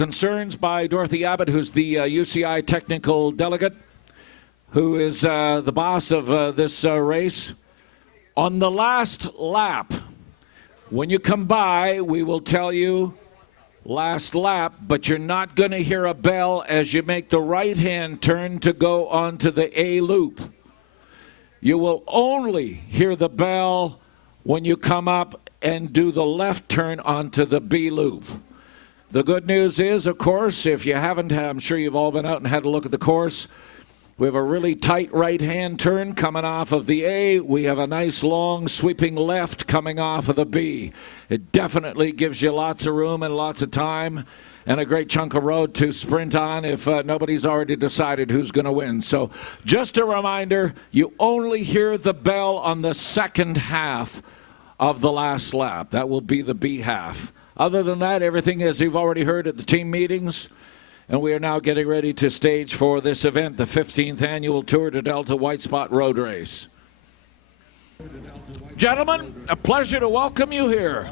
Concerns by Dorothy Abbott, who's the UCI technical delegate, who is the boss of this race. On the last lap, when you come by, we will tell you last lap, but you're not going to hear a bell as you make the right-hand turn to go onto the A loop. You will only hear the bell when you come up and do the left turn onto the B loop. The good news is, of course, if you haven't, I'm sure you've all been out and had a look at the course. We have a really tight right-hand turn coming off of the A. We have a nice long sweeping left coming off of the B. It definitely gives you lots of room and lots of time and a great chunk of road to sprint on if nobody's already decided who's going to win. So just a reminder, you only hear the bell on the second half of the last lap. That will be the B half. Other than that, everything as you've already heard at the team meetings. And we are now getting ready to stage for this event, the 15th annual Tour de Delta White Spot Road Race. Gentlemen, a pleasure to welcome you here.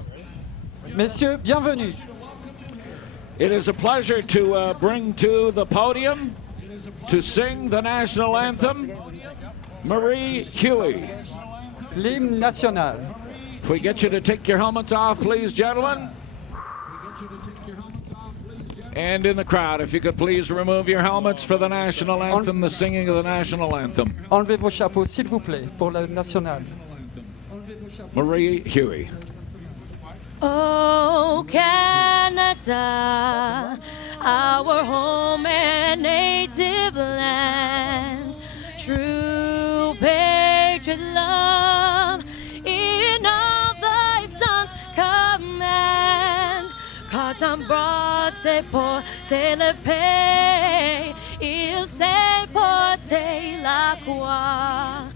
Messieurs, bienvenue. It is a pleasure to bring to the podium to sing the national anthem, Marie Huey. L'hymne national. If we get you to take your helmets off, please, gentlemen. And in the crowd, if you could please remove your helmets for the national anthem, the singing of the national anthem. Enlevez vos chapeaux, s'il vous plaît, pour la nationale. Marie Huey. Oh, Canada, our home and native land, true patriot love in all thy sons command. Quand t'embrasser, porter le paix, il sait porter la croix.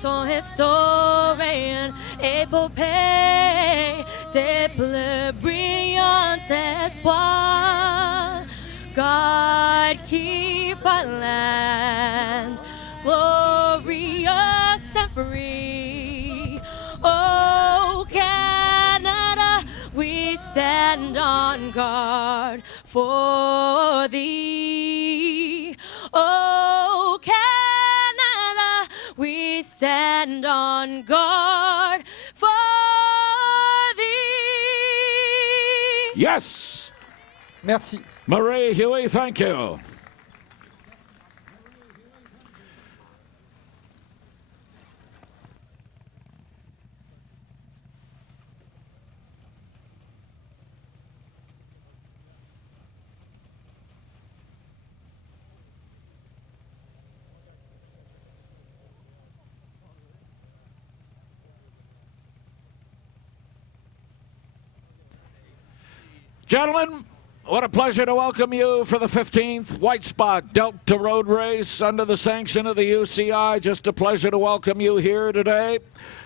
Ton historien épopée des bleus brillants espoirs. God keep our land glorious and free. Oh, Canada, we stand on guard for thee. Oh, Canada, we stand on guard for thee. Yes. Merci. Marie Huey, thank you. Gentlemen, what a pleasure to welcome you for the 15th White Spot Delta Road Race under the sanction of the UCI. Just a pleasure to welcome you here today.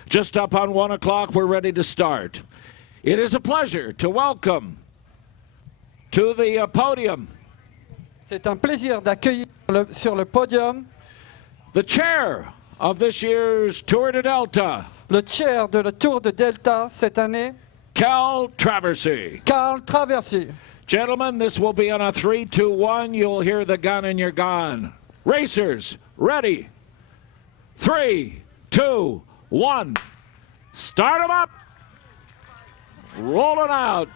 Just up on 1 o'clock, we're ready to start. It is a pleasure to welcome to the podium. C'est un plaisir d'accueillir sur le podium the chair of this year's Tour de Delta. Le chair de la Tour de Delta cette année, Carl Traversy. Carl Traversy. Gentlemen, this will be on a 3, 2, 1. You'll hear the gun and you're gone. Racers, ready. 3, 2, 1. Start them up. Rolling out.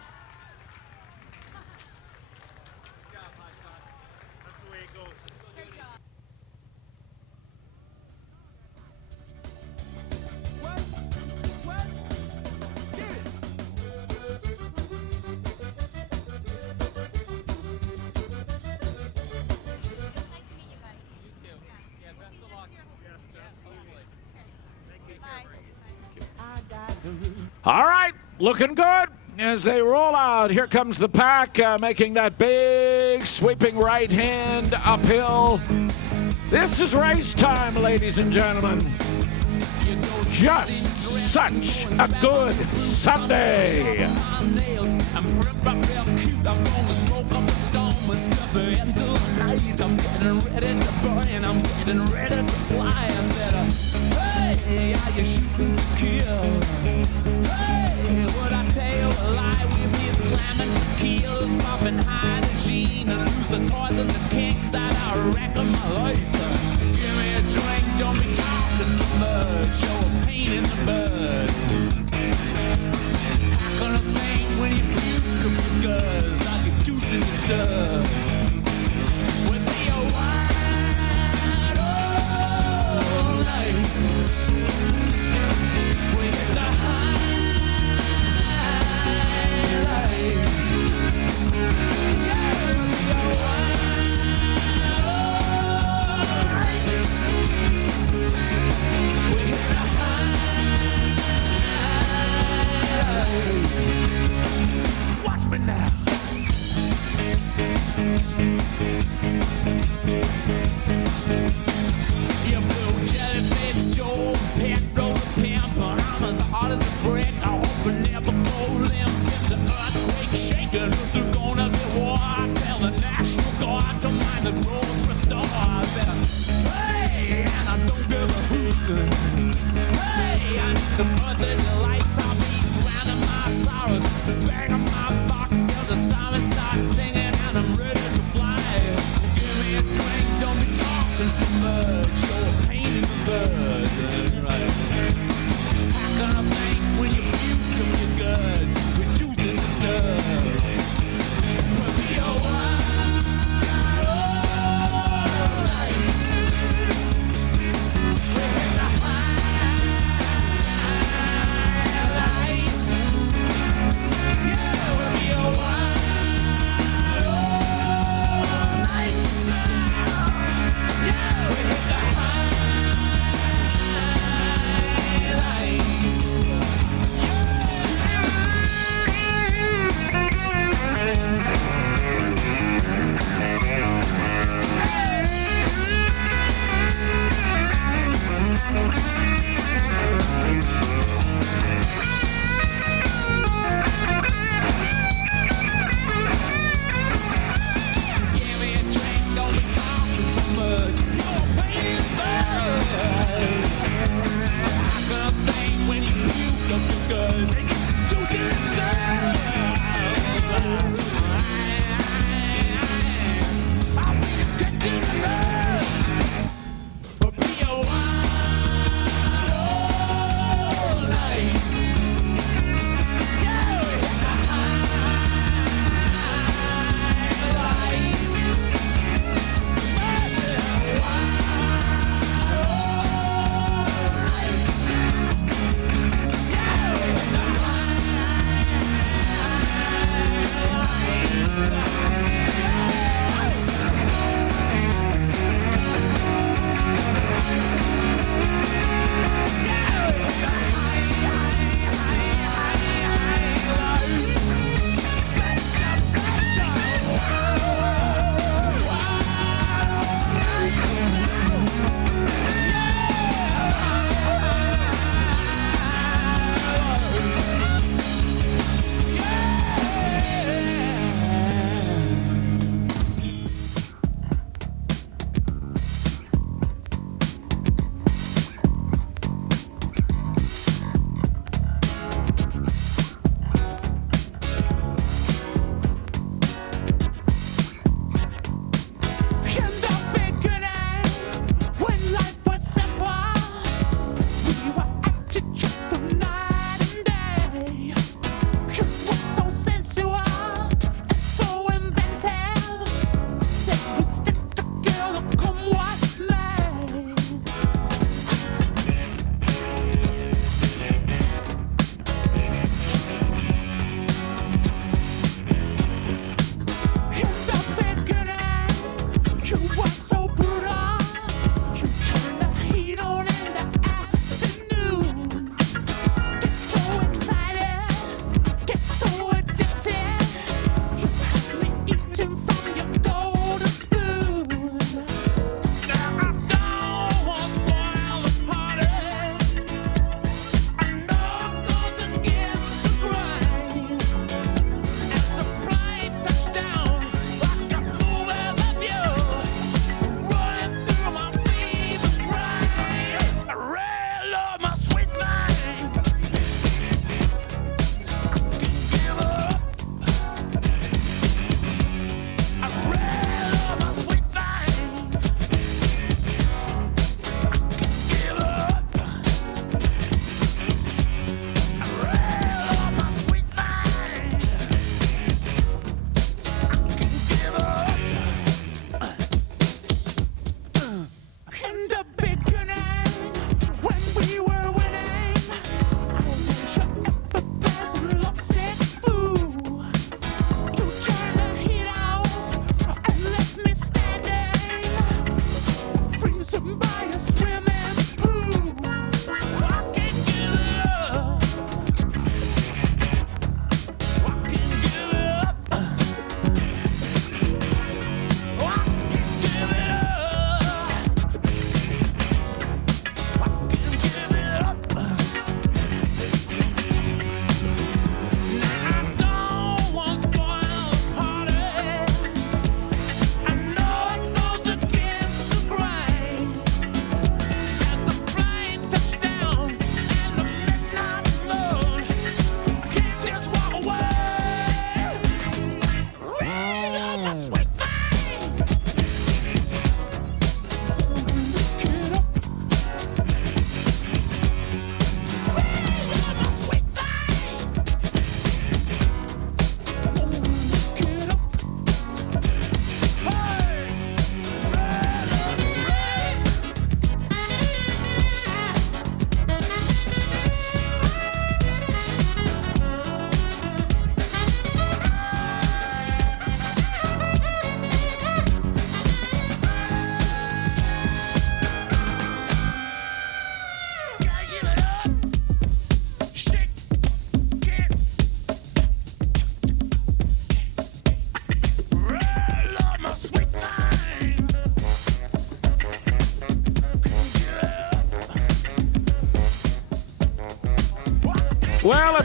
All right, looking good as they roll out. Here comes the pack, making that big sweeping right hand uphill. This is race time, ladies and gentlemen. Just such a good Sunday. Hey, are you shooting to kill? Hey, would I tell a lie? We be slamming kills, popping high to G. stuff. With me a wide all night. We hit the highlight. Yeah, with me a wide all night. We hit the highlight. Watch me now. You blue jelly-faced Joe, pet roller pimp. I'm as hard as a brick. I hope we never go limp. If the earthquake shaking, who's gonna be war? I tell the National Guard to mind the groves restore. I said, hey, and I don't give a hoot. Hey, I need some earthly delights. I'll be drowning my sorrows, banging my box till the sirens start singing, and I'm ready to fly. Give me a drink, don't be talking so much. You're a pain in the butt, right? How can I think when you puke from your gut?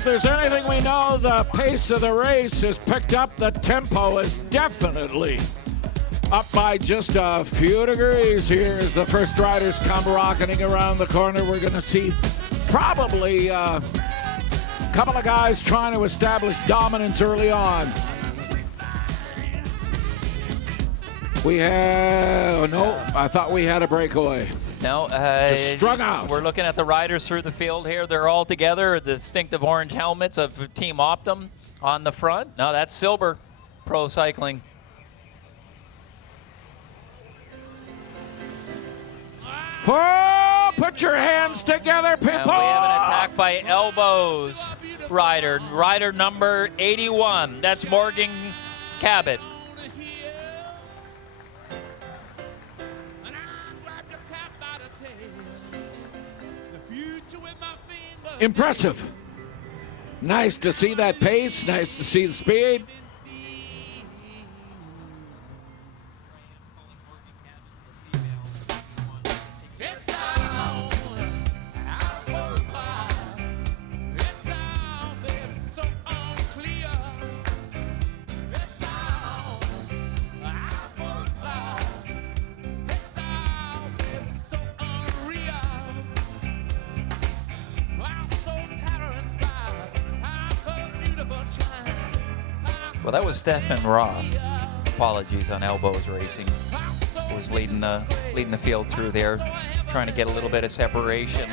there's anything we know, the pace of the race has picked up. The tempo is definitely up by just a few degrees here as the first riders come rocketing around the corner. We're going to see probably a couple of guys trying to establish dominance early on. We have, oh no, I thought we had a breakaway. No, Just strung out. We're looking at the riders through the field here. They're all together, the distinctive orange helmets of Team Optum on the front. No, that's Silver Pro Cycling. Oh, put your hands together, people. And we have an attack by Elbows rider. Rider number 81. That's Morgan Cabot. Impressive. Nice to see that pace. Nice to see the speed. Well, that was Stefan Roth. Apologies on Elbows Racing. Was leading the field through there, trying to get a little bit of separation.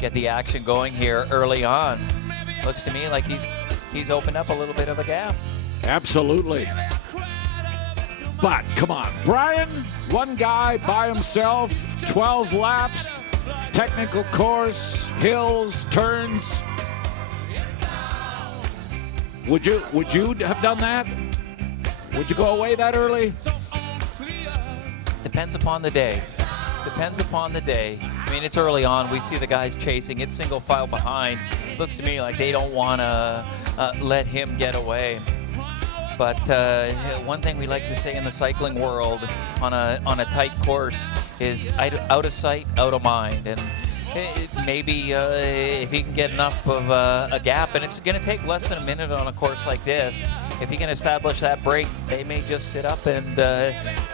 Get the action going here early on. Looks to me like he's opened up a little bit of a gap. Absolutely. But come on, Brian, one guy by himself, 12 laps, technical course, hills, turns. Would you have done that? Would you go away that early? Depends upon the day. Depends upon the day. I mean, it's early on. We see the guys chasing. It's single file behind. Looks to me like they don't want to let him get away. But one thing we like to say in the cycling world on a tight course is out of sight, out of mind. And maybe if he can get enough of a gap, and it's going to take less than a minute on a course like this, if he can establish that break, they may just sit up and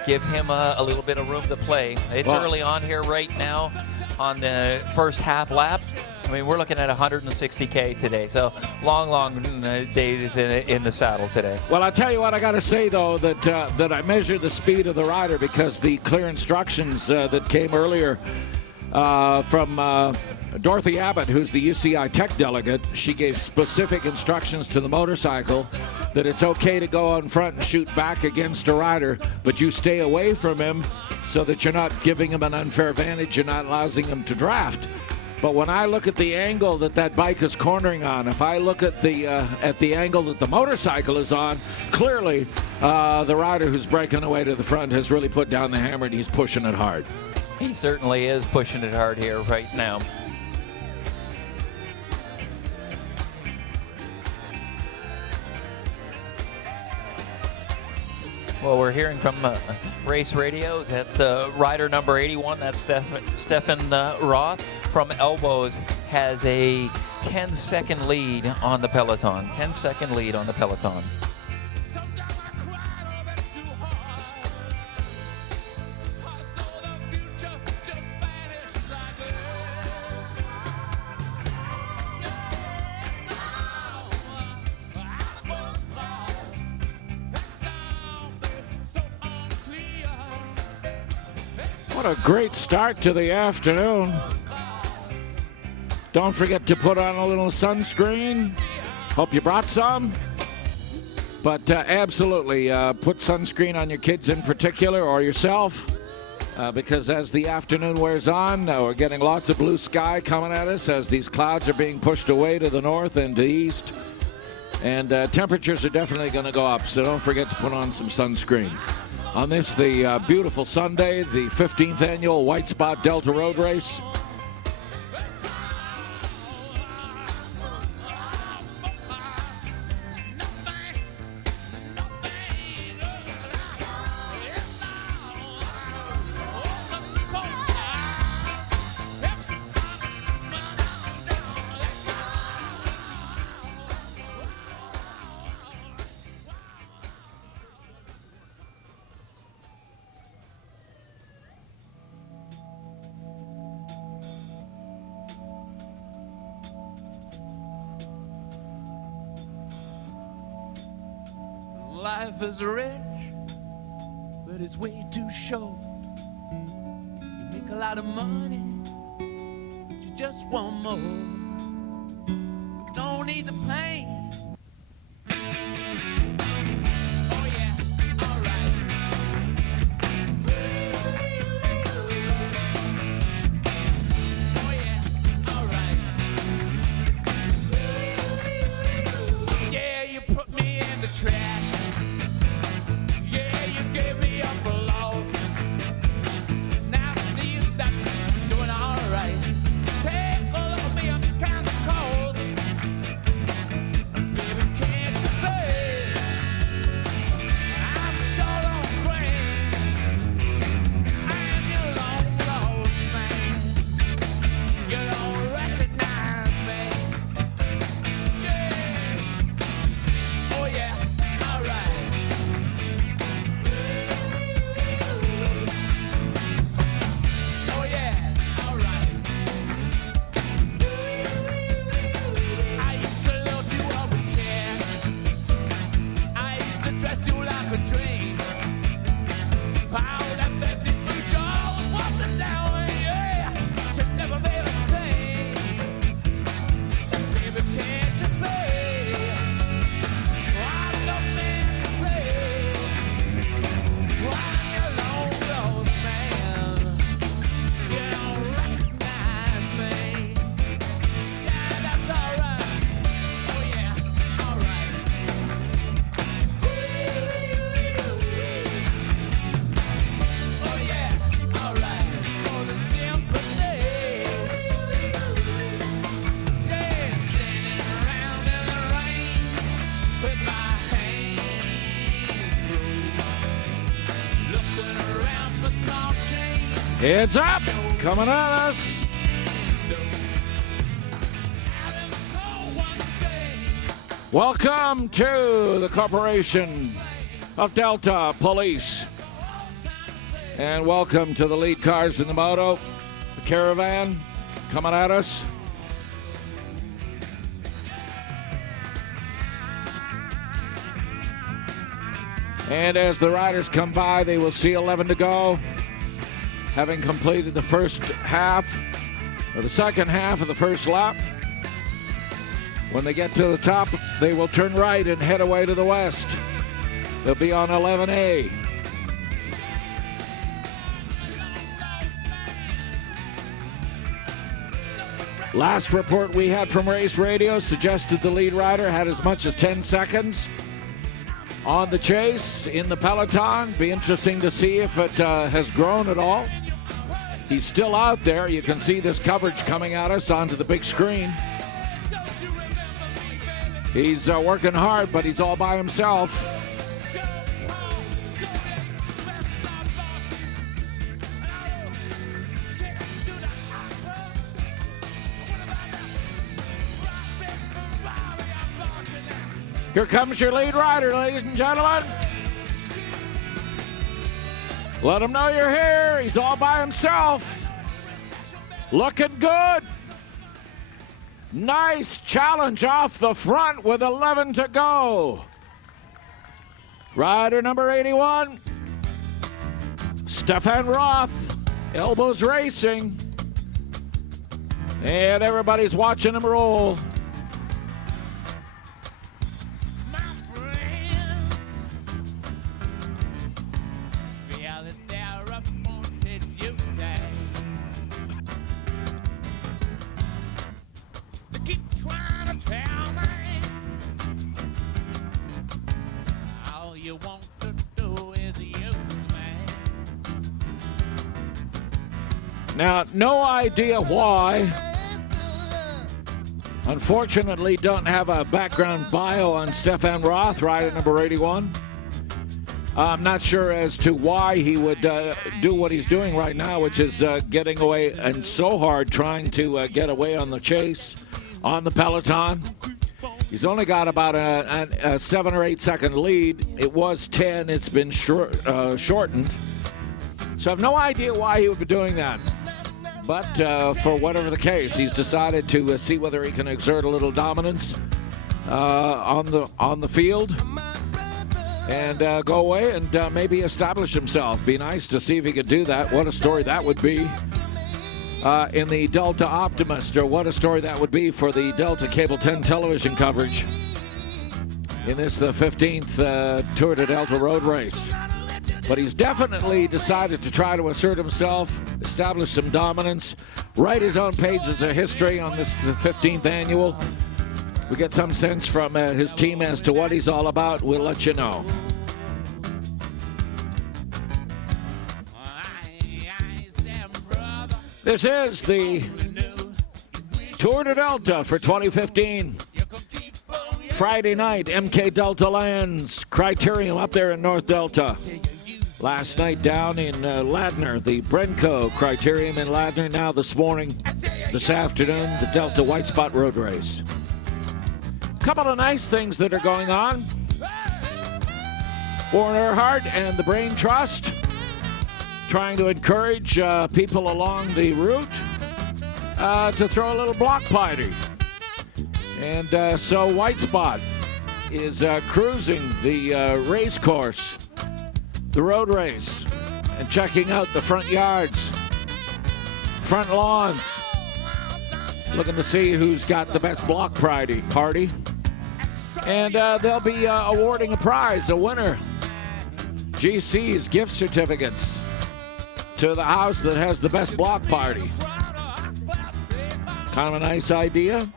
give him a little bit of room to play. It's early on here right now on the first half lap. I mean, we're looking at 160K today, so long days in the saddle today. Well, I'll tell you what, I got to say, though, that I measure the speed of the rider because the clear instructions that came earlier from Dorothy Abbott, who's the UCI tech delegate, she gave specific instructions to the motorcycle that it's okay to go on front and shoot back against a rider, but you stay away from him so that you're not giving him an unfair advantage, you're not allowing him to draft. But when I look at the angle that bike is cornering on, if I look at the angle that the motorcycle is on, clearly the rider who's breaking away to the front has really put down the hammer and he's pushing it hard. He certainly is pushing it hard here right now. Well, we're hearing from race radio that rider number 81, that's Stefan Roth from Elbows, has a 10-second lead on the Peloton. 10-second lead on the Peloton. What a great start to the afternoon. Don't forget to put on a little sunscreen. Hope you brought some. But absolutely, put sunscreen on your kids in particular or yourself. Because as the afternoon wears on, we're getting lots of blue sky coming at us as these clouds are being pushed away to the north and to the east. And temperatures are definitely going to go up, so don't forget to put on some sunscreen. On this, the beautiful Sunday, the 15th annual White Spot Delta Road Race. life is rich, but it's way too short. You make a lot of money, but you just want more. You don't need the pain. Oh yeah, alright. Oh yeah, alright. Yeah, you put me in the trash. Yeah, you gave me up for love. Now see that you're doing alright. Take a look at me, I'm kind of cold. Baby, can't you say I'm short on brain? I'm your long lost man. You don't recognize me. Yeah. Oh yeah, alright. Oh yeah, alright. I used to love you all we can. I used to dress you like a dream. How that messy food always walking down, yeah. You never made a thing. Baby, can't you say I'm the man to say I'm your long lost man. You don't recognize me. Yeah, that's alright. Oh yeah, alright. Oh yeah, alright. For the sympathy. Yeah, standing around in the rain with my hands bruised, looking around for small change. Heads up, coming at us. Out in the cold one day. Welcome to the Corporation of Delta Police. And welcome to the lead cars in the moto, the caravan coming at us. And as the riders come by, they will see 11 to go, having completed the first half, or the second half of the first lap. When they get to the top, they will turn right and head away to the west. They'll be on 11A. Last report we had from Race Radio suggested the lead rider had as much as 10 seconds on the chase in the Peloton. Be interesting to see if it has grown at all. He's still out there. You can see this coverage coming at us onto the big screen. He's working hard, but he's all by himself. Here comes your lead rider, ladies and gentlemen. Let him know you're here. He's all by himself. Looking good. Nice challenge off the front with 11 to go. Rider number 81, Stefan Roth, elbows racing. And everybody's watching him roll. Now, no idea why. Unfortunately, don't have a background bio on Stefan Roth, rider number 81. I'm not sure as to why he would do what he's doing right now, which is getting away and so hard trying to get away on the chase on the Peloton. He's only got about a 7 or 8 second lead. It was 10. It's been shortened. So I have no idea why he would be doing that. But for whatever the case, he's decided to see whether he can exert a little dominance on the field. and go away and maybe establish himself. Be nice to see if he could do that. What a story that would be in the Delta Optimist, or what a story that would be for the Delta Cable 10 television coverage in this, the 15th Tour de Delta road race. But he's definitely decided to try to assert himself, establish some dominance, write his own pages of history on this 15th annual. We get some sense from his team as to what he's all about. We'll let you know. This is the Tour de Delta for 2015. Friday night, MK Delta lands Criterium up there in North Delta. Last night down in Ladner, the Brenco Criterium in Ladner. Now this morning, this afternoon, the Delta White Spot Road Race. Couple of nice things that are going on. Warren Earhart and the Brain Trust trying to encourage people along the route to throw a little block party. And so White Spot is cruising the race course, the road race, and checking out the front yards, front lawns, looking to see who's got the best block party. And they'll be awarding a prize, a winner. GC's gift certificates to the house that has the best block party. Kind of a nice idea.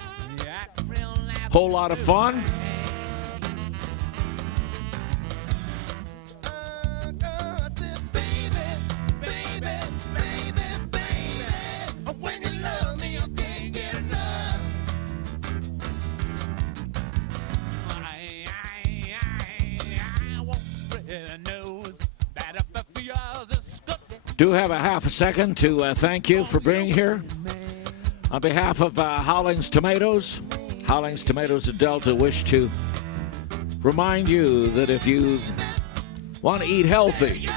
Whole lot of fun. Do have a half a second to thank you for being here. On behalf of Howling's Tomatoes, Howling's Tomatoes of Delta wish to remind you that if you want to eat healthy,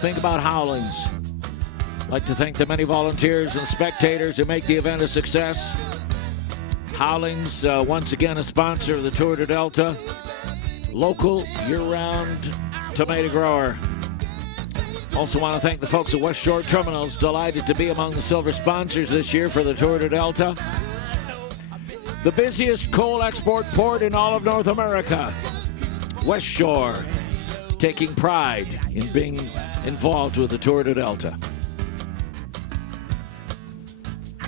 think about Howling's. I'd like to thank the many volunteers and spectators who make the event a success. Howling's, once again, a sponsor of the Tour de Delta, local, year-round tomato grower. Also want to thank the folks at West Shore Terminals, delighted to be among the silver sponsors this year for the Tour de Delta. The busiest coal export port in all of North America, West Shore, taking pride in being involved with the Tour de Delta.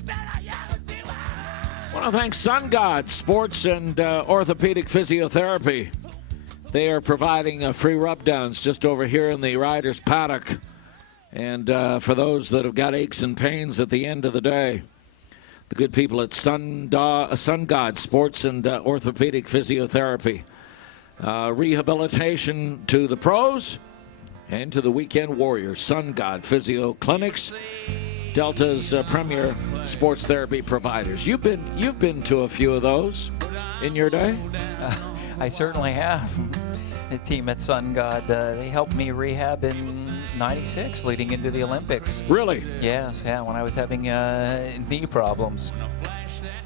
I want to thank Sun God Sports and Orthopedic Physiotherapy. They are providing free rub-downs just over here in the rider's paddock. And for those that have got aches and pains at the end of the day, the good people at Sun God Sports and Orthopedic Physiotherapy. Rehabilitation to the pros and to the weekend warriors. Sun God Physio Clinics, Delta's premier sports therapy providers. You've been to a few of those in your day? I certainly have. The team at Sun God, they helped me rehab in '96 leading into the Olympics. Really? Yes, yeah, when I was having knee problems.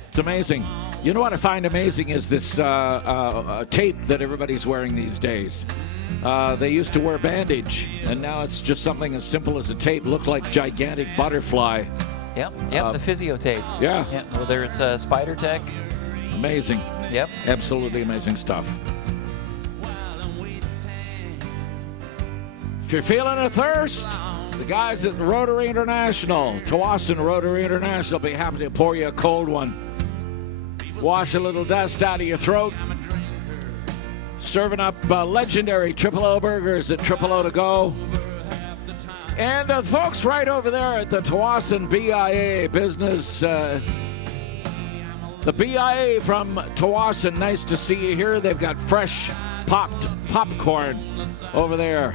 It's amazing. You know what I find amazing is this tape that everybody's wearing these days. They used to wear bandage, and now it's just something as simple as a tape, look like gigantic butterfly. Yep, the physio tape. Yeah. Whether it's a Spider Tech. Amazing. Yep. Absolutely amazing stuff. If you're feeling a thirst, the guys at Rotary International, Tsawwassen Rotary International, will be happy to pour you a cold one. Wash a little dust out of your throat. Serving up legendary Triple O burgers at Triple O to go. And folks right over there at the Tsawwassen BIA business, the BIA from Tsawwassen, nice to see you here. They've got fresh popped popcorn over there.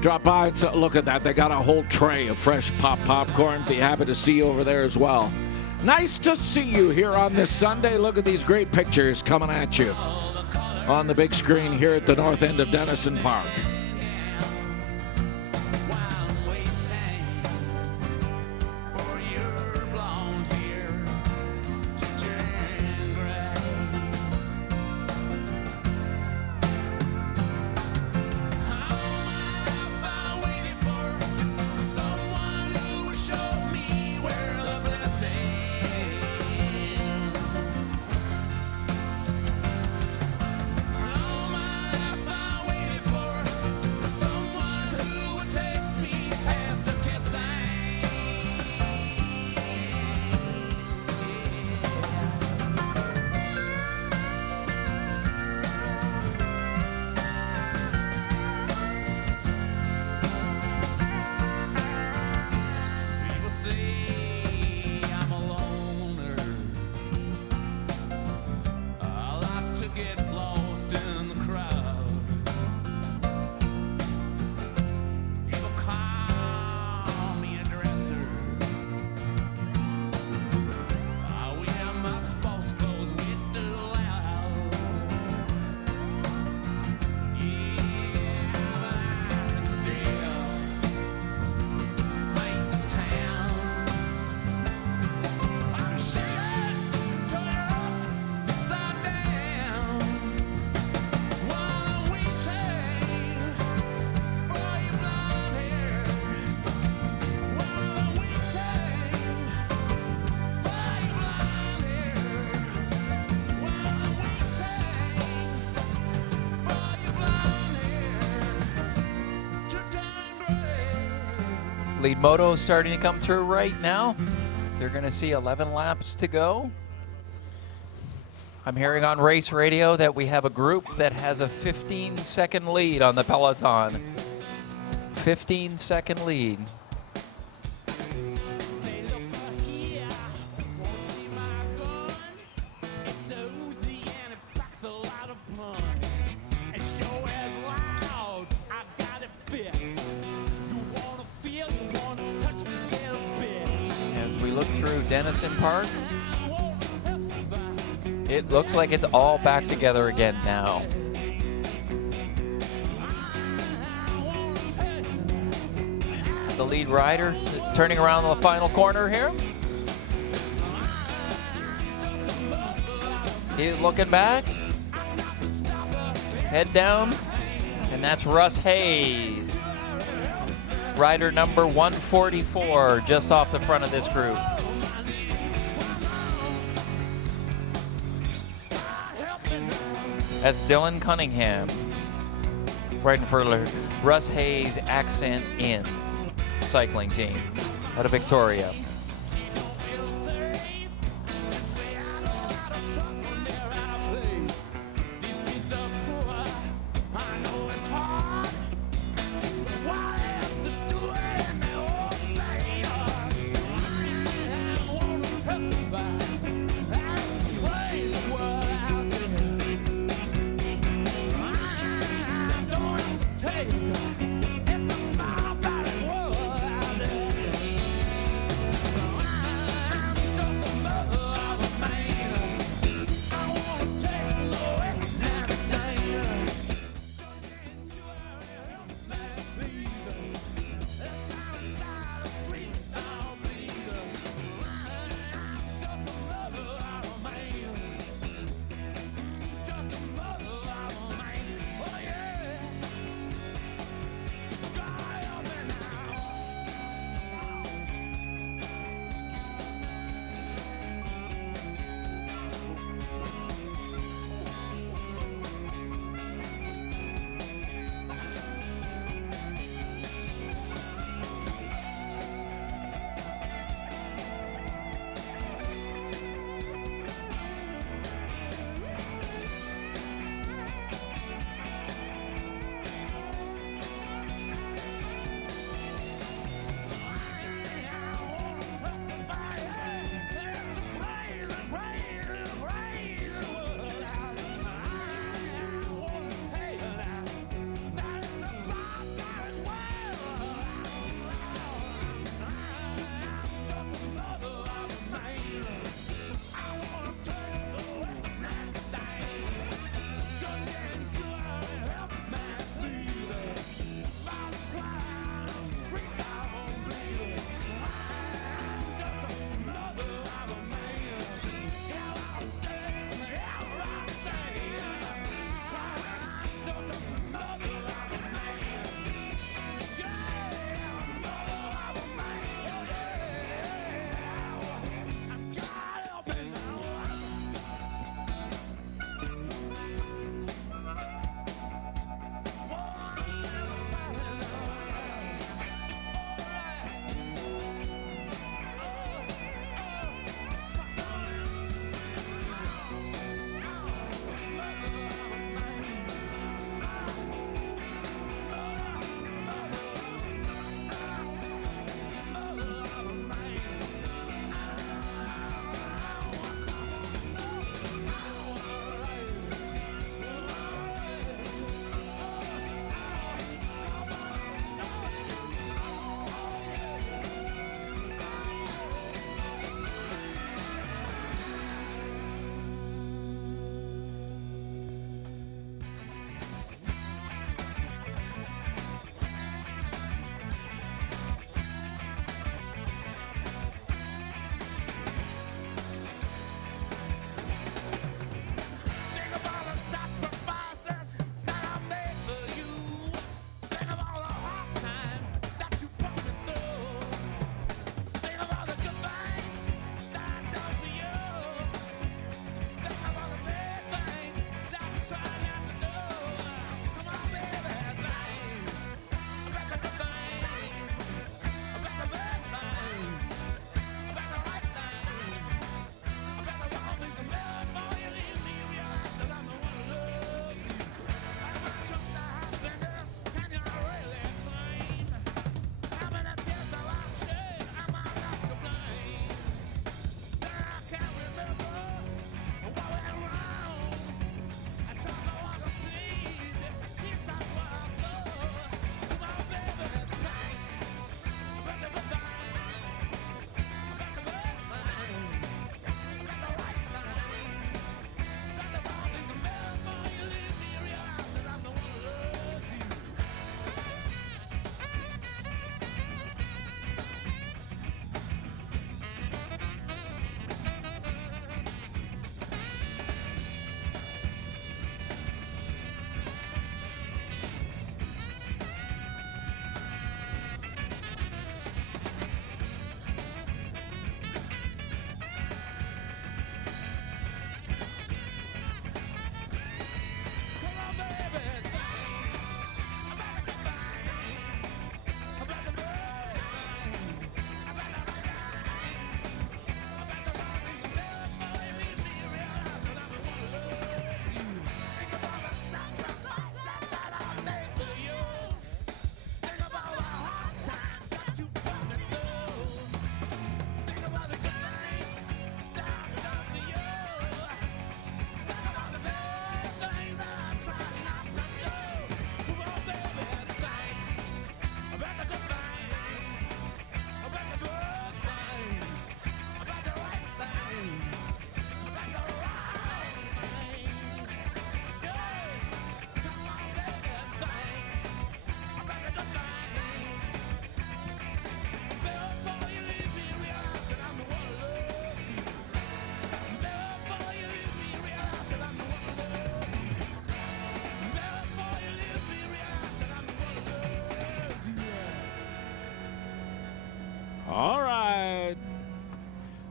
Drop by and look at that. They got a whole tray of fresh popcorn. Be happy to see you over there as well. Nice to see you here on this Sunday. Look at these great pictures coming at you on the big screen here at the north end of Dennison Park. Lead moto is starting to come through right now. They're going to see 11 laps to go. I'm hearing on race radio that we have a group that has a 15-second lead on the Peloton. 15-second lead. As we look through Dennison Park, it looks like it's all back together again now. The lead rider turning around the final corner here. He's looking back. Head down. And that's Russ Hayes. Rider number 144, just off the front of this group. That's Dylan Cunningham, riding for Russ Hayes Accent Inn cycling team out of Victoria.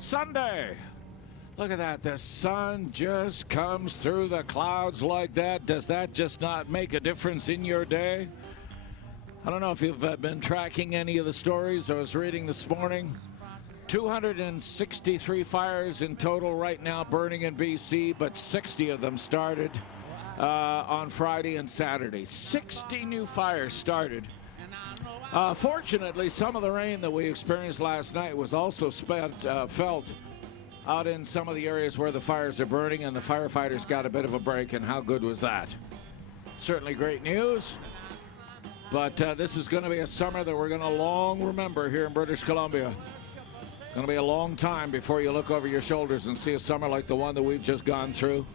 Sunday. Look at that. The sun just comes through the clouds like that. Does that just not make a difference in your day? I don't know if you've been tracking any of the stories I was reading this morning. 263 fires in total right now burning in BC, but 60 of them started on Friday and Saturday. 60 new fires started. Fortunately, some of the rain that we experienced last night was also felt out in some of the areas where the fires are burning, and the firefighters got a bit of a break, and how good was that? Certainly great news, but this is going to be a summer that we're going to long remember here in British Columbia. Going to be a long time before you look over your shoulders and see a summer like the one that we've just gone through.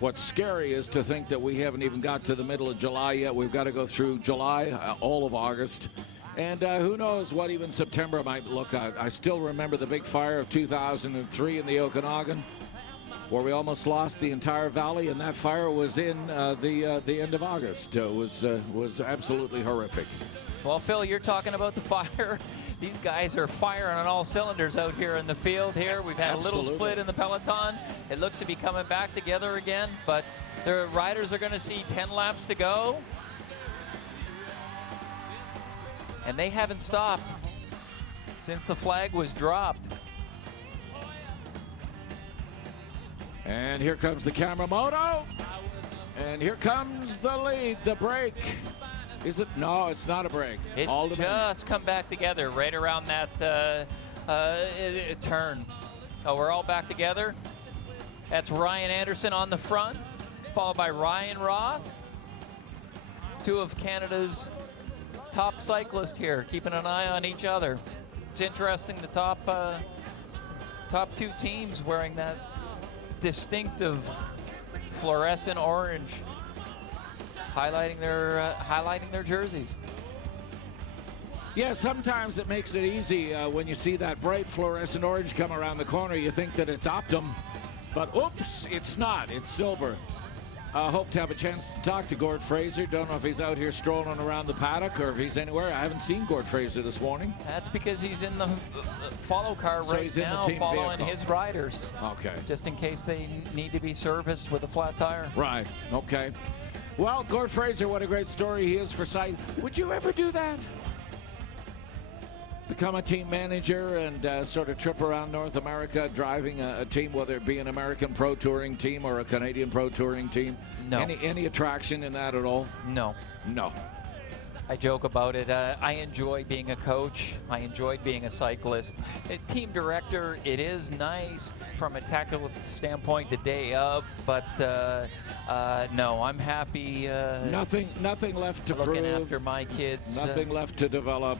What's scary is to think that we haven't even got to the middle of July yet. We've got to go through July, all of August. And who knows what even September might look like. I still remember the big fire of 2003 in the Okanagan, where we almost lost the entire valley, and that fire was in the end of August. It was absolutely horrific. Well, Phil, you're talking about the fire. These guys are firing on all cylinders out here in the field here. We've had a little split in the Peloton. It looks to be coming back together again, but the riders are going to see 10 laps to go. And they haven't stopped since the flag was dropped. And here comes the camera moto. And here comes the lead, the break. Is it? No, it's not a break. It's just come back together right around that turn. Oh, we're all back together. That's Ryan Anderson on the front, followed by Ryan Roth. Two of Canada's top cyclists here, keeping an eye on each other. It's interesting, the top two teams wearing that distinctive fluorescent orange, highlighting their jerseys. Yeah, sometimes it makes it easy when you see that bright fluorescent orange come around the corner. You think that it's Optum, but oops, it's not. It's silver. Hope to have a chance to talk to Gord Fraser. Don't know if he's out here strolling around the paddock or if he's anywhere. I haven't seen Gord Fraser this morning. That's because he's in the follow car So right he's in the now, team following vehicle. his riders. Okay. Just in case they need to be serviced with a flat tire. Right. Okay. Well, Gord Fraser, what a great story he is for sight. Would you ever do that? Become a team manager and sort of trip around North America driving a team, whether it be an American Pro Touring team or a Canadian Pro Touring team? No. Any attraction in that at all? No. No. I joke about it. I enjoy being a coach. I enjoyed being a cyclist. A team director, it is nice from a tactical standpoint the day of, but no, I'm happy. Nothing left to looking prove. after my kids. Nothing left to develop.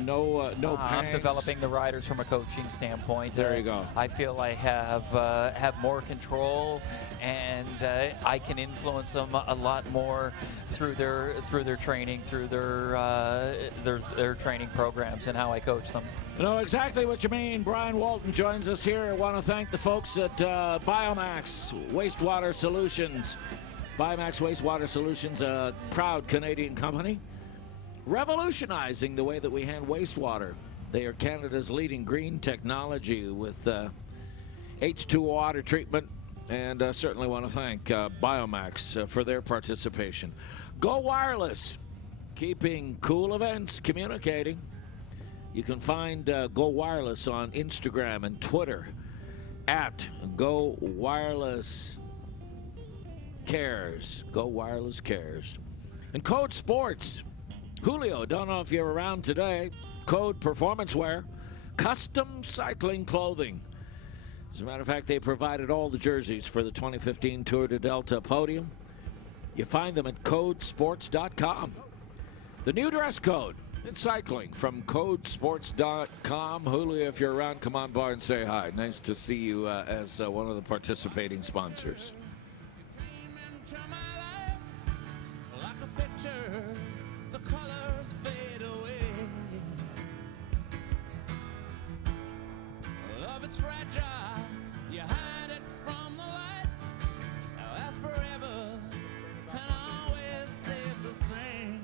No I'm pangs. developing the riders from a coaching standpoint. There you go. I feel I have more control, and I can influence them a lot more through their training, through their training programs, and how I coach them. You know exactly what you mean. Brian Walton joins us here. I want to thank the folks at Biomax Wastewater Solutions. Biomax Wastewater Solutions, a proud Canadian company, revolutionizing the way that we handle wastewater. They are Canada's leading green technology with H2O water treatment, and certainly want to thank Biomax for their participation. Go Wireless, keeping cool events communicating. You can find Go Wireless on Instagram and Twitter at Go Wireless Cares. Go Wireless Cares. And Code Sports. Julio, don't know if you're around today. Code Performance Wear, custom cycling clothing. As a matter of fact, they provided all the jerseys for the 2015 Tour de Delta podium. You find them at codesports.com. The new dress code in cycling from codesports.com. Julio, if you're around, come on by and say hi. Nice to see you as one of the participating sponsors. Into my life like a picture, the colors fade away. Love is fragile, you hide it from the light. Now that's forever and always stays the same.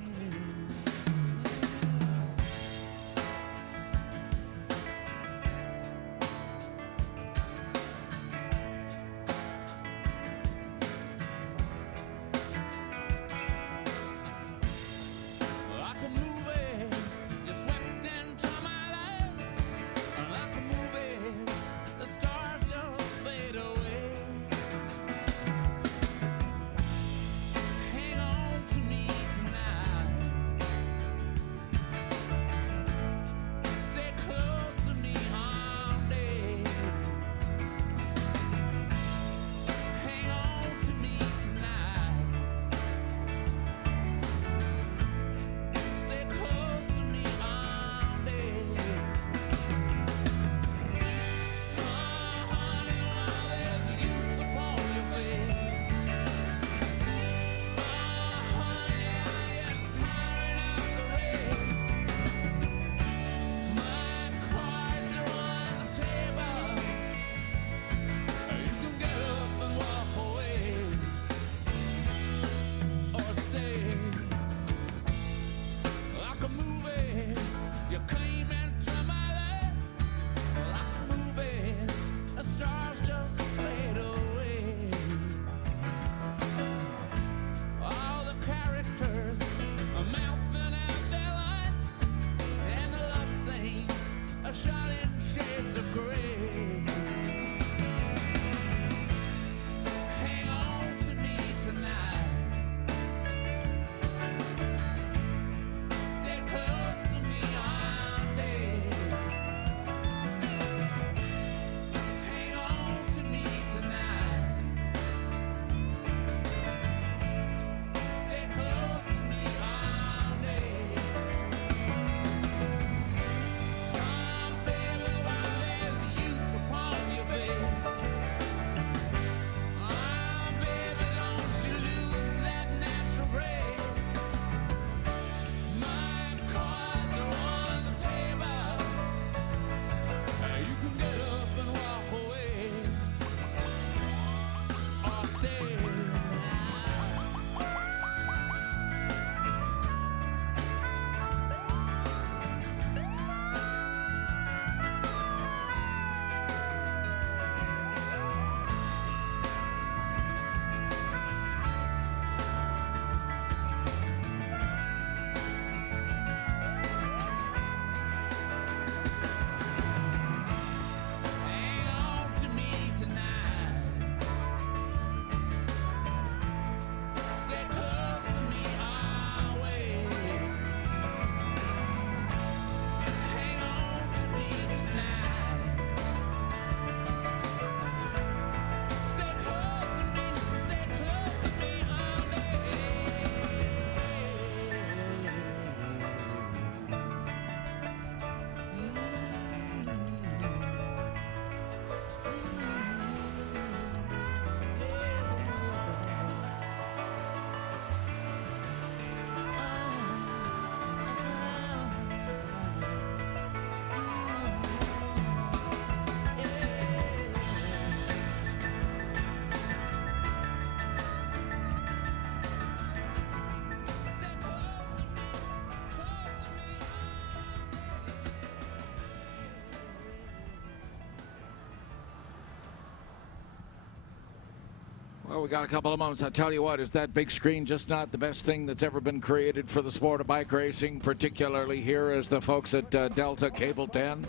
Well, we got a couple of moments. I tell you what, is that big screen just not the best thing that's ever been created for the sport of bike racing, particularly here as the folks at Delta Cable 10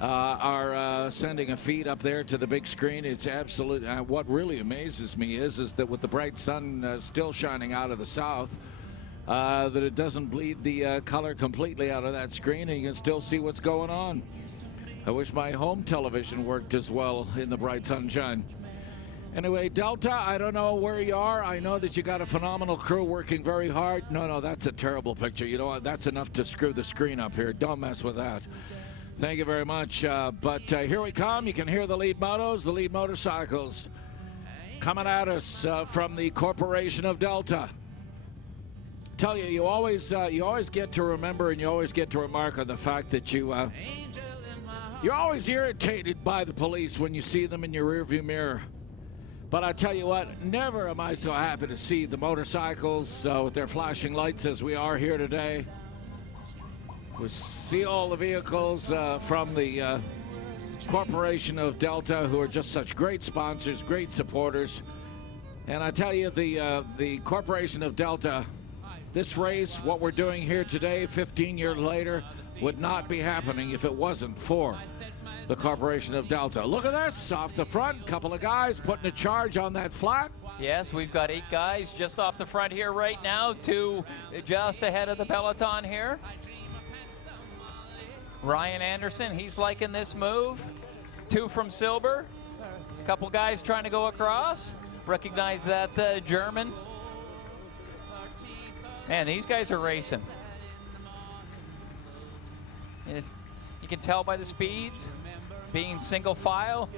are sending a feed up there to the big screen. It's absolute. What really amazes me is that with the bright sun still shining out of the south, that it doesn't bleed the color completely out of that screen, and you can still see what's going on. I wish my home television worked as well in the bright sunshine. Anyway, Delta, I don't know where you are. I know that you got a phenomenal crew working very hard. No, that's a terrible picture. You know what? That's enough to screw the screen up here. Don't mess with that. Thank you very much. But here we come. You can hear the lead motos, the lead motorcycles coming at us from the Corporation of Delta. Tell you, you always get to remember and you always get to remark on the fact that you're always irritated by the police when you see them in your rearview mirror. But I tell you what, never am I so happy to see the motorcycles with their flashing lights as we are here today. We see all the vehicles from the Corporation of Delta, who are just such great sponsors, great supporters. And I tell you, the Corporation of Delta, this race, what we're doing here today, 15 years later, would not be happening if it wasn't for the Corporation of Delta. Look at this, off the front, couple of guys putting a charge on that flat. Yes, we've got 8 guys just off the front here right now, 2 just ahead of the peloton here. Ryan Anderson, he's liking this move. 2 from Silver. A couple guys trying to go across. Recognize that German. Man, these guys are racing. You can tell by the speeds, being single file,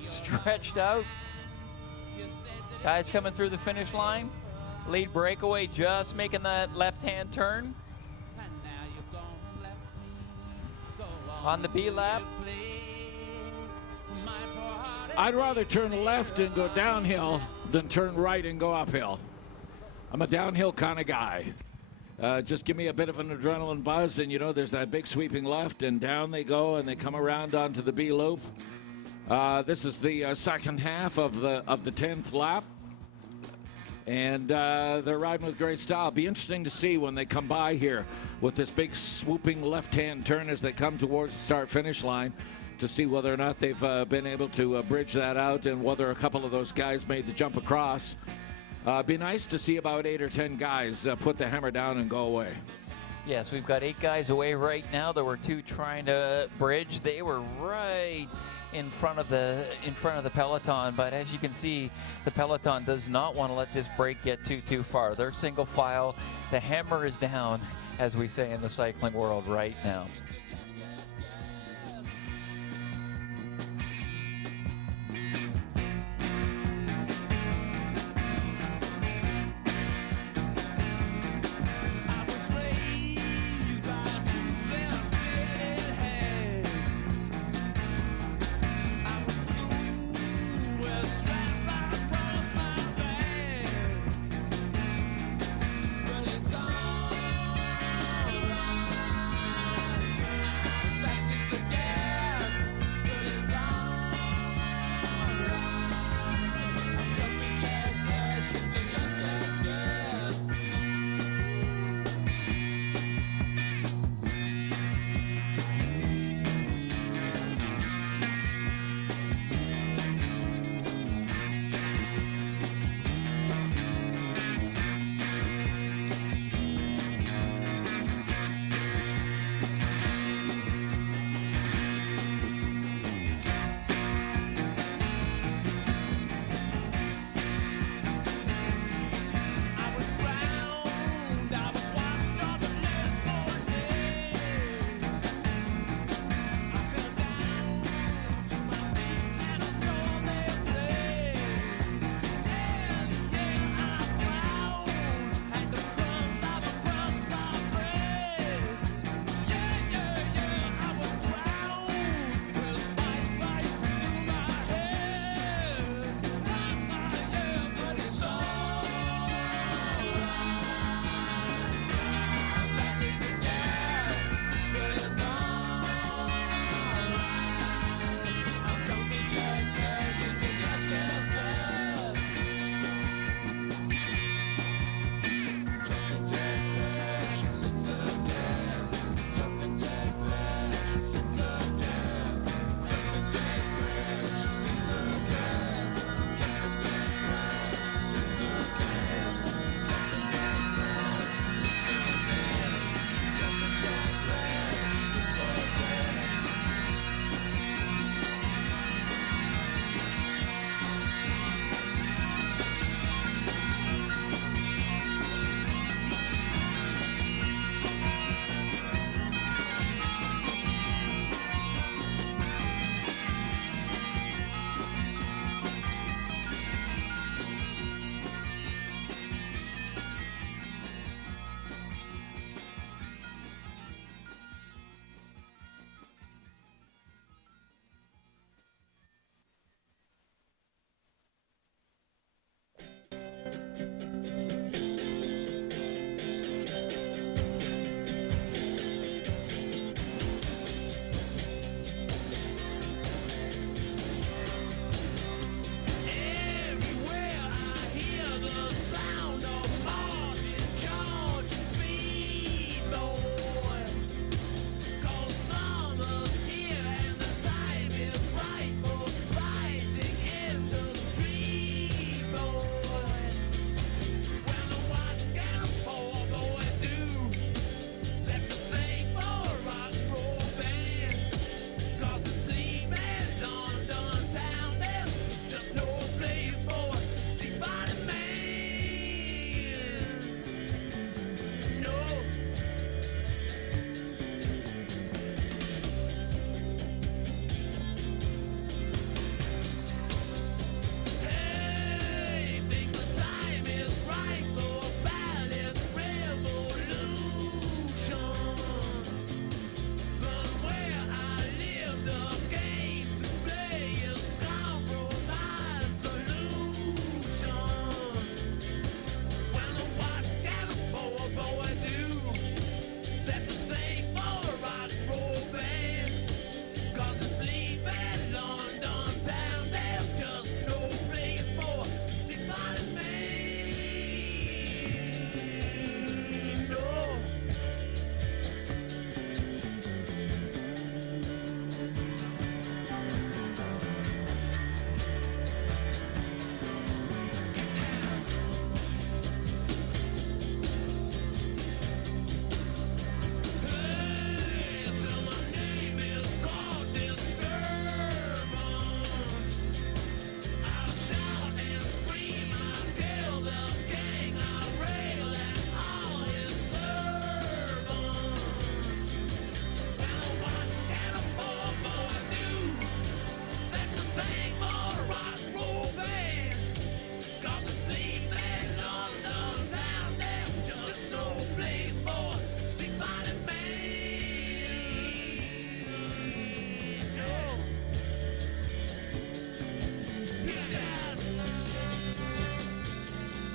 stretched out. Guys coming through the finish line. Lead Breakaway just making that left-hand turn. On the B lap. I'd rather turn left and go downhill than turn right and go uphill. I'm a downhill kind of guy. Just give me a bit of an adrenaline buzz, and you know, there's that big sweeping left, and down they go, and they come around onto the B loop. This is the second half of the 10th lap, and they're riding with great style. Be interesting to see when they come by here with this big swooping left-hand turn as they come towards the start-finish line, to see whether or not they've been able to bridge that out, and whether a couple of those guys made the jump across. Be nice to see about 8 or 10 guys put the hammer down and go away. Yes, we've got 8 guys away right now. There were 2 trying to bridge. They were right in front of the peloton, but as you can see, the peloton does not want to let this break get too far. They're single file. The hammer is down, as we say in the cycling world right now.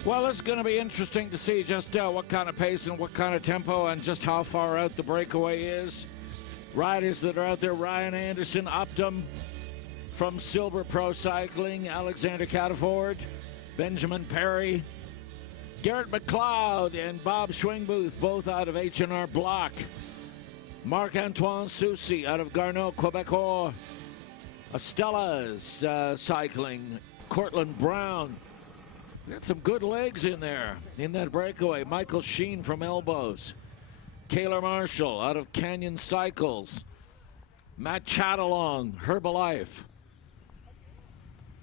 Well, it's going to be interesting to see just what kind of pace and what kind of tempo and just how far out the breakaway is. Riders that are out there, Ryan Anderson, Optum from Silver Pro Cycling, Alexander Cataford, Benjamin Perry, Garrett McLeod, and Bob Schwingbooth, both out of H&R Block. Marc-Antoine Soucy out of Garneau, Quebecois. Estella's cycling, Cortland Brown. Got some good legs in there in that breakaway. Michael Sheen from Elbows. Kaylor Marshall out of Canyon Cycles. Matt Chattelong, Herbalife.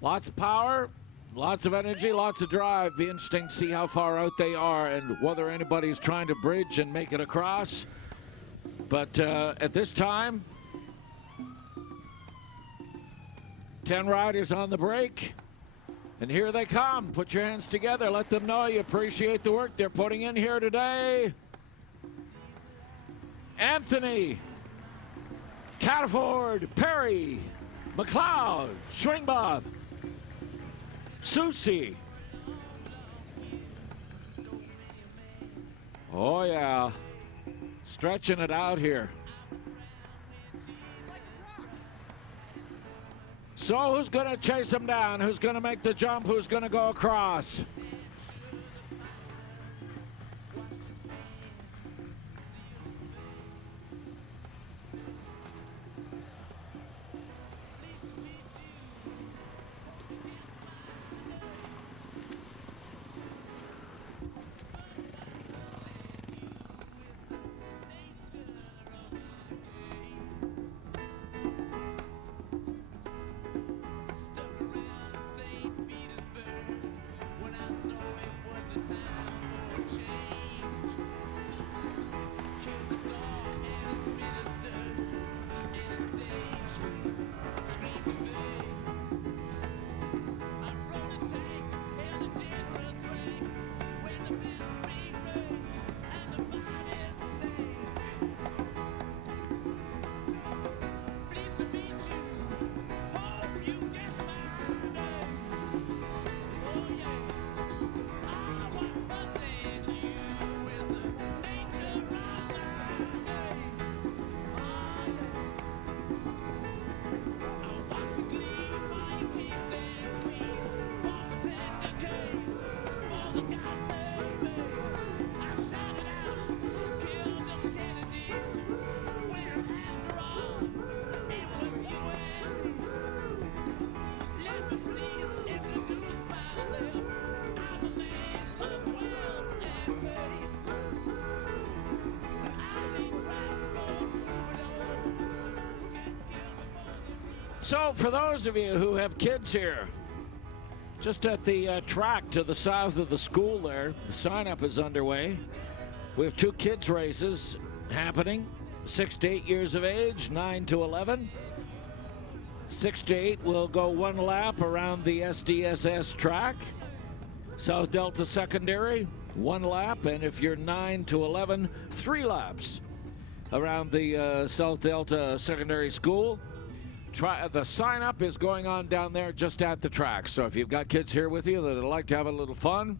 Lots of power, lots of energy, lots of drive. Be interesting to see how far out they are and whether anybody's trying to bridge and make it across. But at this time, 10 riders on the break. And here they come. Put your hands together. Let them know you appreciate the work they're putting in here today. Anthony, Cataford, Perry, McLeod, Schwingboth, Soucy. Oh, yeah. Stretching it out here. So who's going to chase him down? Who's going to make the jump? Who's going to go across? So for those of you who have kids here, just at the track to the south of the school there, the sign-up is underway. We have 2 kids races happening, 6 to 8 years of age, 9 to 11. 6 to 8 will go 1 lap around the SDSS track. South Delta Secondary, 1 lap, and if you're 9 to 11, 3 laps around the South Delta Secondary School. The sign-up is going on down there just at the track. So if you've got kids here with you that would like to have a little fun,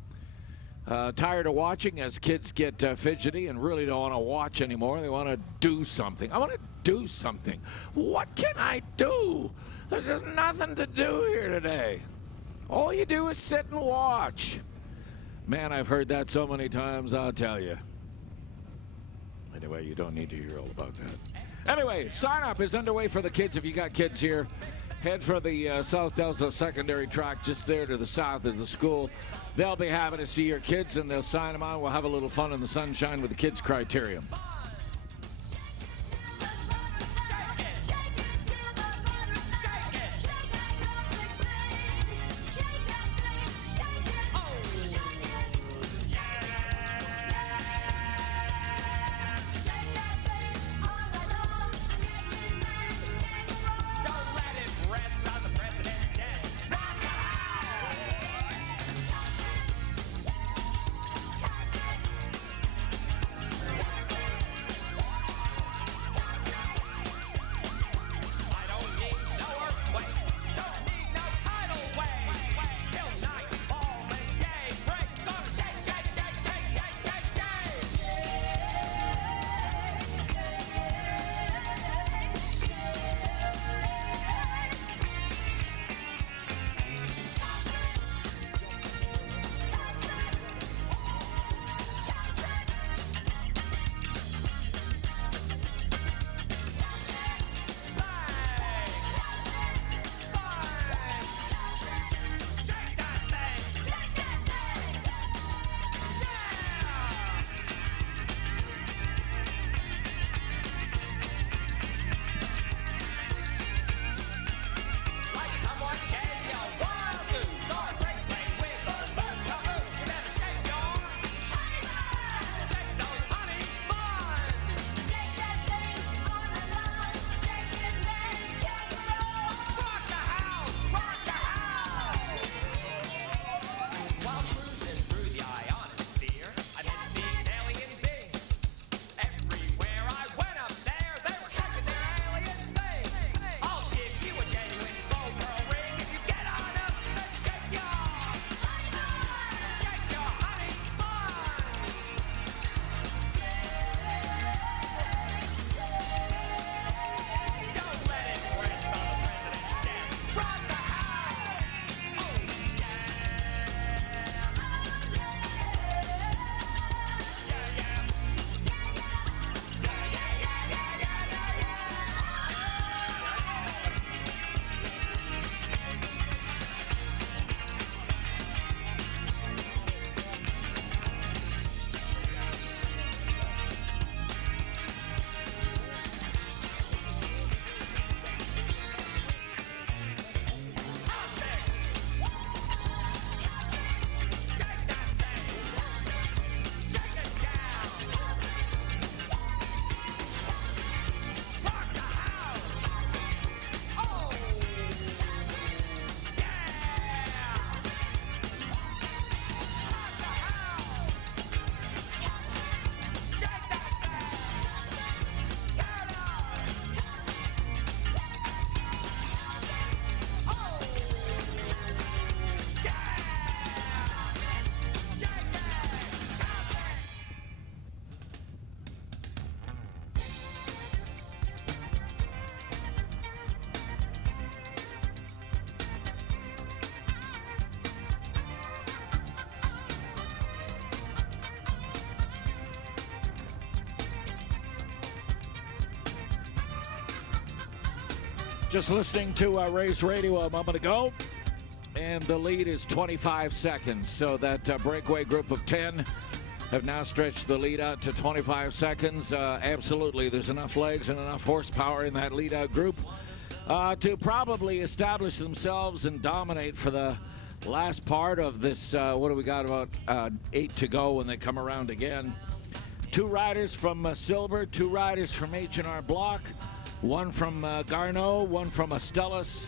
tired of watching as kids get fidgety and really don't want to watch anymore, they want to do something. I want to do something. What can I do? There's just nothing to do here today. All you do is sit and watch. Man, I've heard that so many times, I'll tell you. Anyway, you don't need to hear all about that. Anyway, sign-up is underway for the kids. If you got kids here, head for the South Delta Secondary track just there to the south of the school. They'll be happy to see your kids, and they'll sign them on. We'll have a little fun in the sunshine with the kids' criterium. Just listening to Race Radio a moment ago, and the lead is 25 seconds. So that breakaway group of 10 have now stretched the lead out to 25 seconds. Absolutely, there's enough legs and enough horsepower in that lead-out group to probably establish themselves and dominate for the last part of this. What do we got, about 8 to go when they come around again. 2 riders from Silver, 2 riders from H&R Block, 1 from Garneau, 1 from Astellas,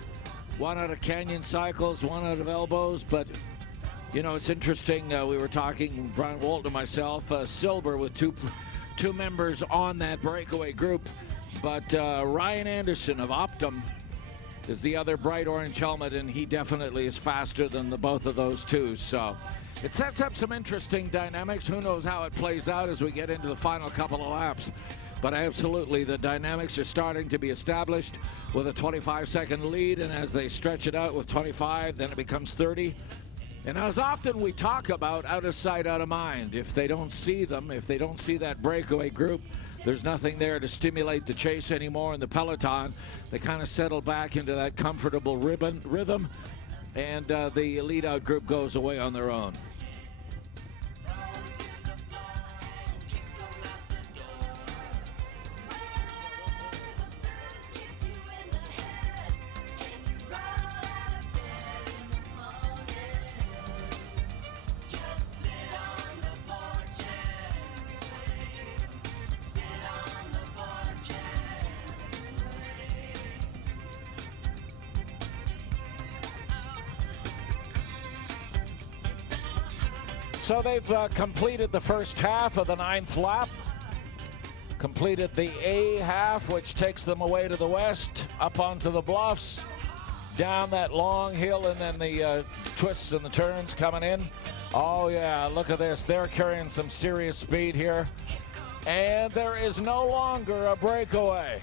1 out of Canyon Cycles, 1 out of Elbows. But you know, it's interesting. We were talking, Brian Walton and myself, Silver with two members on that breakaway group. But Ryan Anderson of Optum is the other bright orange helmet, and he definitely is faster than the both of those two. So it sets up some interesting dynamics. Who knows how it plays out as we get into the final couple of laps. But absolutely, the dynamics are starting to be established with a 25-second lead, and as they stretch it out with 25, then it becomes 30. And as often we talk about out of sight, out of mind. If they don't see them, if they don't see that breakaway group, there's nothing there to stimulate the chase anymore in the peloton. They kind of settle back into that comfortable rhythm, and the lead-out group goes away on their own. So they've completed the first half of the 9th lap, completed the A half, which takes them away to the west, up onto the bluffs, down that long hill, and then the twists and the turns coming in. Oh yeah, look at this. They're carrying some serious speed here. And there is no longer a breakaway.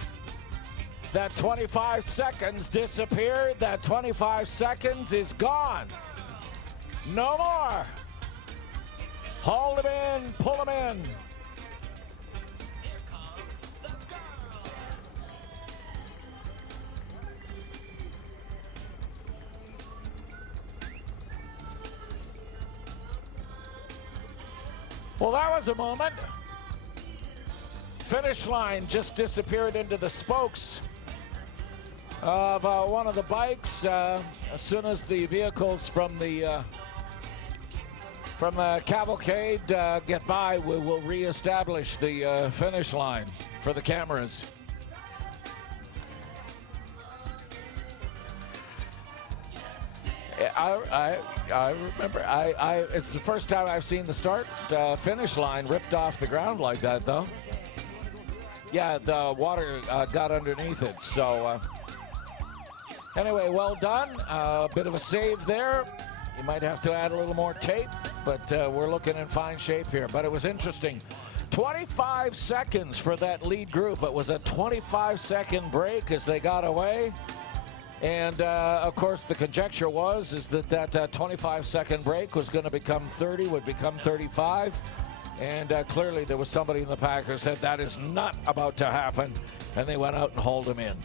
That 25 seconds disappeared. That 25 seconds is gone. No more. Hold them in, pull them in. Well, that was a moment. Finish line just disappeared into the spokes of one of the bikes. As soon as the vehicles from the cavalcade get by, we will reestablish the finish line for the cameras. I remember, it's the first time I've seen the finish line ripped off the ground like that, though. Yeah, the water got underneath it. So anyway, well done. A bit of a save there. You might have to add a little more tape, but we're looking in fine shape here. But it was interesting. 25 seconds for that lead group. It was a 25-second break as they got away. And, of course, the conjecture is that 25-second break was going to become 30, would become 35. And clearly there was somebody in the pack who said that is not about to happen. And they went out and hauled him in.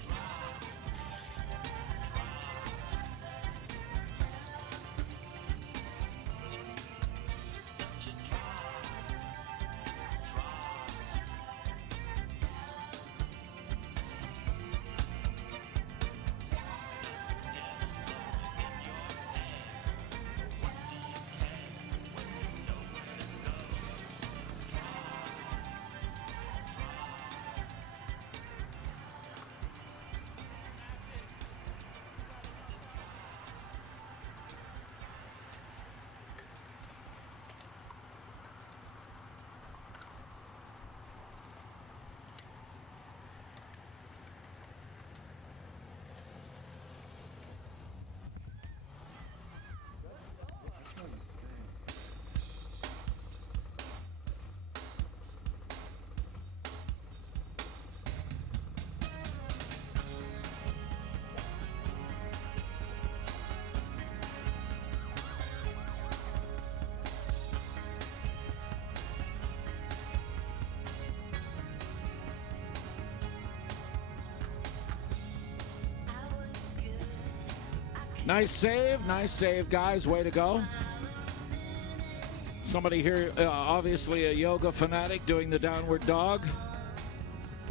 Nice save, guys. Way to go. Somebody here, obviously a yoga fanatic, doing the downward dog.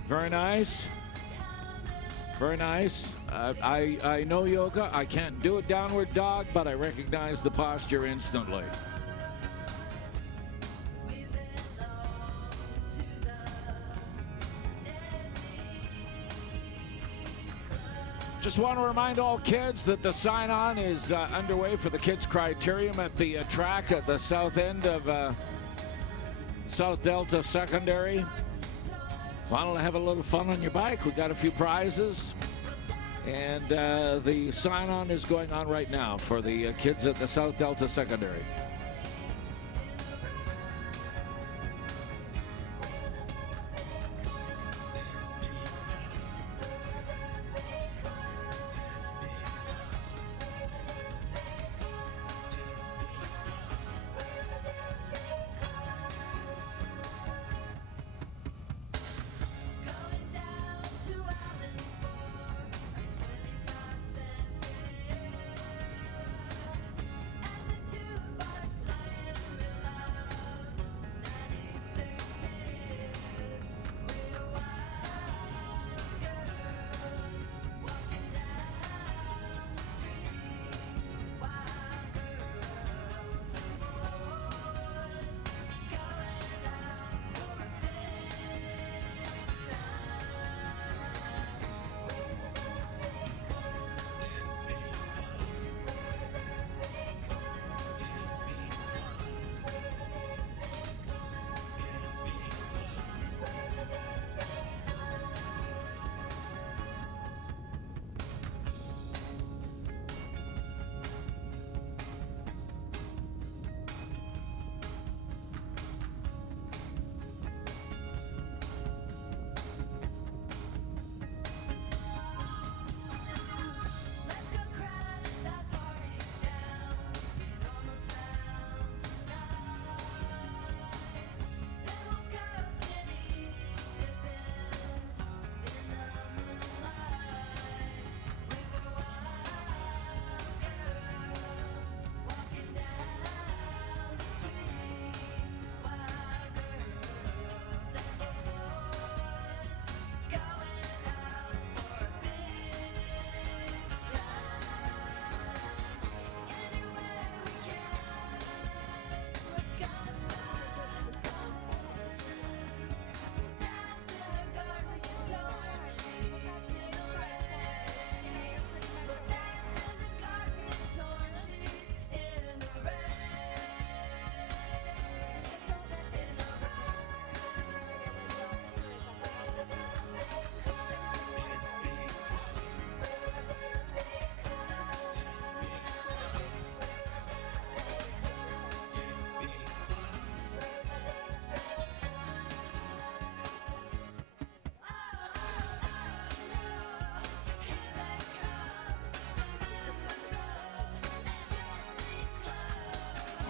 Very nice. Very nice. I know yoga. I can't do a downward dog, but I recognize the posture instantly. Just want to remind all kids that the sign-on is underway for the kids' criterium at the track at the south end of South Delta Secondary. Want to have a little fun on your bike? We got a few prizes. And the sign-on is going on right now for the kids at the South Delta Secondary.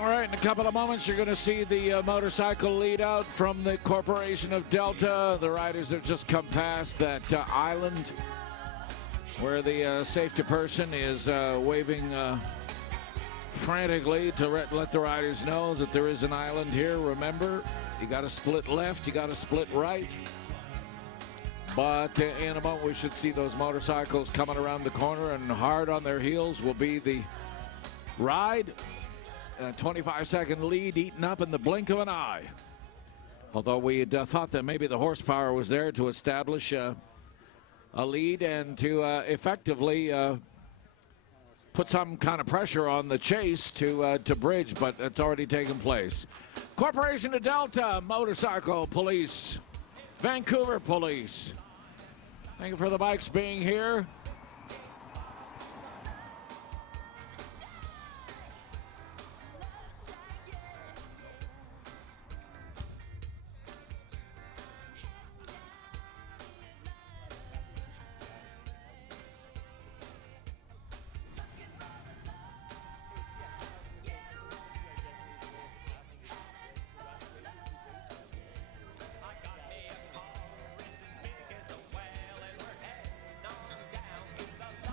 All right, in a couple of moments, you're going to see the motorcycle lead out from the Corporation of Delta. The riders have just come past that island where the safety person is waving frantically to let the riders know that there is an island here. Remember, you got to split left, you got to split right. But in a moment, we should see those motorcycles coming around the corner, and hard on their heels will be the ride. A 25-second lead eaten up in the blink of an eye. Although we had thought that maybe the horsepower was there to establish a lead and to effectively put some kind of pressure on the chase to bridge, but it's already taken place. Corporation of Delta, Motorcycle Police, Vancouver Police. Thank you for the bikes being here.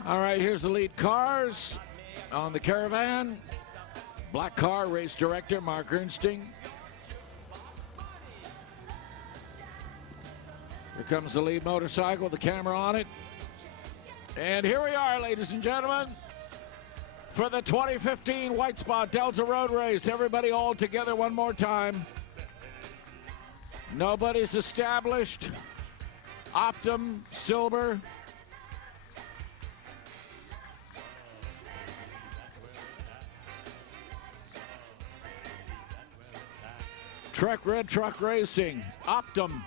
All right, here's the lead cars. on the Caravan. Black car, race director Mark Ernsting. Here comes the lead motorcycle with the camera on it. And here we are, ladies and gentlemen, for the 2015 White Spot Delta Road Race. Everybody all together one more time. Nobody's established. Optum, silver. Trek Red Truck Racing, Optum,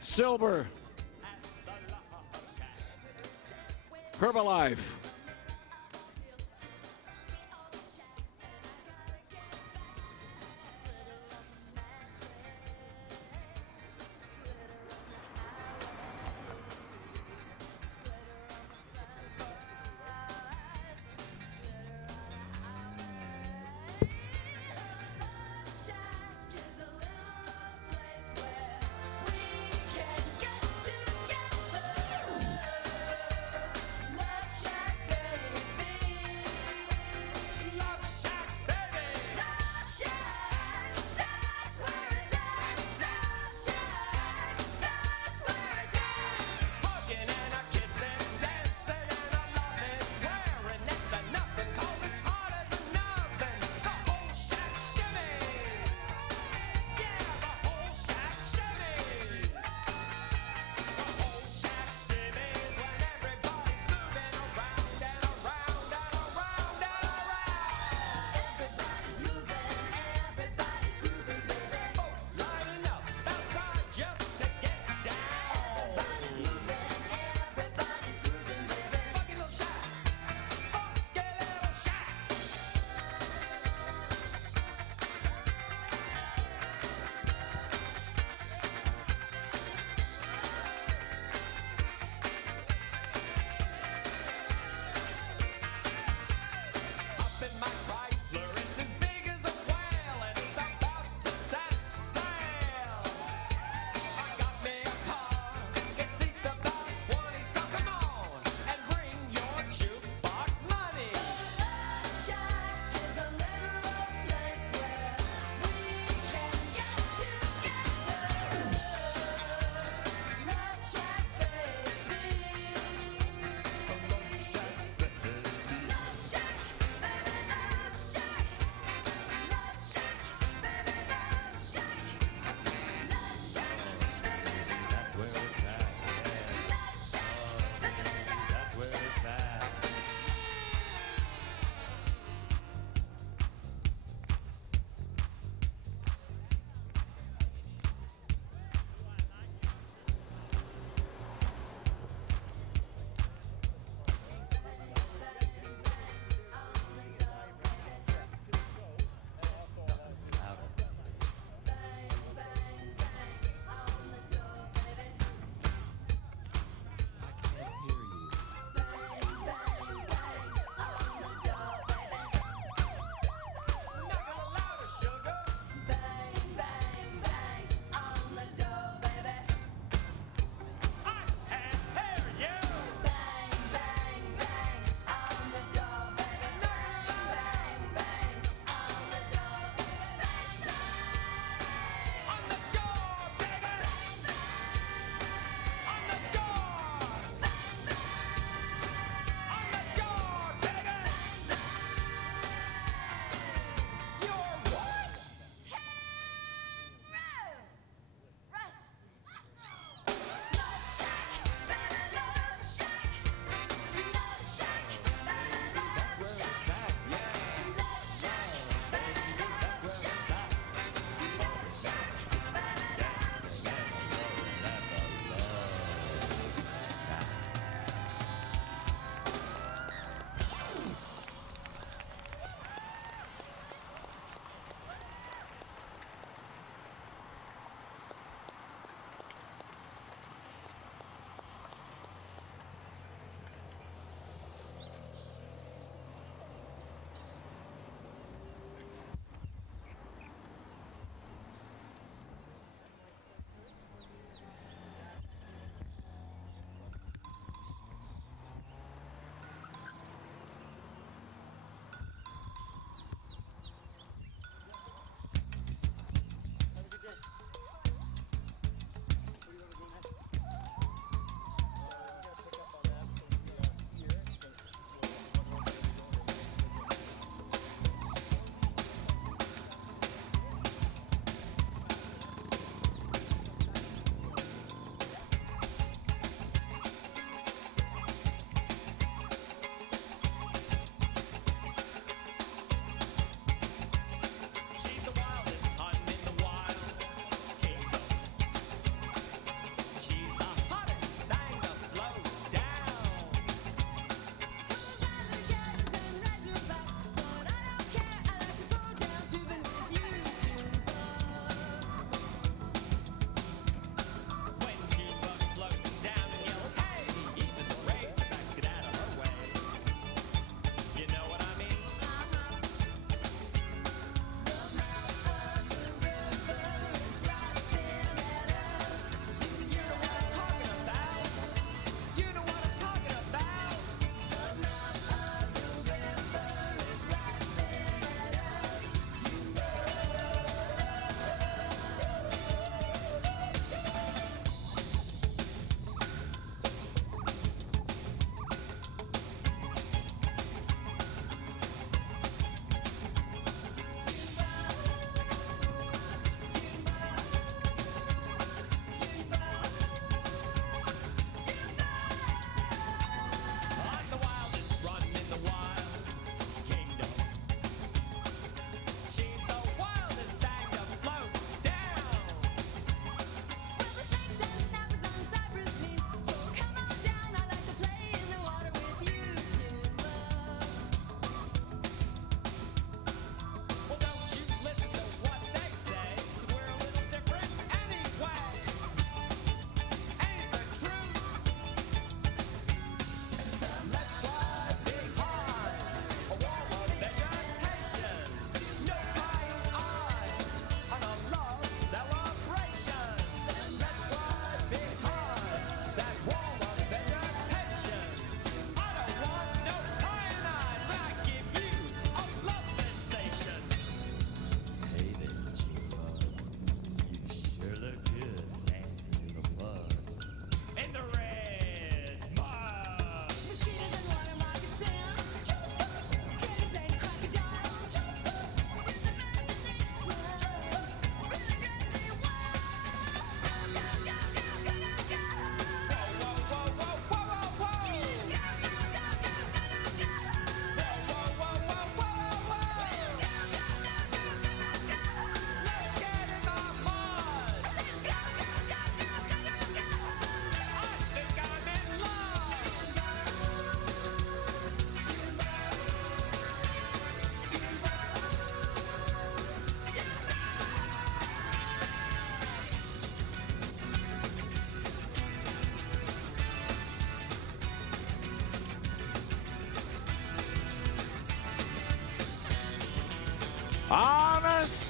silver. Herbalife.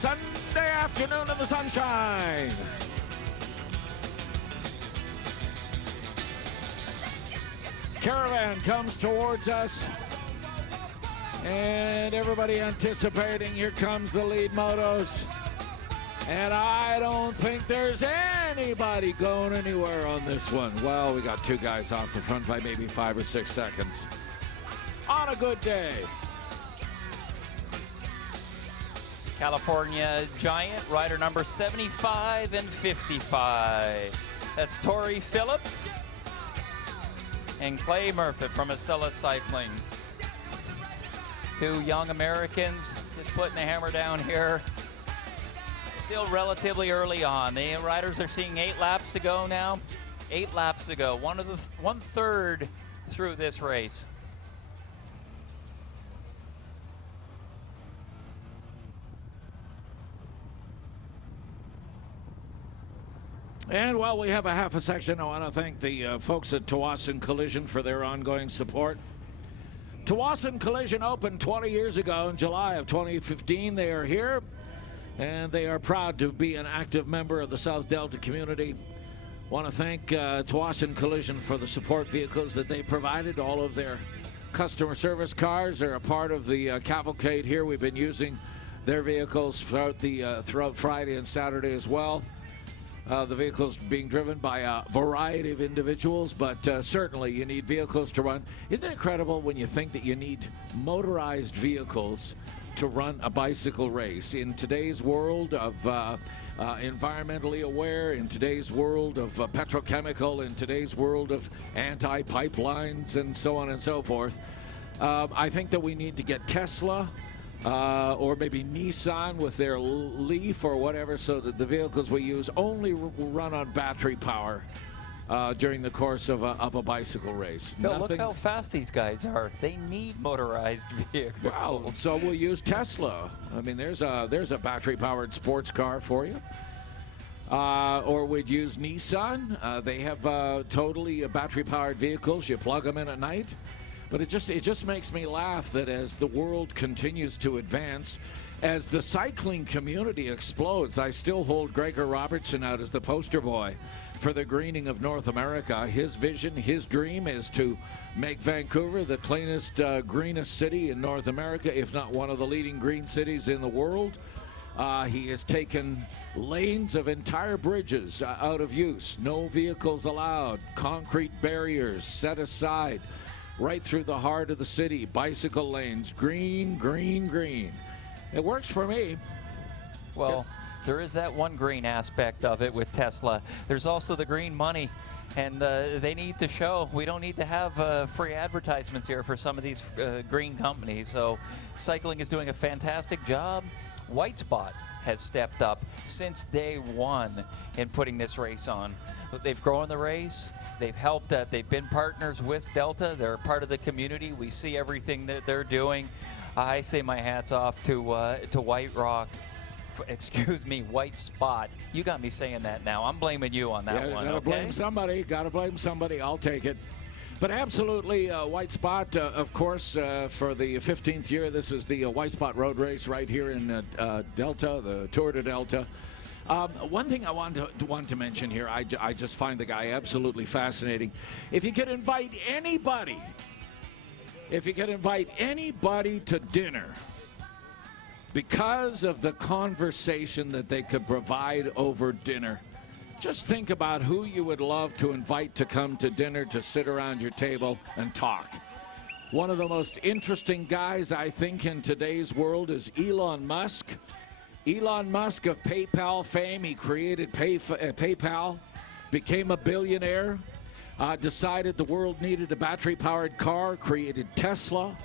Sunday afternoon in the sunshine. Caravan comes towards us, and everybody anticipating. Here comes the lead motos, and I don't think there's anybody going anywhere on this one. Well, we got two guys off the front by maybe 5 or 6 seconds. On a good day. California Giant, rider number 75 and 55. That's Tori Phillip and Clay Murphy from Estella Cycling. Two young Americans just putting the hammer down here. Still relatively early on. The riders are seeing 8 laps to go now. 8 laps to go. One third through this race. And while we have a half a section, I want to thank the folks at Tsawwassen Collision for their ongoing support. Tsawwassen Collision opened 20 years ago in July of 2015. They are here, and they are proud to be an active member of the South Delta community. Want to thank Tsawwassen Collision for the support vehicles that they provided. All of their customer service cars are a part of the cavalcade here. We've been using their vehicles throughout Friday and Saturday as well. The vehicles being driven by a variety of individuals, but certainly you need vehicles to run. Isn't it incredible when you think that you need motorized vehicles to run a bicycle race? In today's world of environmentally aware, in today's world of petrochemical, in today's world of anti-pipelines and so on and so forth, I think that we need to get Tesla or maybe Nissan with their Leaf or whatever, so that the vehicles we use only run on battery power during the course of a bicycle race. Phil, look how fast these guys are. They need motorized vehicles. Well, so we'll use Tesla. I mean, there's a battery-powered sports car for you. Or we'd use Nissan. They have totally battery-powered vehicles. You plug them in at night. But it just makes me laugh that as the world continues to advance, as the cycling community explodes, I still hold Gregor Robertson out as the poster boy for the greening of North America. His vision, his dream is to make Vancouver the cleanest, greenest city in North America, if not one of the leading green cities in the world. He has taken lanes of entire bridges out of use. No vehicles allowed. Concrete barriers set aside. Right through the heart of the city, bicycle lanes, green, green, green. It works for me. Well, there is that one green aspect of it with Tesla. There's also the green money, and they need to show. We don't need to have free advertisements here for some of these green companies. So cycling is doing a fantastic job. White Spot has stepped up since day one in putting this race on. They've grown the race. They've helped. They've been partners with Delta. They're part of the community. We see everything that they're doing. I say my hat's off to White Rock. Excuse me, White Spot. You got me saying that now. I'm blaming you on that one. Gotta blame somebody. Gotta blame somebody. I'll take it. But absolutely, White Spot, of course, for the 15th year, this is the White Spot Road Race right here in Delta, the Tour de Delta. One thing I want to mention here, I just find the guy absolutely fascinating. If you could invite anybody to dinner because of the conversation that they could provide over dinner, just think about who you would love to invite to come to dinner to sit around your table and talk. One of the most interesting guys, I think, in today's world is Elon Musk. Elon Musk of PayPal fame, he created PayPal, became a billionaire, decided the world needed a battery-powered car, created Tesla,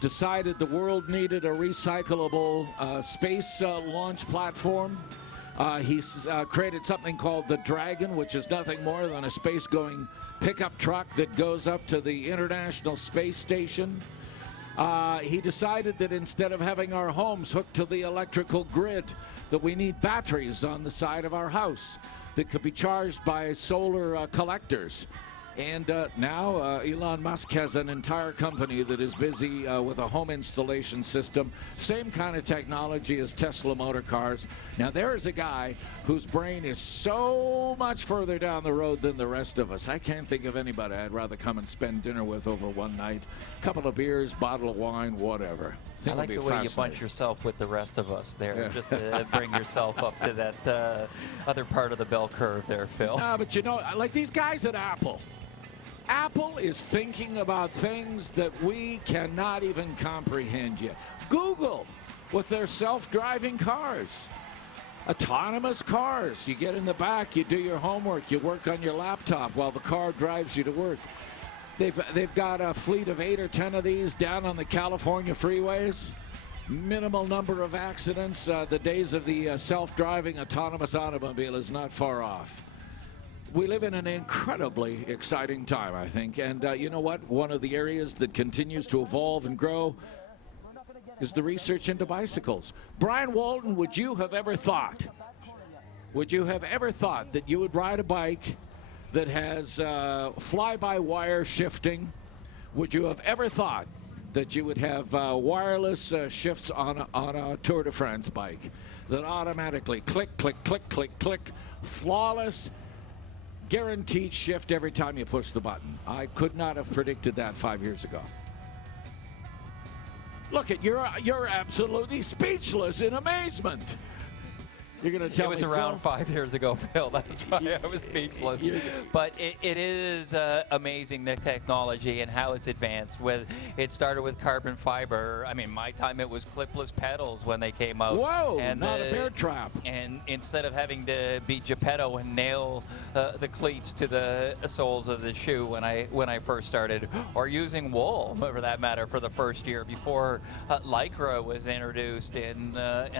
decided the world needed a recyclable space launch platform. He's created something called the Dragon, which is nothing more than a space-going pickup truck that goes up to the International Space Station. He decided that instead of having our homes hooked to the electrical grid, that we need batteries on the side of our house that could be charged by solar collectors. And now Elon Musk has an entire company that is busy with a home installation system. Same kind of technology as Tesla motor cars. Now there is a guy whose brain is so much further down the road than the rest of us. I can't think of anybody I'd rather come and spend dinner with over one night. Couple of beers, bottle of wine, whatever. I like the way you bunch yourself with the rest of us there, just to bring yourself up to that other part of the bell curve there, Phil. But you know, like these guys at Apple. Apple is thinking about things that we cannot even comprehend yet. Google with their self-driving cars. Autonomous cars. You get in the back, you do your homework, you work on your laptop while the car drives you to work. They've got a fleet of 8 or 10 of these down on the California freeways. Minimal number of accidents. The days of the self-driving autonomous automobile is not far off. We live in an incredibly exciting time, I think. And you know what? One of the areas that continues to evolve and grow is the research into bicycles. Brian Walton, would you have ever thought that you would ride a bike that has fly-by-wire shifting? Would you have ever thought that you would have wireless shifts on a Tour de France bike that automatically click, click, click, click, click, flawless, guaranteed shift every time you push the button? I could not have predicted that 5 years ago. Look at you're absolutely speechless in amazement. You're going to tell me it was around 5 years ago, Phil. That's why I was speechless. But it is amazing, the technology and how it's advanced. It started with carbon fiber. I mean, my time it was clipless pedals when they came out. Whoa, and not a bear trap. And instead of having to be Geppetto and nail the cleats to the soles of the shoe when I first started, or using wool, for that matter, for the first year before Lycra was introduced in the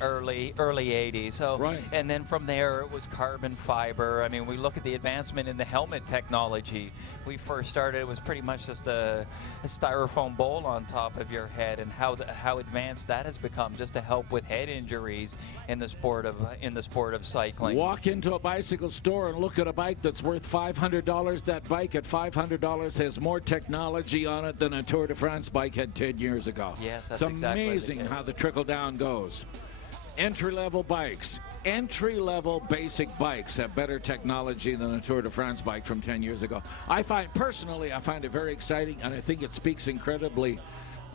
early 80s. So, right. And then from there it was carbon fiber. I mean, we look at the advancement in the helmet technology. We first started, it was pretty much just a styrofoam bowl on top of your head, and how advanced that has become just to help with head injuries in the sport of cycling. Walk into a bicycle store and look at a bike that's worth $500. That bike at $500 has more technology on it than a Tour de France bike had 10 years ago. Yes, that's it's exactly amazing how the trickle down goes. Entry-level bikes, entry-level basic bikes have better technology than a Tour de France bike from 10 years ago. I find it very exciting, and I think it speaks incredibly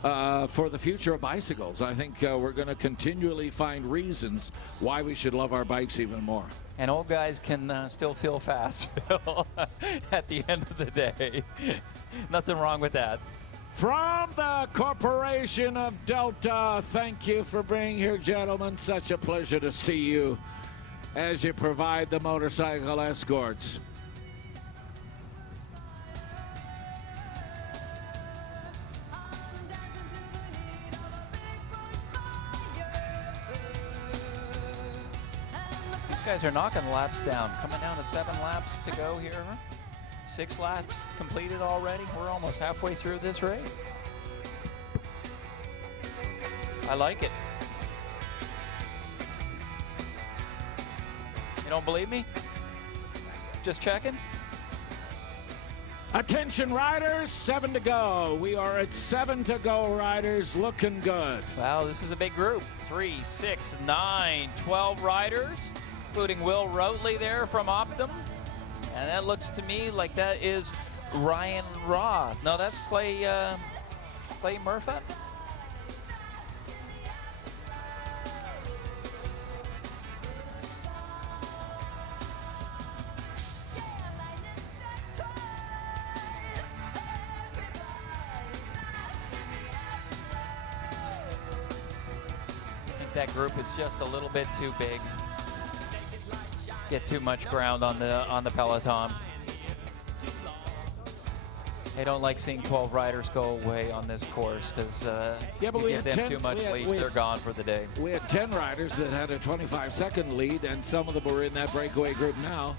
for the future of bicycles. I think we're going to continually find reasons why we should love our bikes even more. And old guys can still feel fast at the end of the day. Nothing wrong with that. From the Corporation of Delta, thank you for being here, gentlemen. Such a pleasure to see you as you provide the motorcycle escorts. These guys are knocking laps down, coming down to 7 laps to go here. 6 laps completed already. We're almost halfway through this race. I like it. You don't believe me? Just checking. Attention riders, 7 to go. We are at 7 to go, riders, looking good. Wow, this is a big group. 3, 6, 9, 12 riders, including Will Routley there from Optum. And that looks to me like that is Ryan Roth. No, that's Clay Murphy. I think that group is just a little bit too big. Get too much ground on the Peloton. They don't like seeing 12 riders go away on this course because you give them too much leash, they're gone for the day. We had 10 riders that had a 25-second lead, and some of them were in that breakaway group now.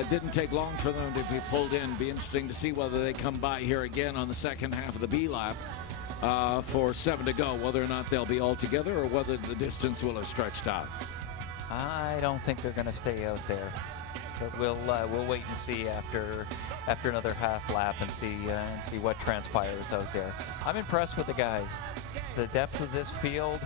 It didn't take long for them to be pulled in. Be interesting to see whether they come by here again on the second half of the B lap for 7 to go, whether or not they'll be all together or whether the distance will have stretched out. I don't think they're going to stay out there. But we'll wait and see after another half lap and see what transpires out there. I'm impressed with the guys. The depth of this field,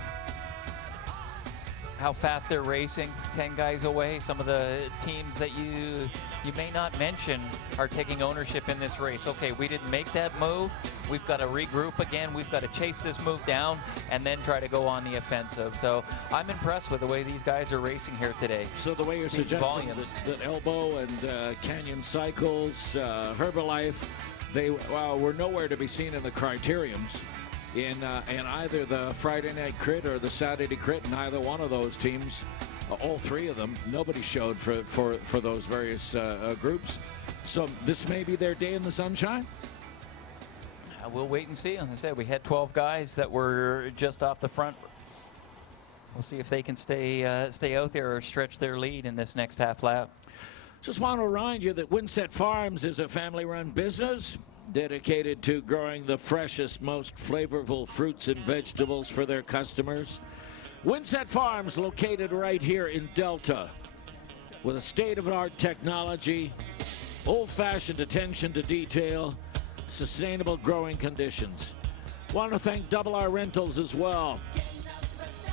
how fast they're racing, 10 guys away. Some of the teams that you may not mention are taking ownership in this race. Okay, we didn't make that move. We've got to regroup again. We've got to chase this move down and then try to go on the offensive. So I'm impressed with the way these guys are racing here today. So the way you're Speaks suggesting volumes. that Elbow and Canyon Cycles, Herbalife, they were nowhere to be seen in the criteriums in either the Friday night crit or the Saturday crit, and either one of those teams, all three of them, nobody showed for those various groups. So this may be their day in the sunshine? We'll wait and see. As I said, we had 12 guys that were just off the front. We'll see if they can stay out there or stretch their lead in this next half lap. Just want to remind you that Winset Farms is a family-run business dedicated to growing the freshest, most flavorful fruits and vegetables for their customers. Winset Farms, located right here in Delta, with a state-of-the-art technology, old-fashioned attention to detail, sustainable growing conditions. Want to thank Double R Rentals as well.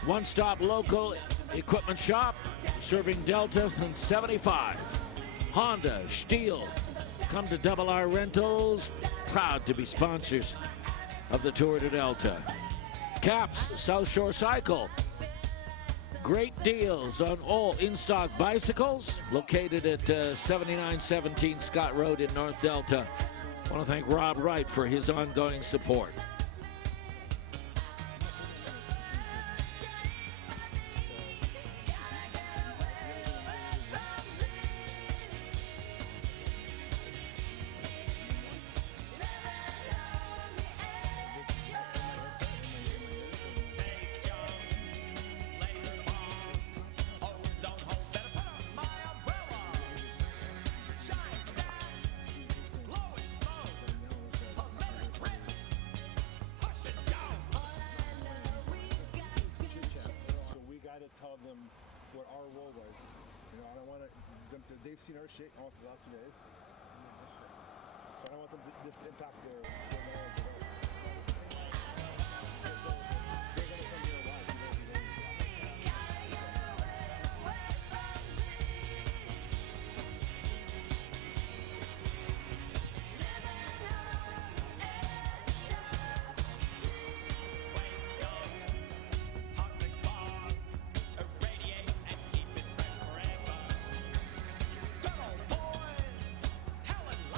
One-stop local equipment shop serving Delta since '75. Honda, Stihl, come to Double R Rentals. Proud to be sponsors of the Tour de Delta. Caps, South Shore Cycle. Great deals on all in-stock bicycles located at 7917 Scott Road in North Delta. I want to thank Rob Wright for his ongoing support. Tell them what our role was. You know, I don't want them to. They've seen our shit all for the last 2 days. So I don't want them to just impact their knowledge of us. So they're gonna come here live.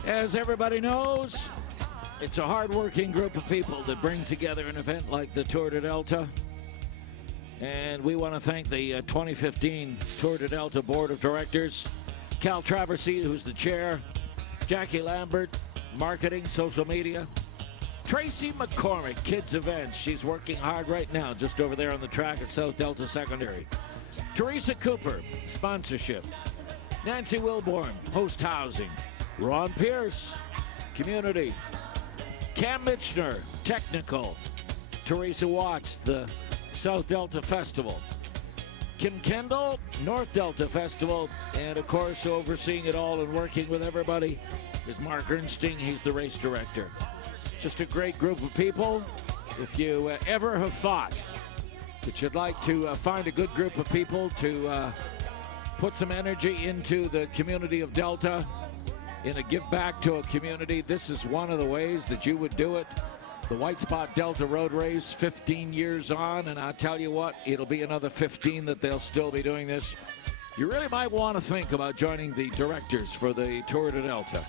As everybody knows, it's a hard-working group of people that bring together an event like the Tour de Delta. And we want to thank the 2015 Tour de Delta Board of Directors, Cal Traversy, who's the chair, Jackie Lambert, marketing, social media, Tracy McCormick, kids events. She's working hard right now just over there on the track at South Delta Secondary. Teresa Cooper, sponsorship. Nancy Wilborn, host housing. Ron Pierce, community. Cam Mitchner, technical. Teresa Watts, the South Delta Festival. Kim Kendall, North Delta Festival. And of course, overseeing it all and working with everybody is Mark Ernstine. He's the race director. Just a great group of people. If you ever have thought that you'd like to find a good group of people to put some energy into the community of Delta, in a give back to a community, this is one of the ways that you would do it. The White Spot Delta Road Race, 15 years on, and I tell you what, it'll be another 15 that they'll still be doing this. You really might want to think about joining the directors for the Tour de Delta.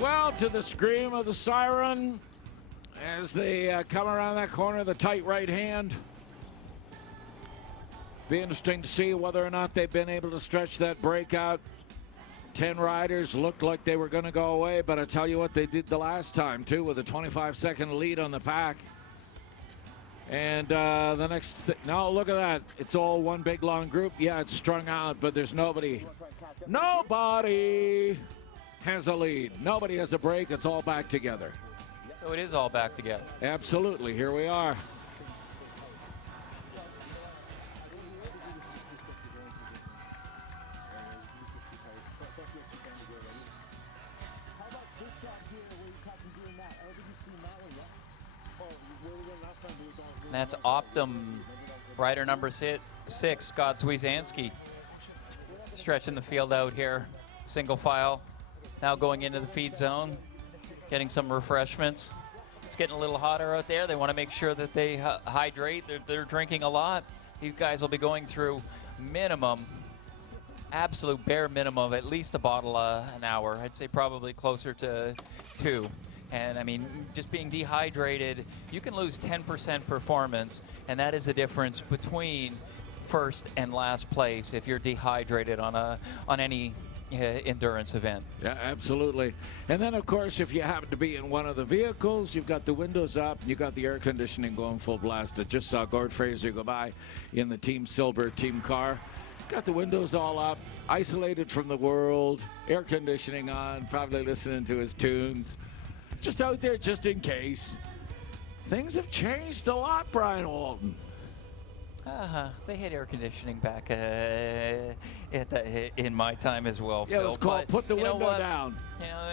Well, to the scream of the siren as they come around that corner, the tight right hand. Be interesting to see whether or not they've been able to stretch that breakout. 10 riders looked like they were going to go away, but I tell you what they did the last time, too, with a 25-second lead on the pack. And the next, no, look at that. It's all one big long group. Yeah, it's strung out, but there's nobody. Nobody has a lead. Nobody has a break. It's all back together. So it is all back together. Absolutely. Here we are. And that's Optum rider number 6, Scott Tsawwassen, stretching the field out here. Single file. Now going into the feed zone, getting some refreshments. It's getting a little hotter out there. They want to make sure that they hydrate. They're drinking a lot. These guys will be going through minimum, absolute bare minimum of at least a bottle an hour. I'd say probably closer to 2. And I mean, just being dehydrated, you can lose 10% performance, and that is the difference between first and last place if you're dehydrated on any endurance event. Yeah, absolutely. And then, of course, if you happen to be in one of the vehicles, you've got the windows up, you've got the air conditioning going full blast. I just saw Gord Fraser go by in the Team Silver team car. Got the windows all up, isolated from the world, air conditioning on, probably listening to his tunes. Just out there just in case. Things have changed a lot, Brian Walton. They had air conditioning back in my time as well, Yeah, Phil. it was called Put the Window Down. You know,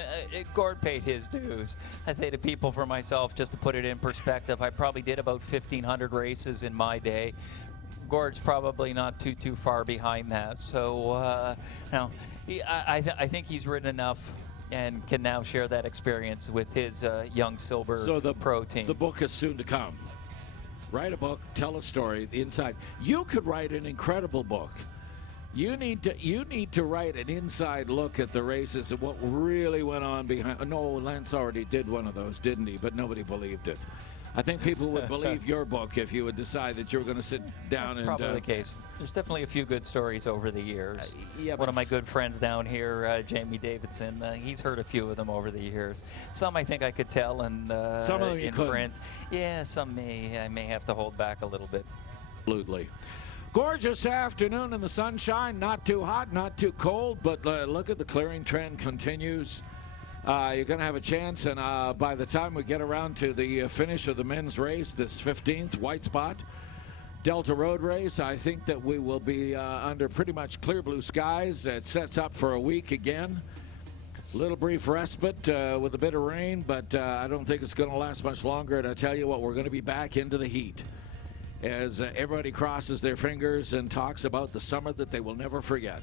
Gord paid his dues. I say to people, for myself, just to put it in perspective, I probably did about 1,500 races in my day. Gord's probably not too far behind that. So, I think he's ridden enough and can now share that experience with his young Silver Pro team. The book is soon to come. Write a book, tell a story, the inside. You could write an incredible book. You need to write an inside look at the races and what really went on behind. No, Lance already did one of those, didn't he? But nobody believed it. I think people would believe your book if you would decide that you were going to sit down. That's probably the case. There's definitely a few good stories over the years. Yeah, one of my good friends down here, Jamie Davidson, he's heard a few of them over the years. Some I think I could tell in some of them you couldn't. print. Yeah, some I may have to hold back a little bit. Absolutely. Gorgeous afternoon in the sunshine. Not too hot, not too cold, but look at the clearing trend continues. You're going to have a chance, and by the time we get around to the finish of the men's race, this 15th white spot Delta Road race, I think that we will be under pretty much clear blue skies. It sets up for a week again. Little brief respite with a bit of rain, but I don't think it's going to last much longer. And I tell you what, we're going to be back into the heat as everybody crosses their fingers and talks about the summer that they will never forget.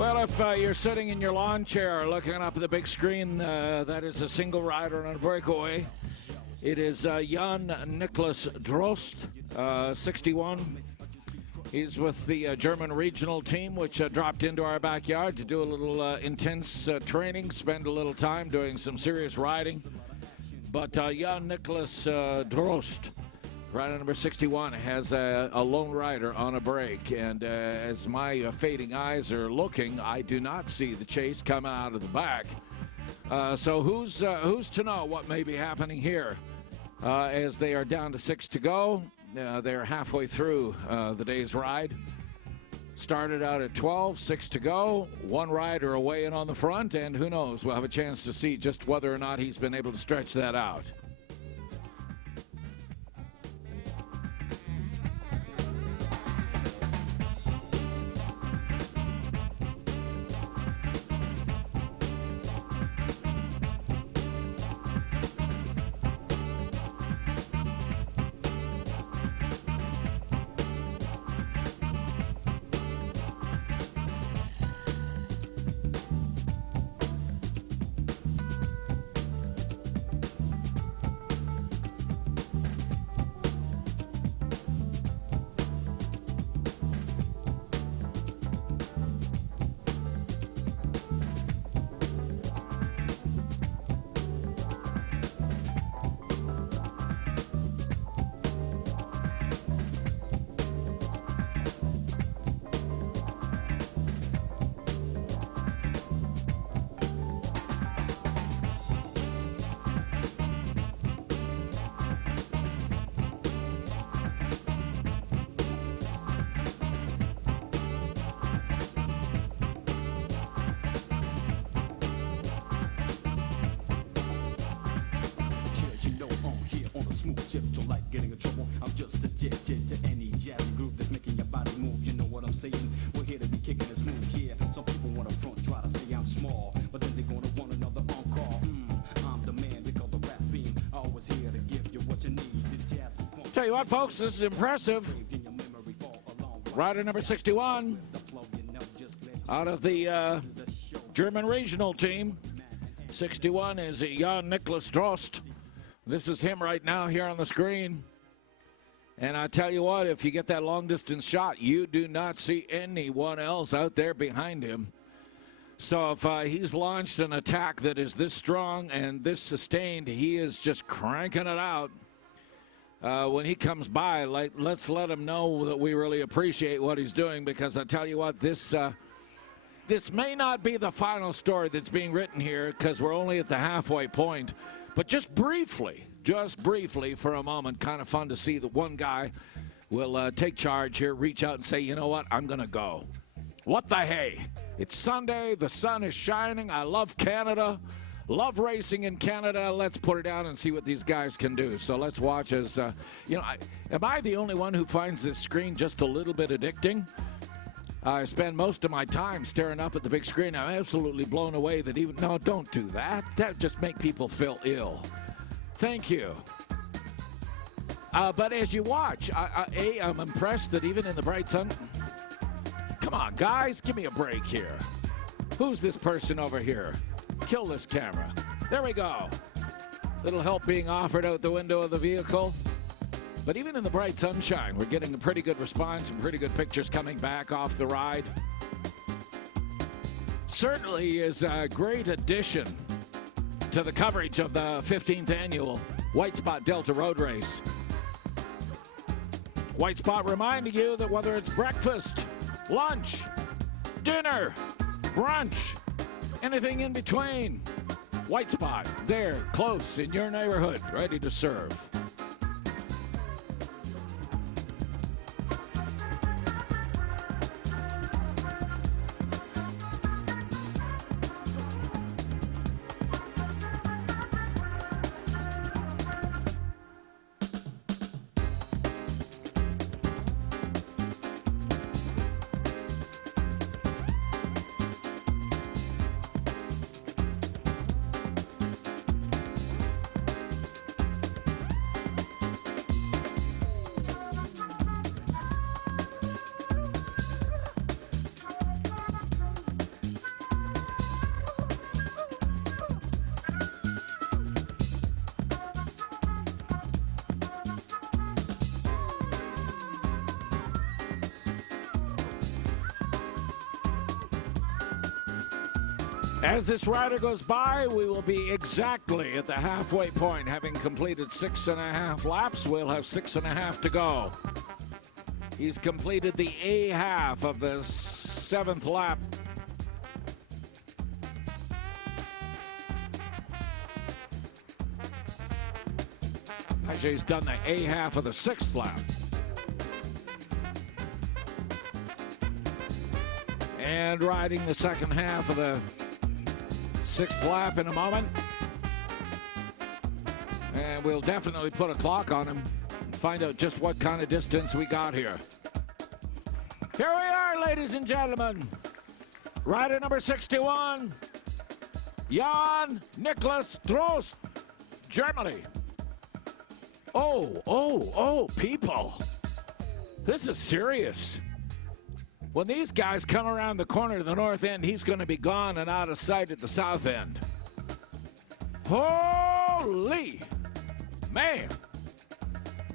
Well, if you're sitting in your lawn chair looking up at the big screen, that is a single rider on a breakaway. It is Jan Nicholas Drost, 61. He's with the German regional team, which dropped into our backyard to do a little intense training, spend a little time doing some serious riding. But Jan Nicholas Drost, rider number 61, has a lone rider on a break. And as my fading eyes are looking, I do not see the chase coming out of the back. So who's to know what may be happening here as they are down to 6 to go. They're halfway through the day's ride. Started out at 12, 6 to go. One rider away and on the front, and who knows, we'll have a chance to see just whether or not he's been able to stretch that out. Don't like getting in trouble. I'm just a jet to any jazzy group that's making your body move. You know what I'm saying? We're here to be kicking this move here. Some people want to front, try to say I'm small, but then they're gonna want another encore. I'm the man, they call the rap fiend. Always here to give you what you need. This jazzy funk. Tell you what, folks, this is impressive. Rider number 61 out of the German regional team. 61 is Jan Nicholas Drost. This is him right now here on the screen. And I tell you what, if you get that long-distance shot, you do not see anyone else out there behind him. So if he's launched an attack that is this strong and this sustained, he is just cranking it out. When he comes by, let's let him know that we really appreciate what he's doing, because I tell you what, this may not be the final story that's being written here, because we're only at the halfway point. But just briefly for a moment, kind of fun to see that one guy will take charge here, reach out and say, you know what, I'm going to go. What the hey? It's Sunday, the sun is shining, I love Canada, love racing in Canada, let's put it down and see what these guys can do. So let's watch as, am I the only one who finds this screen just a little bit addicting? I spend most of my time staring up at the big screen. I'm absolutely blown away that no, don't do that. That just make people feel ill. Thank you. But as you watch, I'm impressed that even in the bright sun, come on, guys, give me a break here. Who's this person over here? Kill this camera. There we go. Little help being offered out the window of the vehicle. But even in the bright sunshine, we're getting a pretty good response and pretty good pictures coming back off the ride. Certainly is a great addition to the coverage of the 15th annual White Spot Delta Road Race. White Spot reminding you that whether it's breakfast, lunch, dinner, brunch, anything in between, White Spot, there, close in your neighborhood, ready to serve. As this rider goes by, we will be exactly at the halfway point. Having completed 6.5 laps, we'll have 6.5 to go. He's completed the A half of the 7th lap. Actually, he's done the A half of the 6th lap. And riding the second half of the 6th lap in a moment. And we'll definitely put a clock on him and find out just what kind of distance we got here. Here we are, ladies and gentlemen. Rider number 61, Jan Nicholas Drost, Germany. Oh, people. This is serious. When these guys come around the corner to the north end, he's going to be gone and out of sight at the south end. Holy man.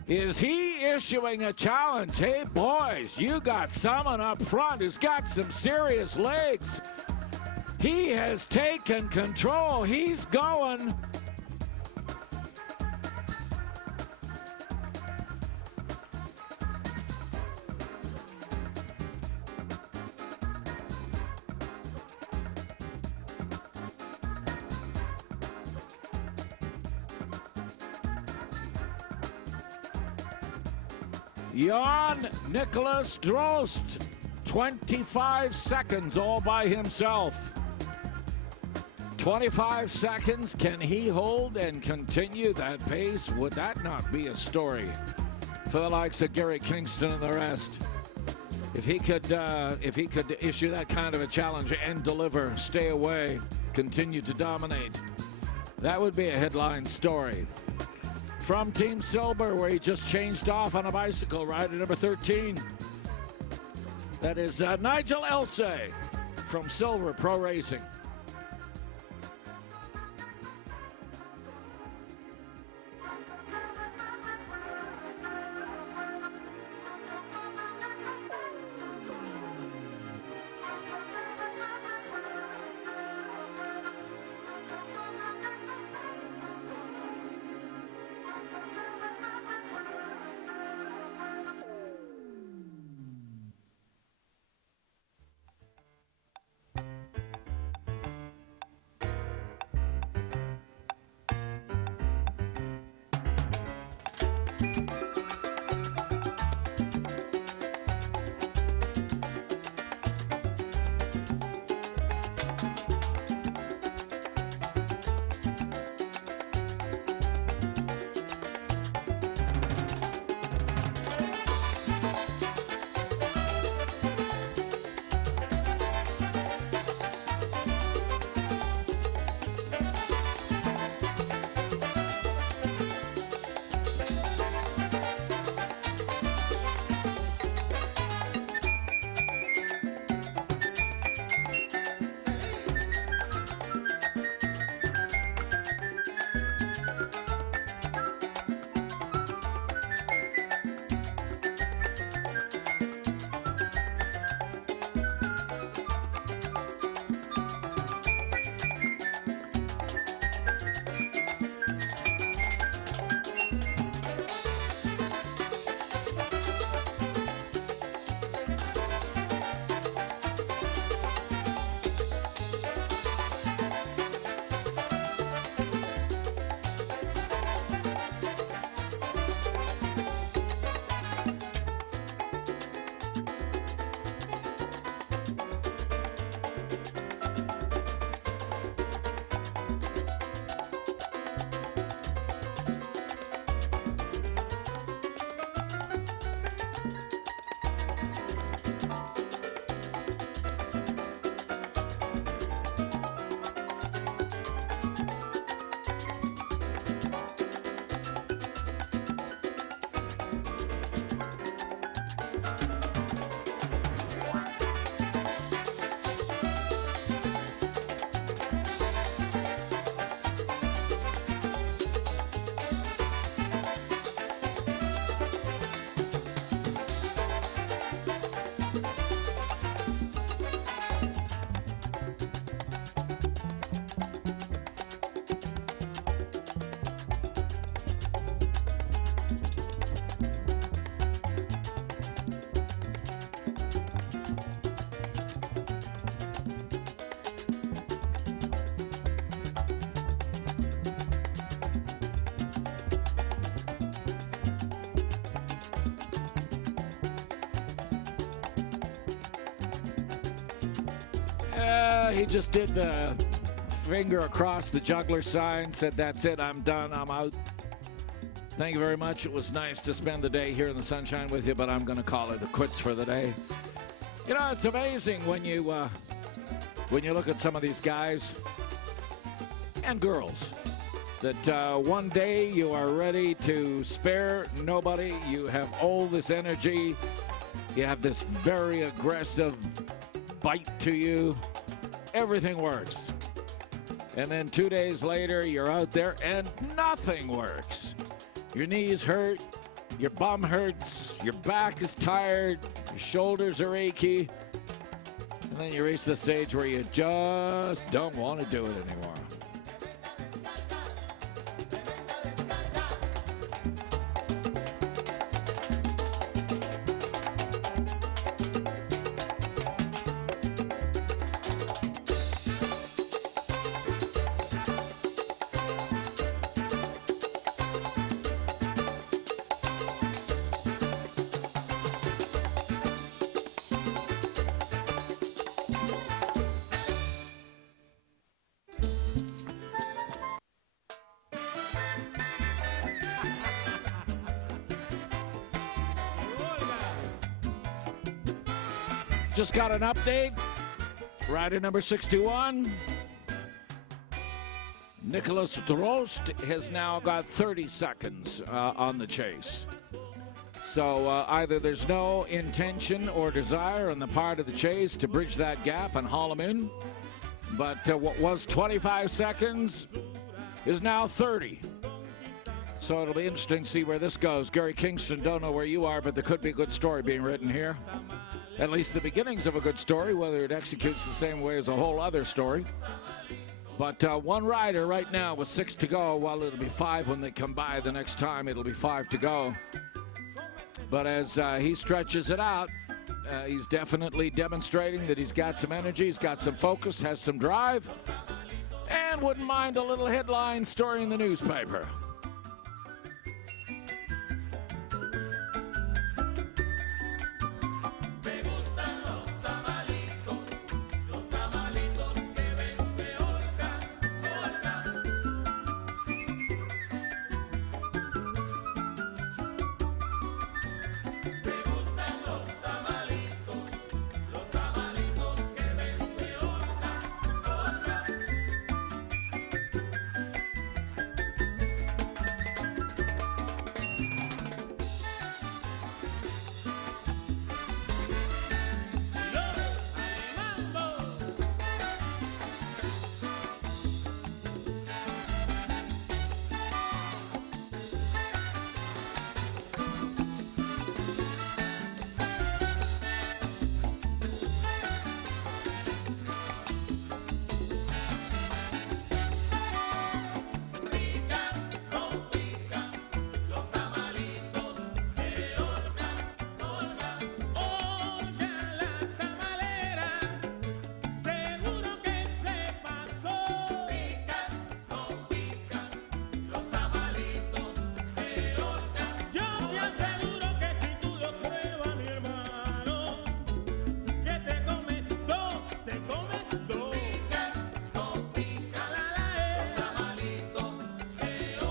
Is he issuing a challenge? Hey, boys, you got someone up front who's got some serious legs. He has taken control. He's going. Jan Nicholas Drost, 25 seconds all by himself. 25 seconds, can he hold and continue that pace? Would that not be a story for the likes of Gary Kingston and the rest? If he could issue that kind of a challenge and deliver, stay away, continue to dominate, that would be a headline story. From Team Silver, where he just changed off on a bicycle, rider number 13. That is Nigel Elsay from Silver Pro Racing. he just did the finger across the juggler sign, said, "That's it, I'm done, I'm out." Thank you very much. It was nice to spend the day here in the sunshine with you, but I'm going to call it a quits for the day. You know, it's amazing when you look at some of these guys and girls that one day you are ready to spare nobody. You have all this energy. You have this very aggressive bite to you. Everything works. And then 2 days later, you're out there and nothing works. Your knees hurt, your bum hurts, your back is tired, your shoulders are achy. And then you reach the stage where you just don't want to do it anymore. Just got an update. Rider number 61, Nicholas Drost, has now got 30 seconds on the chase. So either there's no intention or desire on the part of the chase to bridge that gap and haul him in, but what was 25 seconds is now 30. So it'll be interesting to see where this goes. Gary Kingston, don't know where you are, but there could be a good story being written here. At least the beginnings of a good story, whether it executes the same way as a whole other story. But one rider right now with 6 to go. Well, it'll be 5 when they come by the next time. It'll be 5 to go. But as he stretches it out, he's definitely demonstrating that he's got some energy, he's got some focus, has some drive, and wouldn't mind a little headline story in the newspaper.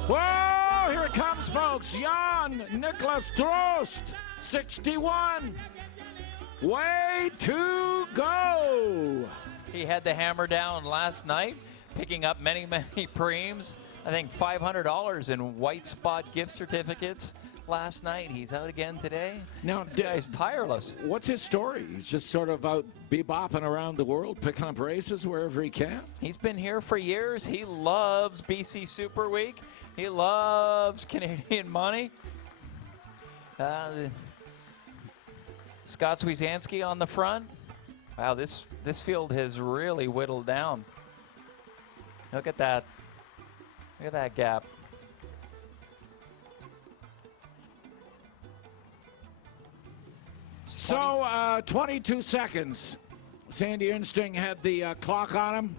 Whoa, here it comes, folks. Jan Nicholas Drost, 61. Way to go. He had the hammer down last night, picking up many, many preems. I think $500 in white spot gift certificates last night. He's out again today. Now, This guy's tireless. What's his story? He's just sort of out bebopping around the world, picking up races wherever he can. He's been here for years. He loves BC Super Week. He loves Canadian money. Scott Swiezanski on the front. Wow, this field has really whittled down. Look at that. Look at that gap. So, 22 seconds. Sandy Ernsting had the clock on him.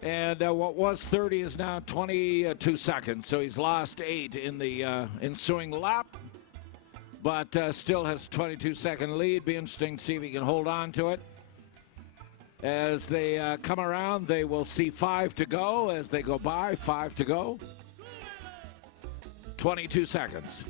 And what was 30 is now 22 seconds. So he's lost 8 in the ensuing lap. But still has a 22-second lead. Be interesting to see if he can hold on to it. As they come around, they will see 5 to go. As they go by, 5 to go. 22 seconds.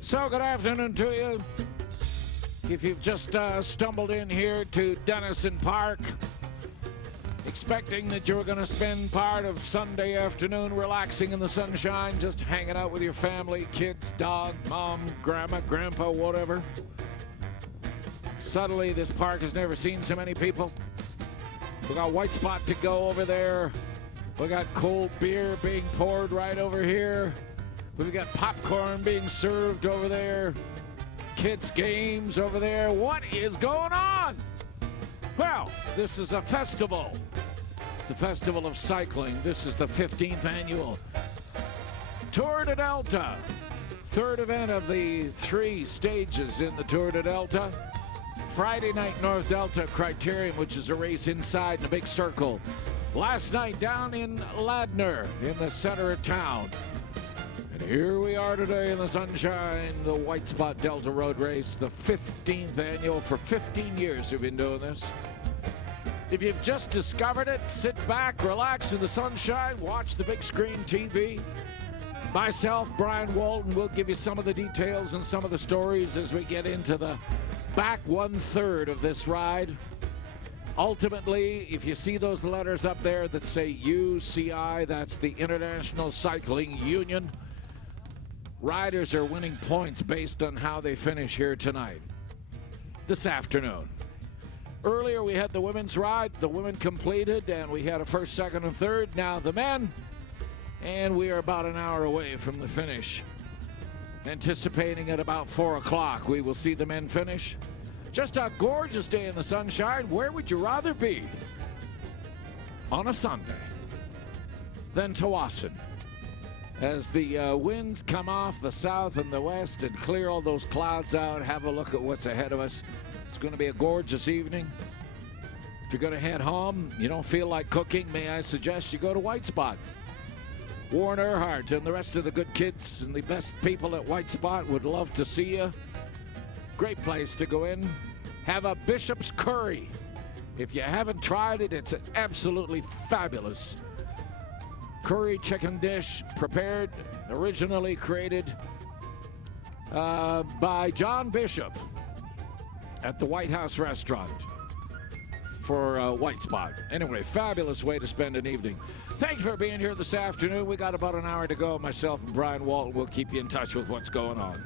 So good afternoon to you. If you've just stumbled in here to Dennison Park, expecting that you were going to spend part of Sunday afternoon relaxing in the sunshine, just hanging out with your family, kids, dog, mom, grandma, grandpa, whatever. Suddenly, this park has never seen so many people. We got White Spot to go over there. We got cold beer being poured right over here. We've got popcorn being served over there. Kids' games over there. What is going on? Well, this is a festival. It's the Festival of Cycling. This is the 15th annual Tour de Delta. Third event of the 3 stages in the Tour de Delta. Friday night, North Delta Criterium, which is a race inside in a big circle. Last night down in Ladner in the center of town. And here we are today in the sunshine, the White Spot Delta Road Race, the 15th annual. For 15 years we've been doing this. If you've just discovered it, sit back, relax in the sunshine, watch the big screen TV. Myself, Brian Walton, will give you some of the details and some of the stories as we get into the back 1/3 of this ride. Ultimately, if you see those letters up there that say UCI, that's the International Cycling Union, riders are winning points based on how they finish here tonight, this afternoon. Earlier we had the women's ride. The women completed, and we had a first, second, and third. Now the men, and we are about an hour away from the finish. Anticipating at about 4 o'clock, we will see the men finish. Just a gorgeous day in the sunshine. Where would you rather be on a Sunday than Tsawwassen? As the winds come off the south and the west and clear all those clouds out, have a look at what's ahead of us. It's going to be a gorgeous evening. If you're going to head home, you don't feel like cooking, may I suggest you go to White Spot. Warren Earhart and the rest of the good kids and the best people at White Spot would love to see you. Great place to go in. Have a Bishop's Curry. If you haven't tried it, it's absolutely fabulous. Curry chicken dish prepared, originally created by John Bishop at the White House restaurant for White Spot. Anyway, fabulous way to spend an evening. Thank you for being here this afternoon. We got about an hour to go. Myself and Brian Walton will keep you in touch with what's going on.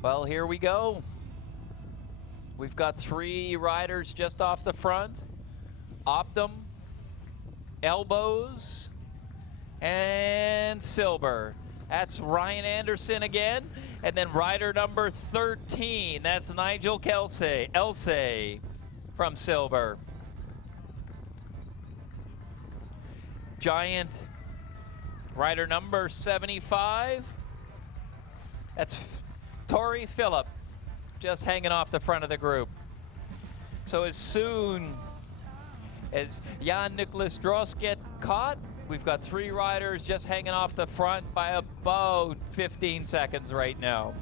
Well, here we go. We've got 3 riders just off the front. Optum, Elbows, and Silver. That's Ryan Anderson again. And then rider number 13, that's Nigel Elsay from Silver. Giant rider number 75. That's Tori Phillip, just hanging off the front of the group. So as soon as Jan Nicholas Dross get caught, we've got 3 riders just hanging off the front by about 15 seconds right now.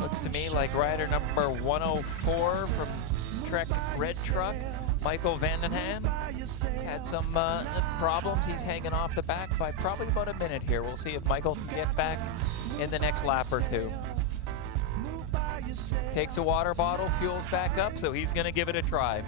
Looks to me like rider number 104 from Trek Red Truck, Michael Vandenham. He's had some problems. He's hanging off the back by probably about a minute here. We'll see if Michael can get back in the next lap or two. Takes a water bottle, fuels back up, so he's going to give it a try.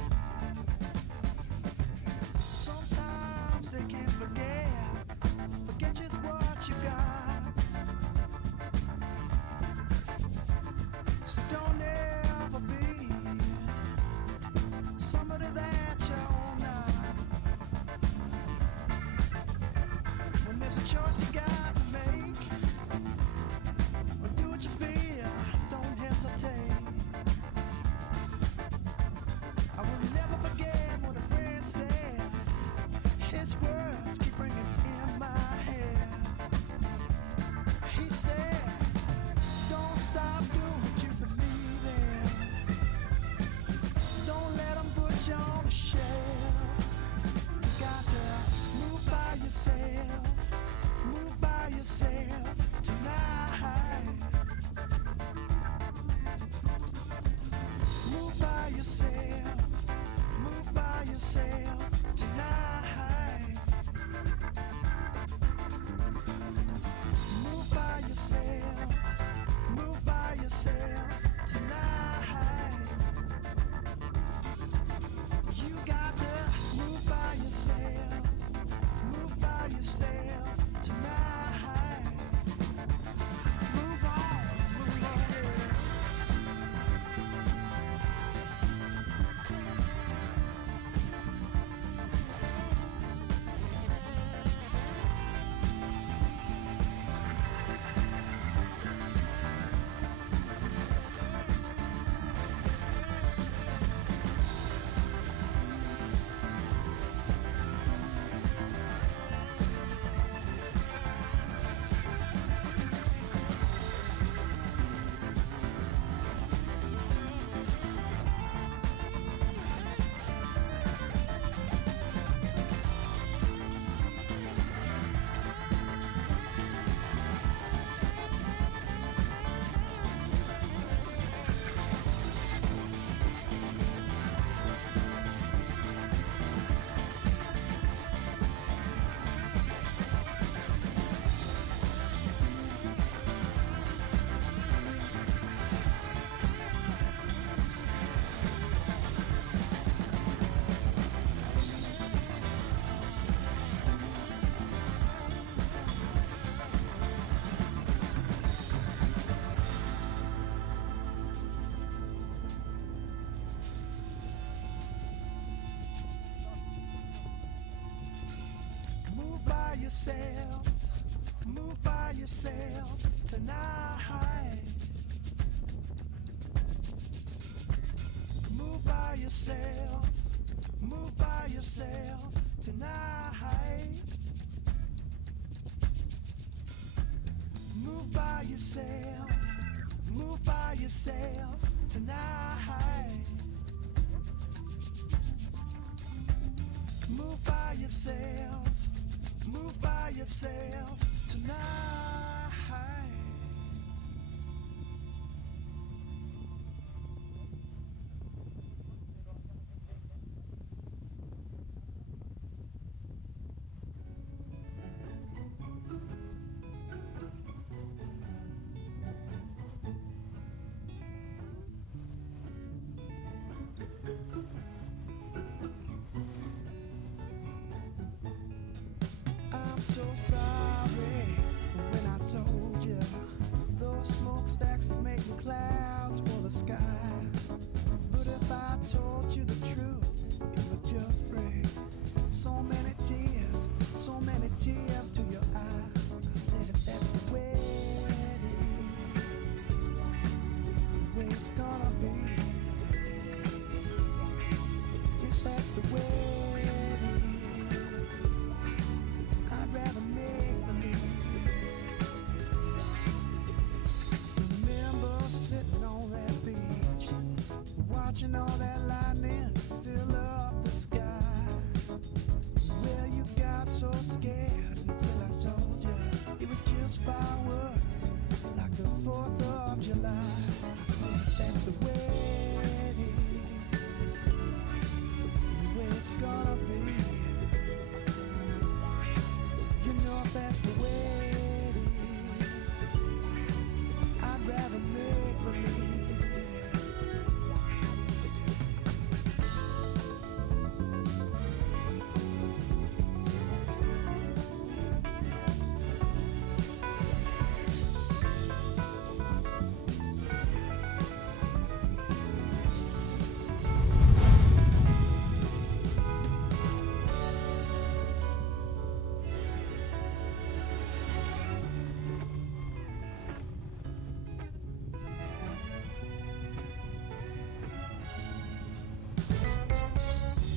yourself, move by yourself tonight. Move by yourself, move by yourself tonight. Move by yourself, move by yourself tonight. Move by yourself, move by yourself tonight. I'm so sorry when I told you those smokestacks are making clouds for the sky. But if I told you the truth, it would just bring so many tears to your eyes. I said if that's the way it's gonna be, if that's the way I'd rather make believe. Remember sitting on that beach, watching all that lightning fill up the sky. Well, you got so scared until I told you it was just fireworks, like the 4th of July. I said that's the way it's gonna be. You know if that's the way it is, I'd rather make believe.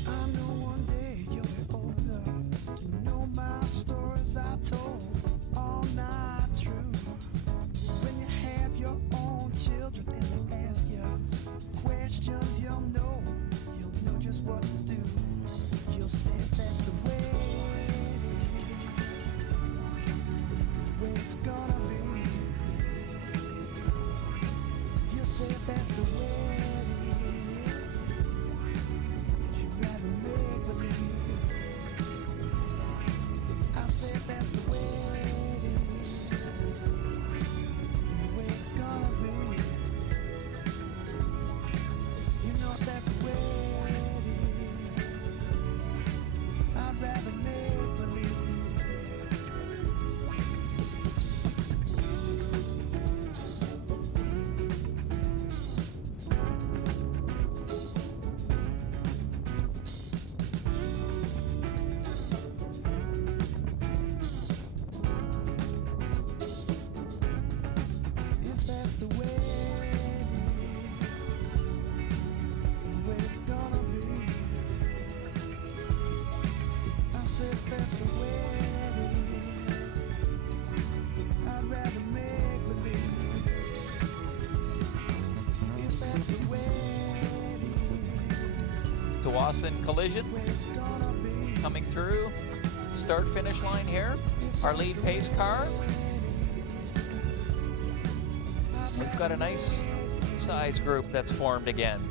I know one day you'll be old enough to know my stories I told, all not true. When you have your own children and they ask you questions, you'll know just what to do. You'll say that's the way it's gonna be. You'll say that's the way you'd rather make believe. I said that's the way it's gonna be. You know if that's the way I'd rather make believe. If that's the way it's gonna be, I said that's the way I'd rather make believe. If that's the way Tsawwassen collision it's gonna be, coming through. Start finish line here. Our lead pace car. We've got a nice size group that's formed again.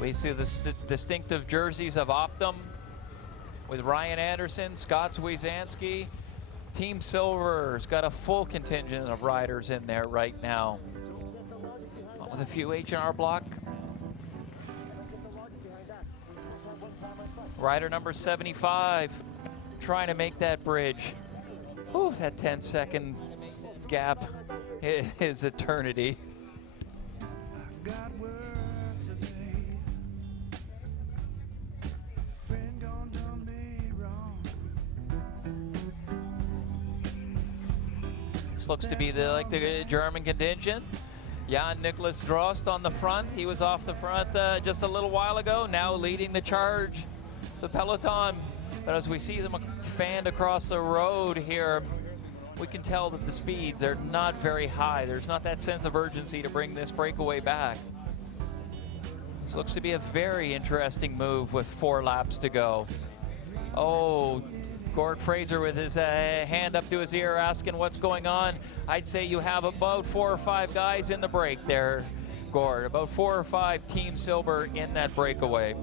We see the distinctive jerseys of Optum with Ryan Anderson, Scott Tsawwassen. Team Silver's got a full contingent of riders in there right now. With a few H&R Block. Rider number 75 trying to make that bridge. Whew, that 10-second gap is eternity. got work today. Friend gone done me wrong. This looks to be the German contingent. Jan Nicholas Drost on the front. He was off the front just a little while ago, now leading the charge, the peloton. But as we see them fanned across the road here, we can tell that the speeds are not very high. There's not that sense of urgency to bring this breakaway back. This looks to be a very interesting move with 4 laps to go. Oh, Gord Fraser with his hand up to his ear asking what's going on. I'd say you have about 4 or 5 guys in the break there, Gord. About 4 or 5 Team Silver in that breakaway.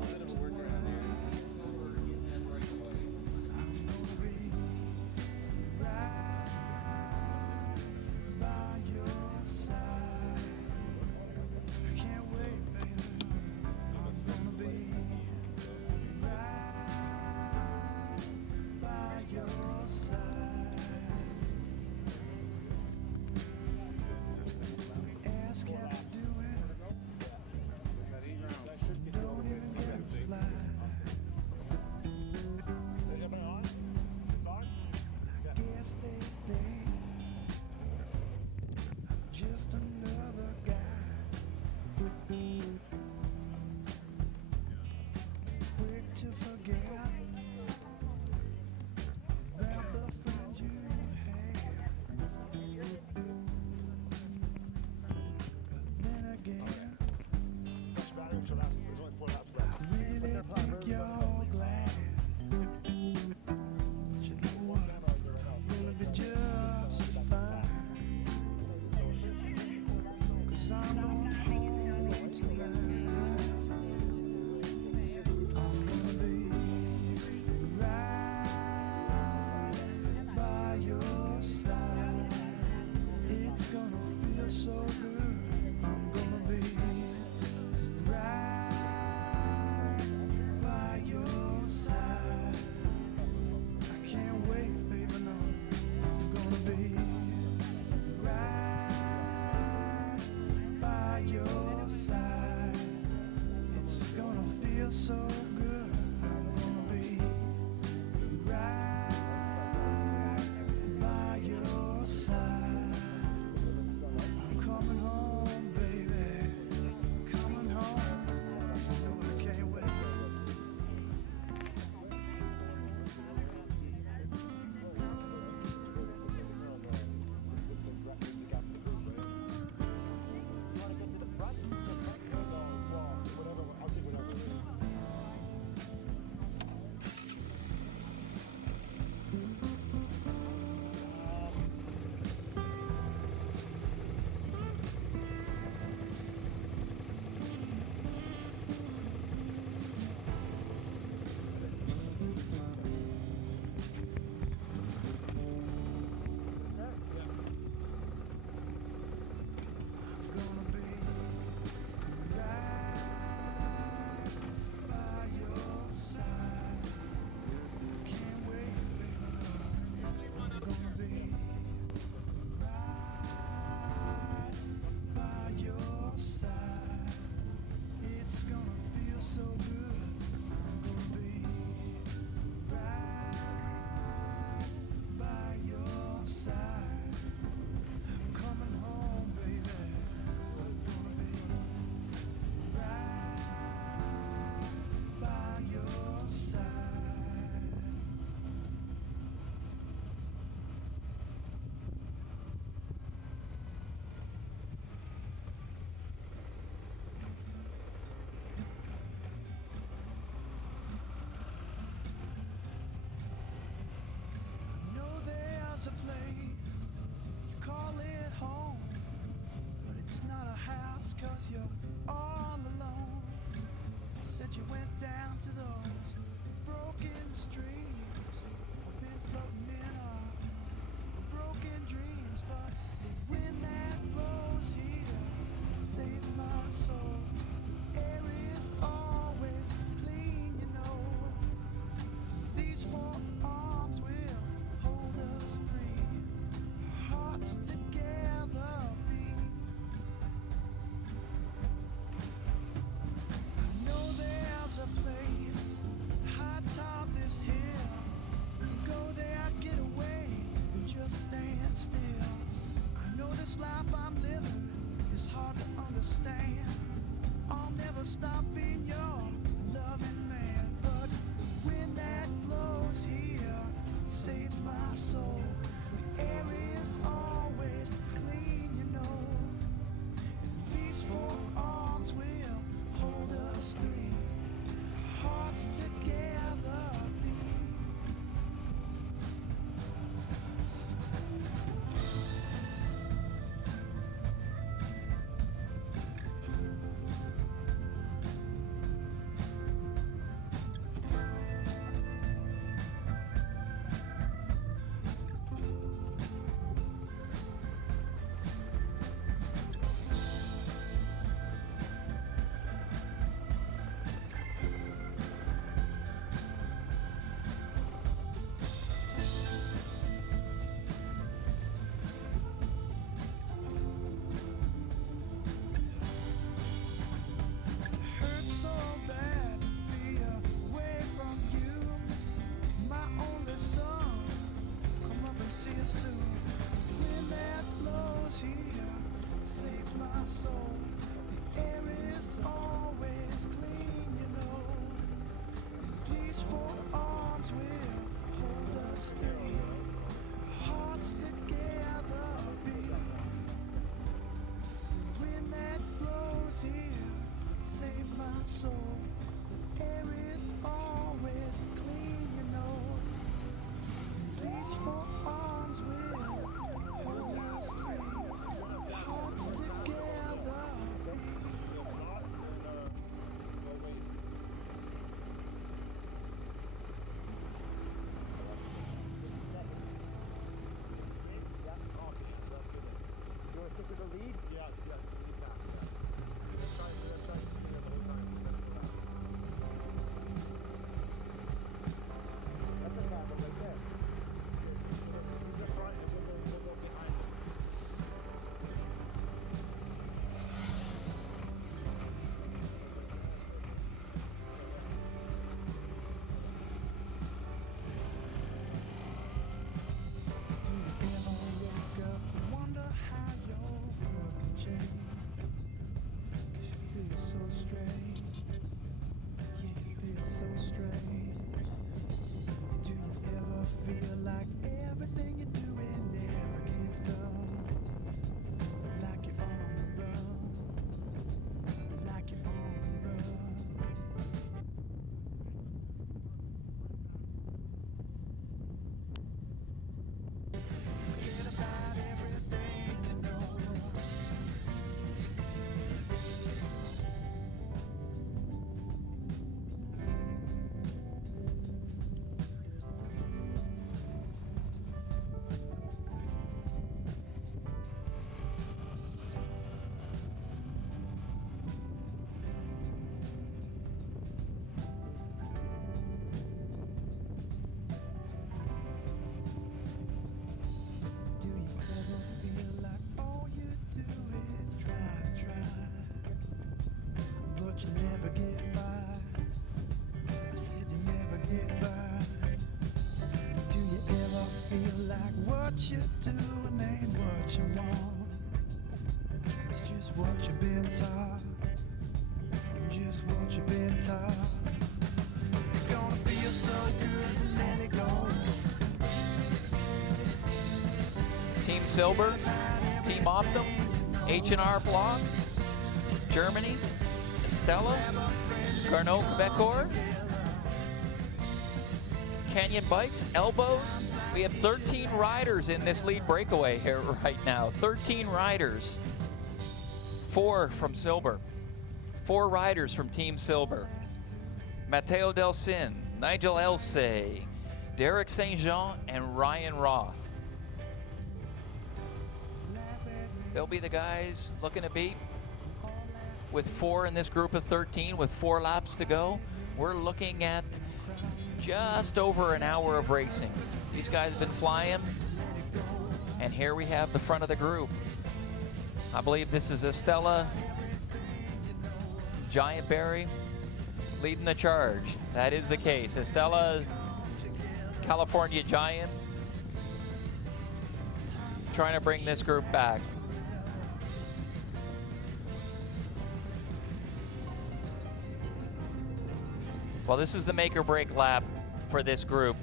you're doing ain't what you want. It's just what you've been taught. Just what you've been taught. It's gonna feel so good to let it go. Team Silver, Team Optum, H&R Block, Germany, Estella, Carnot Quebecor, Canyon Bikes, Elbows. We have 13 riders in this lead breakaway here right now. 13 riders. 4 from Silver. 4 riders from Team Silver. Matteo Delsin, Nigel Elsay, Derek St. Jean, and Ryan Roth. They'll be the guys looking to beat with 4 in this group of 13 with 4 laps to go. We're looking at just over an hour of racing. These guys have been flying, and here we have the front of the group. I believe this is Estella Giant Berry leading the charge. That is the case. Estella, California Giant, trying to bring this group back. Well, this is the make or break lap for this group.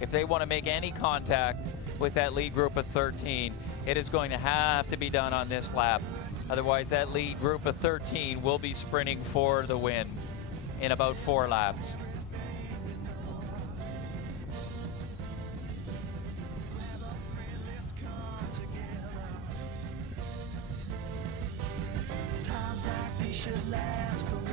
If they want to make any contact with that lead group of 13, it is going to have to be done on this lap. Otherwise, that lead group of 13 will be sprinting for the win in about 4 laps. Times like these should last forever.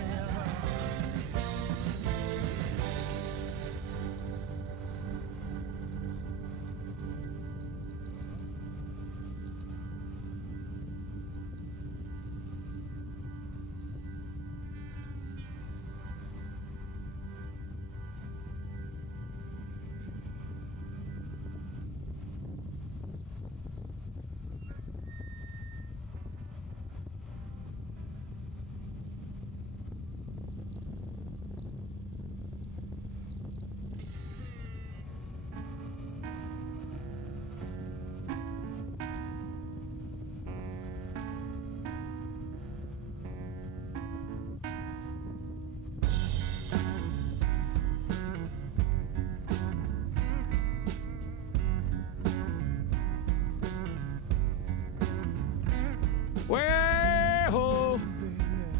Well,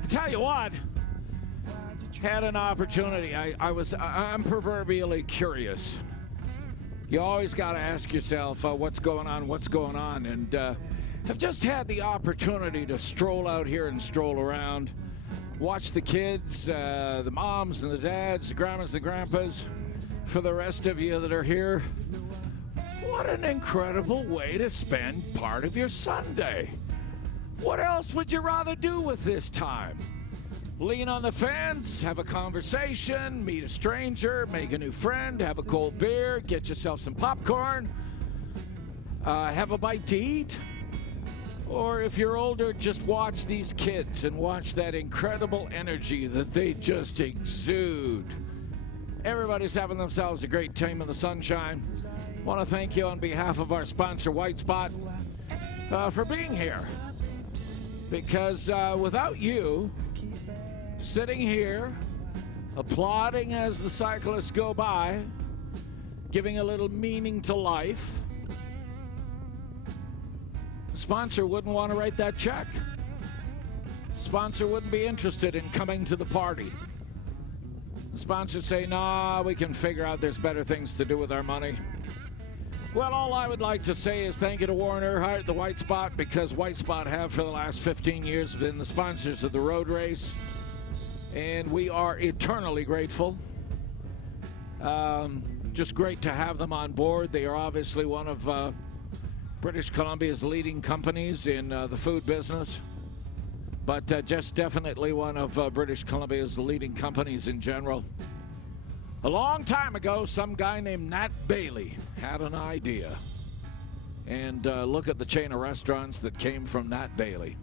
I tell you what, had an opportunity. I'm proverbially curious. You always got to ask yourself what's going on, and have just had the opportunity to stroll out here and stroll around, watch the kids, the moms and the dads, the grandmas, the grandpas. For the rest of you that are here, what an incredible way to spend part of your Sunday. What else would you rather do with this time? Lean on the fence, have a conversation, meet a stranger, make a new friend, have a cold beer, get yourself some popcorn, have a bite to eat. Or if you're older, just watch these kids and watch that incredible energy that they just exude. Everybody's having themselves a great time in the sunshine. I want to thank you on behalf of our sponsor, White Spot, for being here. Because without you sitting here, applauding as the cyclists go by, giving a little meaning to life, the sponsor wouldn't want to write that check. The sponsor wouldn't be interested in coming to the party. The sponsors say, nah, we can figure out there's better things to do with our money. Well, all I would like to say is thank you to Warren Earhart, the White Spot, because White Spot have for the last 15 years been the sponsors of the road race, and we are eternally grateful. Just great to have them on board. They are obviously one of British Columbia's leading companies in the food business, but just definitely one of British Columbia's leading companies in general. A long time ago, some guy named Nat Bailey had an idea. And look at the chain of restaurants that came from Nat Bailey.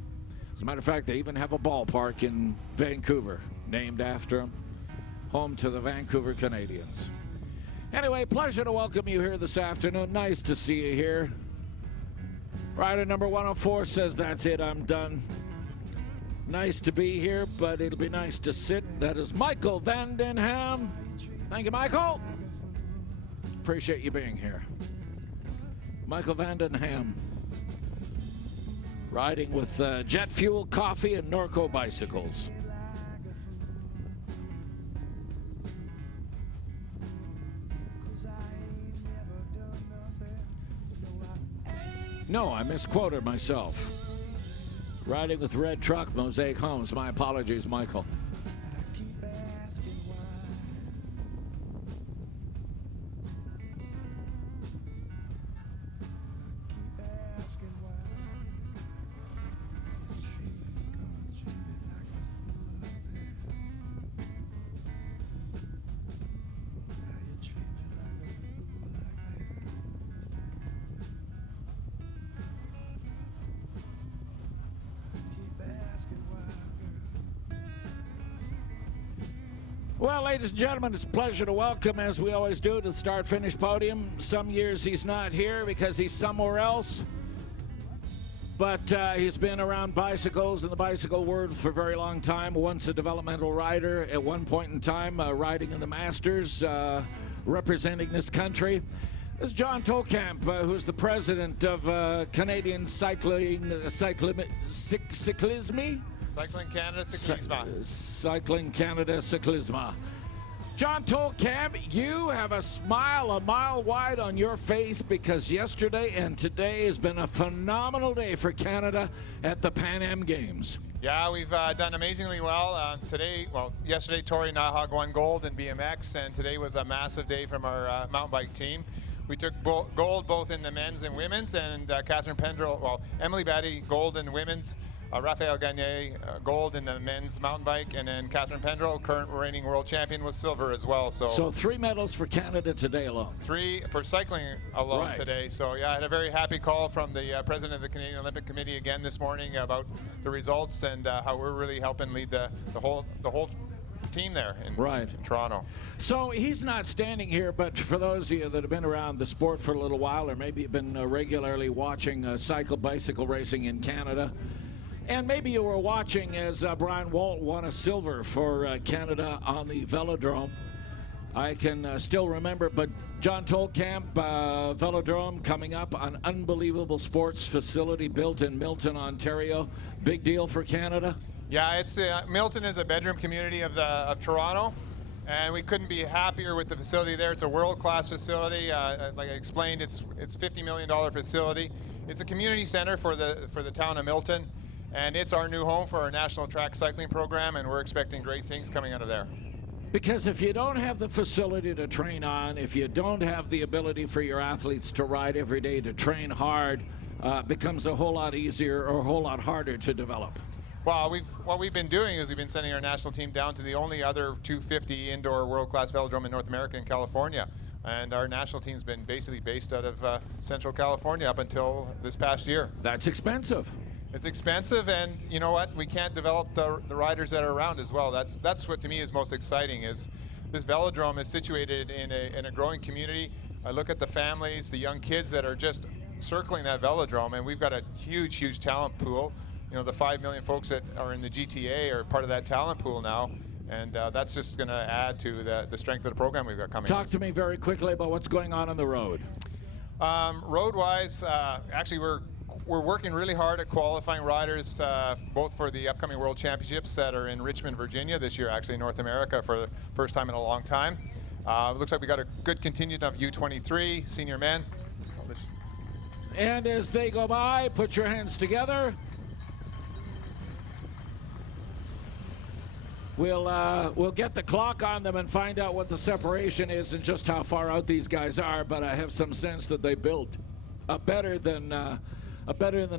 As a matter of fact, they even have a ballpark in Vancouver named after him, home to the Vancouver Canadians. Anyway, pleasure to welcome you here this afternoon. Nice to see you here. Rider number 104 says, that's it, I'm done. Nice to be here, but it'll be nice to sit. That is Michael Van Den Ham. Thank you, Michael. Appreciate you being here. Michael Van Den Ham. Riding with jet fuel, coffee, and Norco bicycles. No, I misquoted myself. Riding with red truck, Mosaic Homes. My apologies, Michael. Well, ladies and gentlemen, it's a pleasure to welcome, as we always do, to the start-finish podium. Some years he's not here because he's somewhere else. But he's been around bicycles and the bicycle world for a very long time. Once a developmental rider at one point in time, riding in the Masters, representing this country. This is John Tolkamp, who's the president of Canadian Cycling Canada Cyclisme. Cycling Canada Cyclisme. John Tolkamp, you have a smile a mile wide on your face because yesterday and today has been a phenomenal day for Canada at the Pan Am Games. Yeah, we've done amazingly well. Yesterday Tori Nahag won gold in BMX, and today was a massive day from our mountain bike team. We took gold both in the men's and women's, and Emily Batty gold in women's, Raphael Gagne gold in the men's mountain bike, and then Catherine Pendrell, current reigning world champion, was silver as well. So 3 medals for Canada today alone. 3 for cycling alone today. So yeah, I had a very happy call from the president of the Canadian Olympic Committee again this morning about the results and how we're really helping lead the whole team there in Toronto. So he's not standing here, but for those of you that have been around the sport for a little while, or maybe you've been regularly watching bicycle racing in Canada, and maybe you were watching as Brian Walt won a silver for Canada on the Velodrome. I can still remember, but John Tolkamp, Velodrome coming up, an unbelievable sports facility built in Milton, Ontario. Big deal for Canada. Yeah, it's Milton is a bedroom community of Toronto, and we couldn't be happier with the facility there. It's a world-class facility. Like I explained, it's $50 million facility. It's a community center for the town of Milton, and it's our new home for our national track cycling program, and we're expecting great things coming out of there. Because if you don't have the facility to train on, if you don't have the ability for your athletes to ride every day, to train hard, it becomes a whole lot easier or a whole lot harder to develop. Well, what we've been doing is we've been sending our national team down to the only other 250 indoor world-class velodrome in North America in California. And our national team's been basically based out of Central California up until this past year. That's expensive. It's expensive, and you know what? We can't develop the riders that are around as well. That's what to me is most exciting. Is this velodrome is situated in a growing community. I look at the families, the young kids that are just circling that velodrome, and we've got a huge talent pool. You know, the 5 million folks that are in the GTA are part of that talent pool now, and that's just going to add to the strength of the program we've got coming. Talk to me very quickly about what's going on the road. Road-wise, actually we're working really hard at qualifying riders, both for the upcoming World Championships that are in Richmond, Virginia this year, actually North America for the first time in a long time. It looks like we got a good contingent of U23 senior men. And as they go by, put your hands together. We'll get the clock on them and find out what the separation is and just how far out these guys are. But I have some sense that they built a better than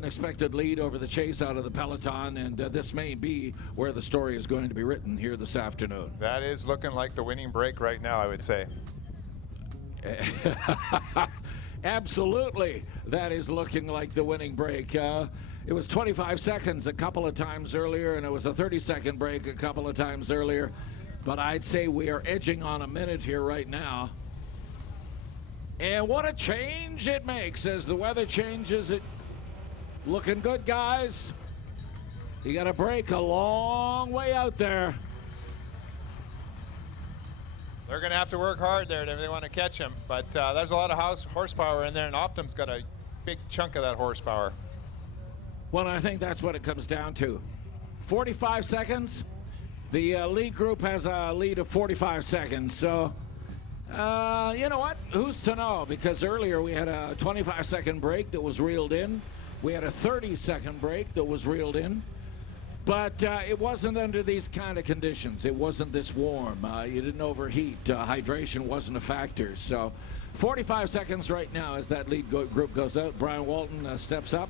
expected lead over the chase out of the Peloton, and this may be where the story is going to be written here this afternoon. That is looking like the winning break right now, I would say. Absolutely, that is looking like the winning break. It was 25 seconds a couple of times earlier, and it was a 30-second break a couple of times earlier. But I'd say we are edging on a minute here right now. And what a change it makes as the weather changes. It looking good, guys. You got to break a long way out there. They're going to have to work hard there if they want to catch him. But there's a lot of horsepower in there, and Optum's got a big chunk of that horsepower. Well, I think that's what it comes down to. 45 seconds. The lead group has a lead of 45 seconds. So, you know what? Who's to know? Because earlier we had a 25-second break that was reeled in. We had a 30-second break that was reeled in. But it wasn't under these kind of conditions. It wasn't this warm. You didn't overheat. Hydration wasn't a factor. So 45 seconds right now as that lead group goes out. Brian Walton steps up.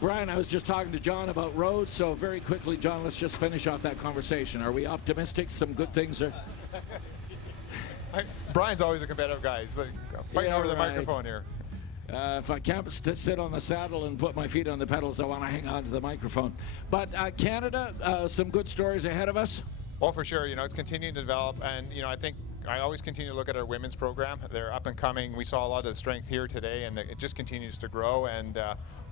Brian, I was just talking to John about roads. So very quickly, John, let's just finish off that conversation. Are we optimistic? Some good things are... Brian's always a competitive guy. He's like fighting over the microphone here. If I can't sit on the saddle and put my feet on the pedals, I want to hang on to the microphone. But Canada, some good stories ahead of us. Well, for sure. You know, it's continuing to develop. And, you know, I think I always continue to look at our women's program. They're up and coming. We saw a lot of the strength here today, and it just continues to grow. And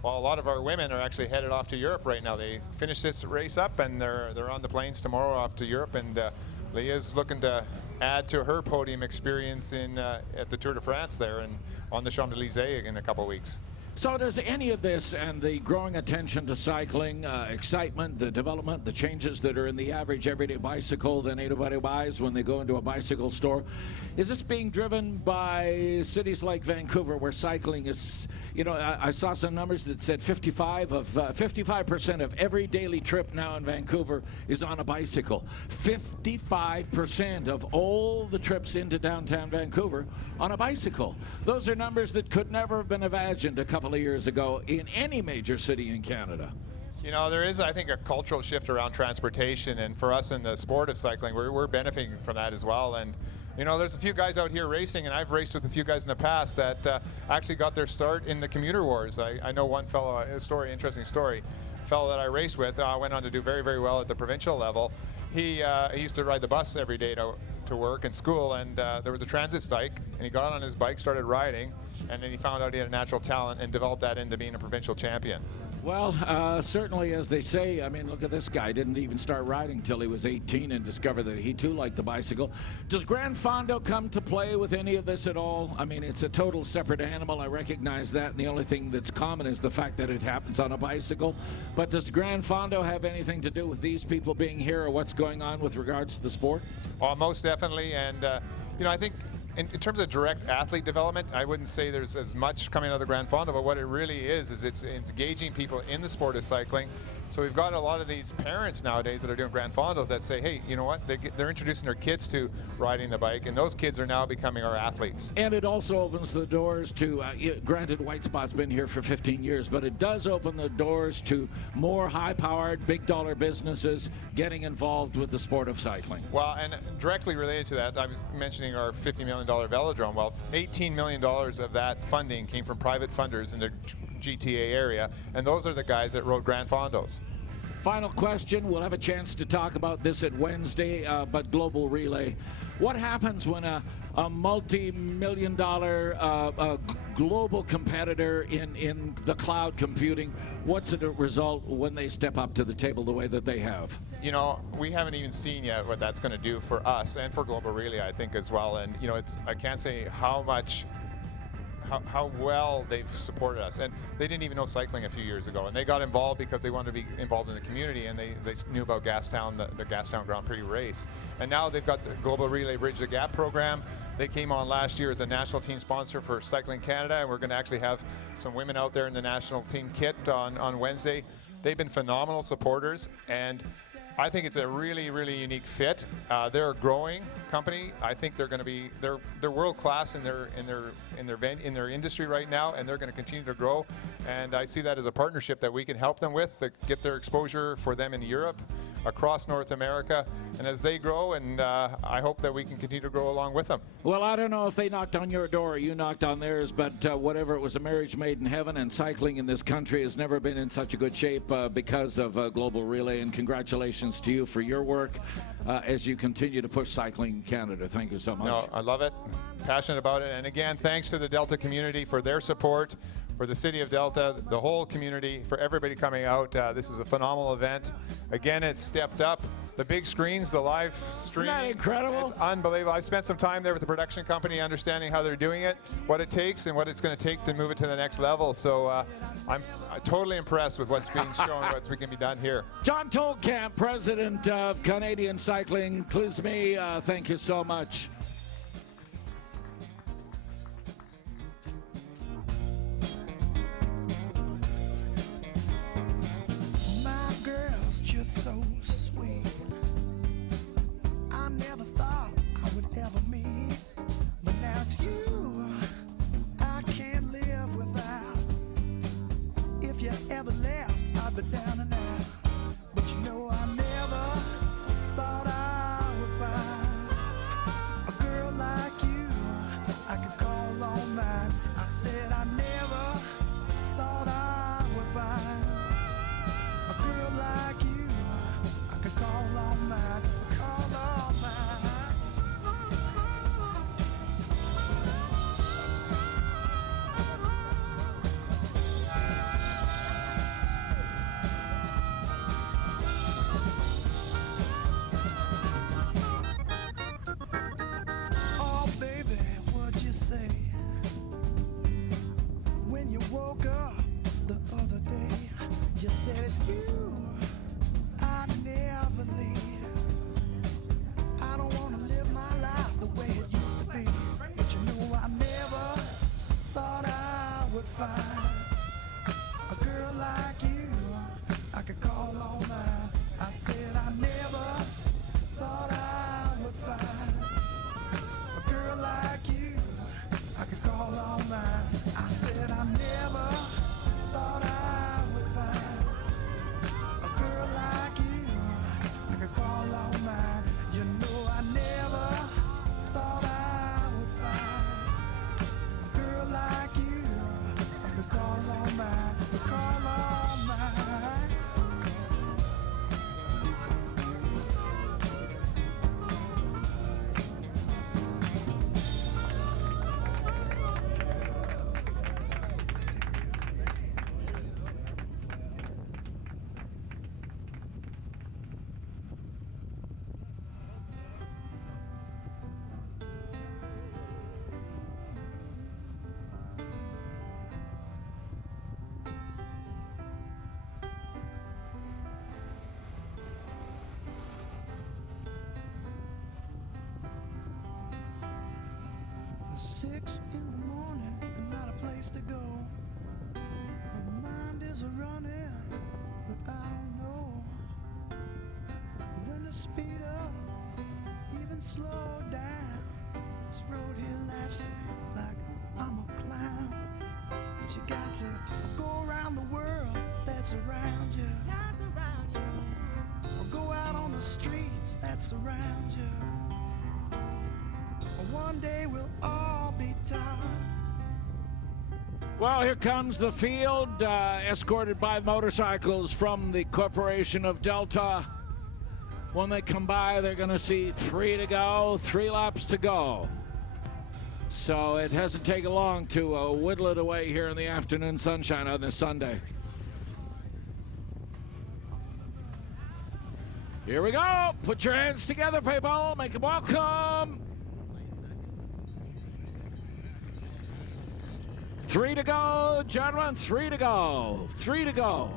while a lot of our women are actually headed off to Europe right now, they finished this race up, and they're on the planes tomorrow off to Europe. And Leah's looking to add to her podium experience at the Tour de France there and on the Champs-Élysées in a couple of weeks. So does any of this and the growing attention to cycling, excitement, the development, the changes that are in the average everyday bicycle that anybody buys when they go into a bicycle store, is this being driven by cities like Vancouver where cycling is, you know, I saw some numbers that said 55% of every daily trip now in Vancouver is on a bicycle. 55% of all the trips into downtown Vancouver on a bicycle. Those are numbers that could never have been imagined a couple of years ago in any major city in Canada. You know, there is, I think, a cultural shift around transportation, and for us in the sport of cycling, we're benefiting from that as well. And you know, there's a few guys out here racing, and I've raced with a few guys in the past that actually got their start in the commuter wars. I know one fellow, interesting story, a fellow that I raced with went on to do very, very well at the provincial level. He used to ride the bus every day to work and school, and there was a transit strike, and he got on his bike, started riding, and then he found out he had a natural talent and developed that into being a provincial champion. Well, certainly, as they say, I mean, look at this guy. Didn't even start riding till he was 18 and discovered that he too liked the bicycle. Does Grand Fondo come to play with any of this at all? I mean, it's a total separate animal. I recognize that, and the only thing that's common is the fact that it happens on a bicycle. But does Grand Fondo have anything to do with these people being here or what's going on with regards to the sport? Most definitely, and you know, I think in terms of direct athlete development, I wouldn't say there's as much coming out of the Grand Fondo, but what it really is it's engaging people in the sport of cycling. So we've got a lot of these parents nowadays that are doing Grand Fondos that say, hey, you know what, they're introducing their kids to riding the bike, and those kids are now becoming our athletes. And it also opens the doors to, granted White Spot's been here for 15 years, but it does open the doors to more high-powered, big-dollar businesses getting involved with the sport of cycling. Well, and directly related to that, I was mentioning our $50 million velodrome. Well, $18 million of that funding came from private funders in the GTA area, and those are the guys that rode Grand Fondos. Final question. We'll have a chance to talk about this at Wednesday, but Global Relay. What happens when a multi-million-dollar global competitor in the cloud computing, what's the result when they step up to the table the way that they have? You know, we haven't even seen yet what that's going to do for us and for Global Relay, I think, as well. And, you know, I can't say how well they've supported us. And they didn't even know cycling a few years ago, and they got involved because they wanted to be involved in the community, and they knew about Gastown, the Gastown Grand Prix race. And now they've got the Global Relay Bridge the Gap program. They came on last year as a national team sponsor for Cycling Canada, and we're going to actually have some women out there in the national team kit on Wednesday. They've been phenomenal supporters, and I think it's a really, really unique fit. They're a growing company. I think they're going to be they're world class in their industry right now, and they're going to continue to grow. And I see that as a partnership that we can help them with to get their exposure for them in Europe, across North America. And as they grow, and I hope that we can continue to grow along with them. Well, I don't know if they knocked on your door or you knocked on theirs, but whatever, it was a marriage made in heaven, and cycling in this country has never been in such a good shape because of Global Relay. And congratulations to you for your work as you continue to push cycling in Canada. Thank you so much. No, I love it, passionate about it. And again, thanks to the Delta community for their support, for the city of Delta, the whole community, for everybody coming out. This is a phenomenal event. Again, it's stepped up. The big screens, the live streaming. Isn't that incredible? It's unbelievable. I spent some time there with the production company understanding how they're doing it, what it takes, and what it's going to take to move it to the next level. So I'm totally impressed with what's being shown, what's can be done here. John Tolkamp, president of Canadian Cycling. Clisme, thank you so much. My girl's just so sweet. I never thought I would ever meet, but now it's you I can't live without. If you ever left, I'd be down and out. But you know I never thought I would find a girl like you I could call on mine. I said I never thought I would find a girl like you I could call on mine, call on mine. Oh baby, what'd you say when you woke up the other day? You said it's you I never leave. I don't wanna live my life the way it used to be, but you know I never thought I would find a girl like you I could call on mine. I said I never thought I would find a girl like you I could call on mine. I said I never thought I would find a girl like you I could call on mine. You know I never thought I would find a girl like you I could call on mine, call on mine. Six in the morning and not a place to go. My mind is a running, but I don't know when to speed up, even slow down. This road here laughs at me like I'm a clown. But you got to go around the world that's around you, or go out on the streets that's around you. One day we'll all be tired. Well, here comes the field, escorted by motorcycles from the Corporation of Delta. When they come by, they're going to see 3 to go, 3 laps to go. So it hasn't taken long to whittle it away here in the afternoon sunshine on this Sunday. Here we go. Put your hands together, people. Make them welcome. 3 to go, gentlemen, 3 to go, 3 to go.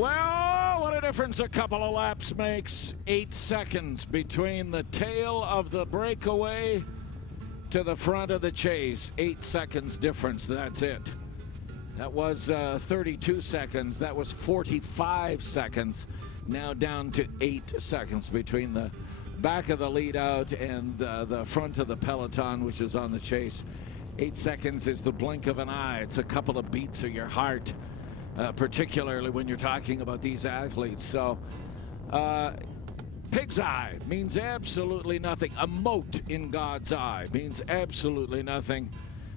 Well, what a difference a couple of laps makes. 8 seconds between the tail of the breakaway to the front of the chase. 8 seconds difference, that's it. That was 32 seconds. That was 45 seconds. Now down to 8 seconds between the back of the lead out and the front of the peloton, which is on the chase. 8 seconds is the blink of an eye. It's a couple of beats of your heart, particularly when you're talking about these athletes. So pig's eye means absolutely nothing. A mote in God's eye means absolutely nothing.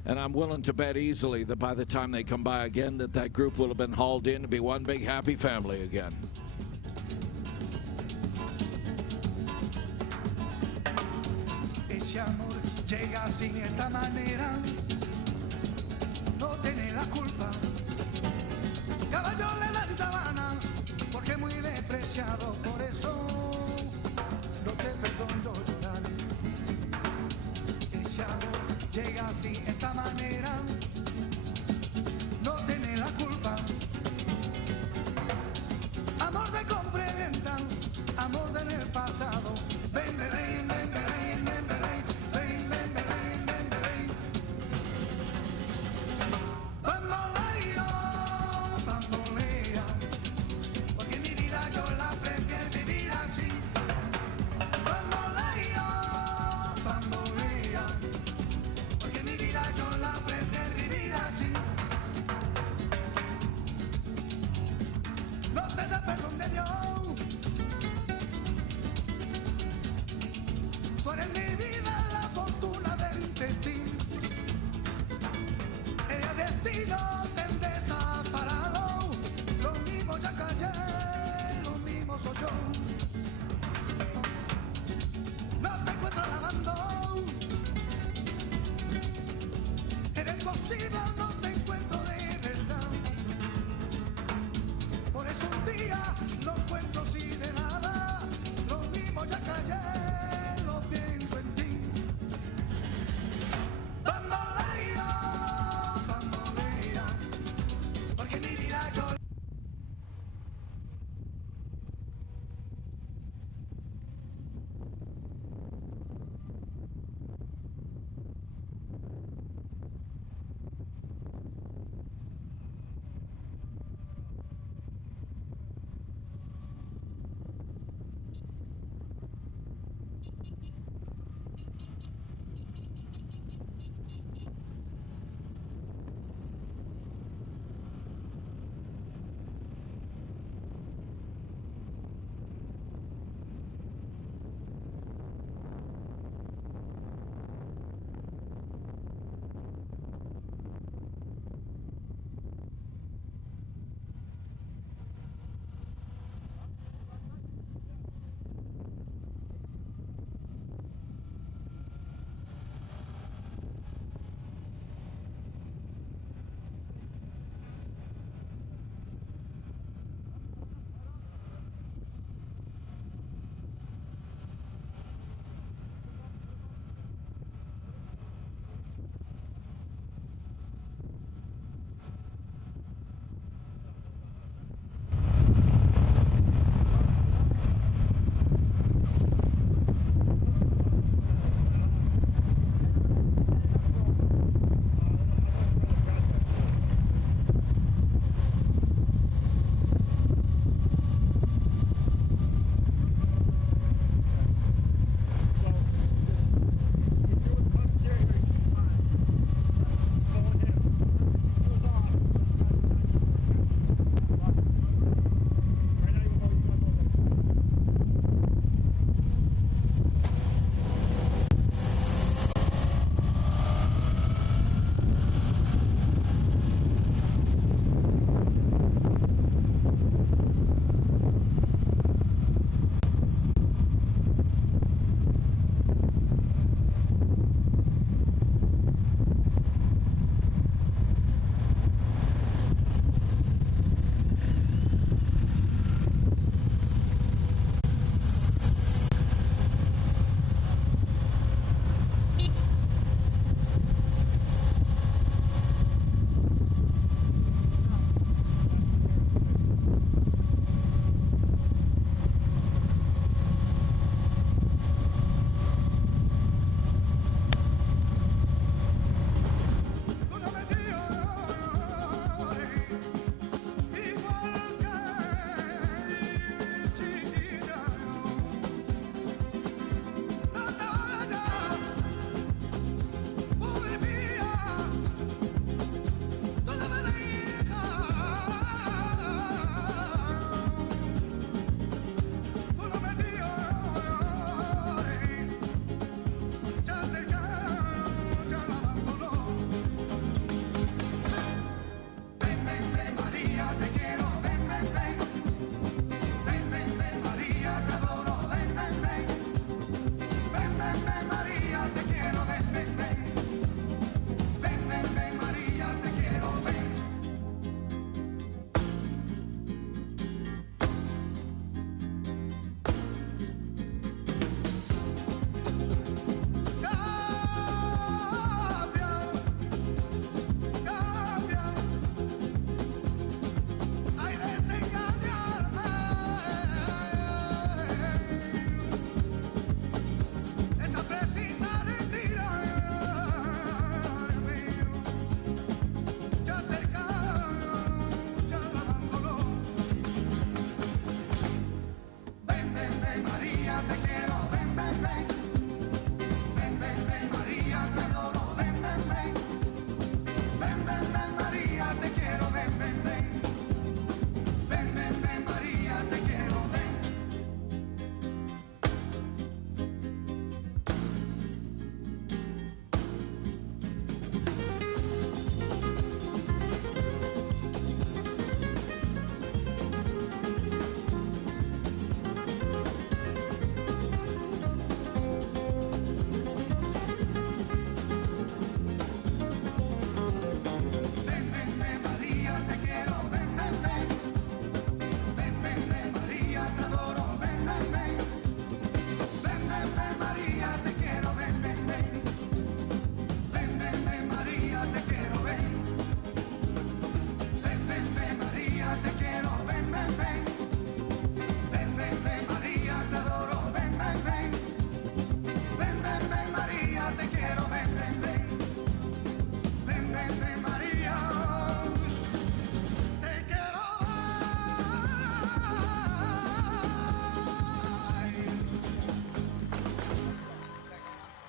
And I'm willing to bet easily that by the time they come by again, that group will have been hauled in to be one big happy family again. Ese amor llega sin esta manera, no tiene la culpa. Caballo le dan sabana, porque muy despreciado, por eso no te perdono llorar. Ese amor llega así, esta manera, no tiene la culpa. Amor de compra y venta, amor del pasado. Ven, ven, ven, ven, ven, ven, ven, ven, ven, ven, ven, ven. Bamboleo, bambolea, porque mi vida yo la prefiero vivir así. Bamboleo, bambolea, porque mi vida yo la prefiero vivir así. No te da perdón de Dios. Tú eres mi vida, la fortuna del destino. El destino te desaparado. Lo mismo ya callé, lo mismo soy yo. No te encuentro lavando. Eres posible, no te encuentro de verdad. Por eso un día no encuentro así de nada. Lo mismo ya callé, lo pienso en ti. Bambolea, bambolea, porque mi vida yo.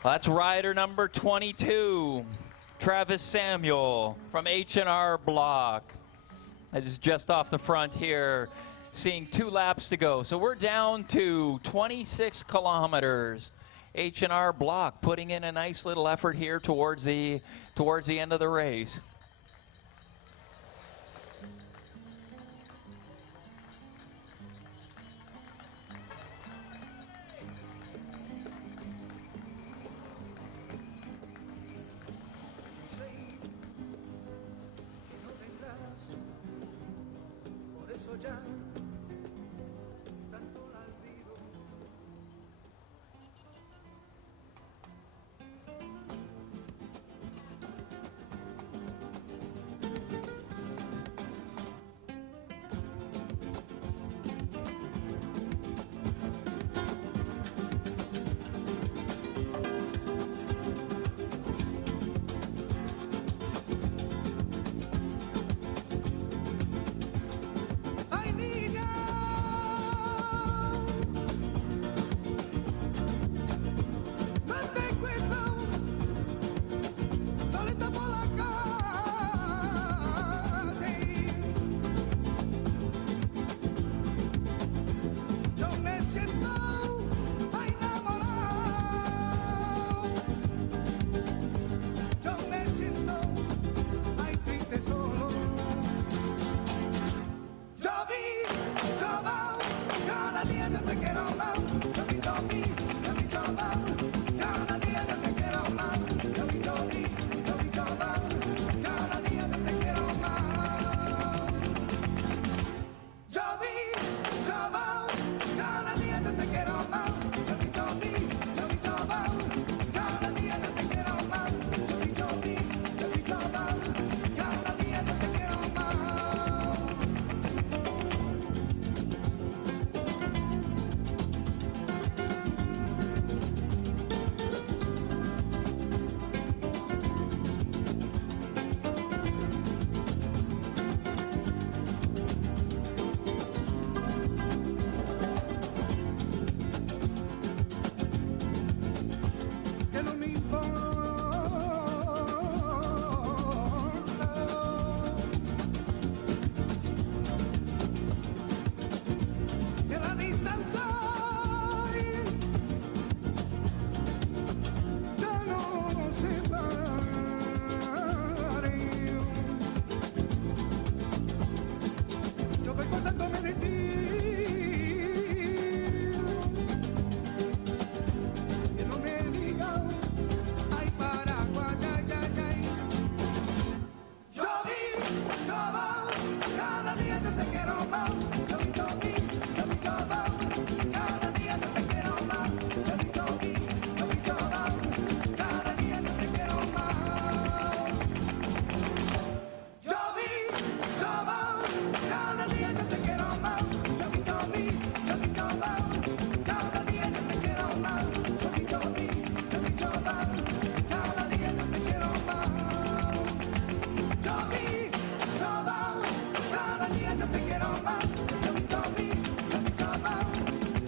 That's rider number 22, Travis Samuel from H&R Block. This is just off the front here, seeing 2 laps to go. So we're down to 26 kilometers. H&R Block putting in a nice little effort here towards the end of the race. Ay, niña, no te encuentro solita por la calle. Yo me siento enamorado. Yo me siento ay triste solo. Yo vi, yo veo, cada día yo te quiero más. Yo vi, cada día yo te quiero más. Yo vi, cada día yo te quiero más. Yo vi, cada día yo te quiero más. Yo vi, cada día yo te quiero más. Yo vi, cada día yo te quiero más. Que no me importa que la distancia ya no separe. Yo vengo acordándome de ti. Que no me digan, ay, Paraguay, ay, ay, ay. Yo vi, yo veo, cada día yo te quiero más. Yo vi, yo veo, cada día yo te quiero más. Yo vi, yo veo, cada día yo te quiero más. Yo vi, yo veo, cada día yo te quiero más. Yo vi, yo veo, cada día yo te quiero más. Yo vi, yo veo, cada día yo te quiero más. Yo vi, yo veo, cada día yo te quiero más. Yo vi, yo veo,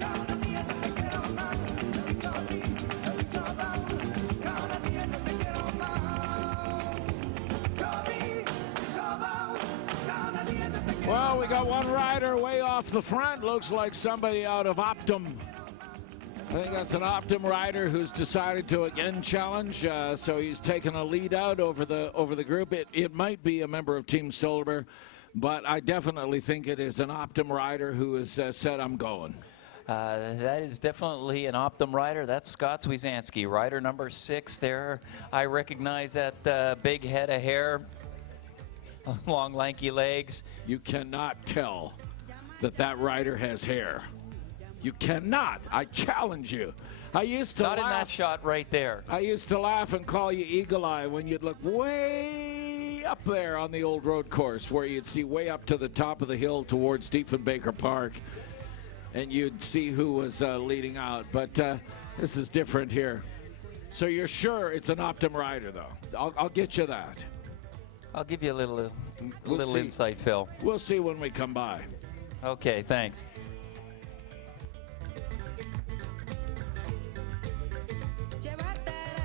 cada día yo te quiero más. Yo vi, yo veo, cada día yo te quiero más. Yo vi, yo veo, cada día yo te quiero más. Well, we got one rider way off the front. Looks like somebody out of Optum. I think that's an Optum rider who's decided to again challenge. So he's taken a lead out over the group. It might be a member of Team Silver, but I definitely think it is an Optum rider who has said, I'm going. That is definitely an Optum rider. That's Scott Swiezanski, rider number 6 there. I recognize that big head of hair, long lanky legs. You cannot tell that rider has hair. You cannot. I challenge you. I used to Not laugh. in that shot right there. I used to laugh and call you Eagle Eye when you'd look way up there on the old road course, where you'd see way up to the top of the hill towards Diefenbaker Park, and you'd see who was leading out. But this is different here. So you're sure it's an Optum rider, though? I'll get you that. I'll give you a little We'll see. insight, Phil. We'll see when we come by. Okay, thanks. Llevarte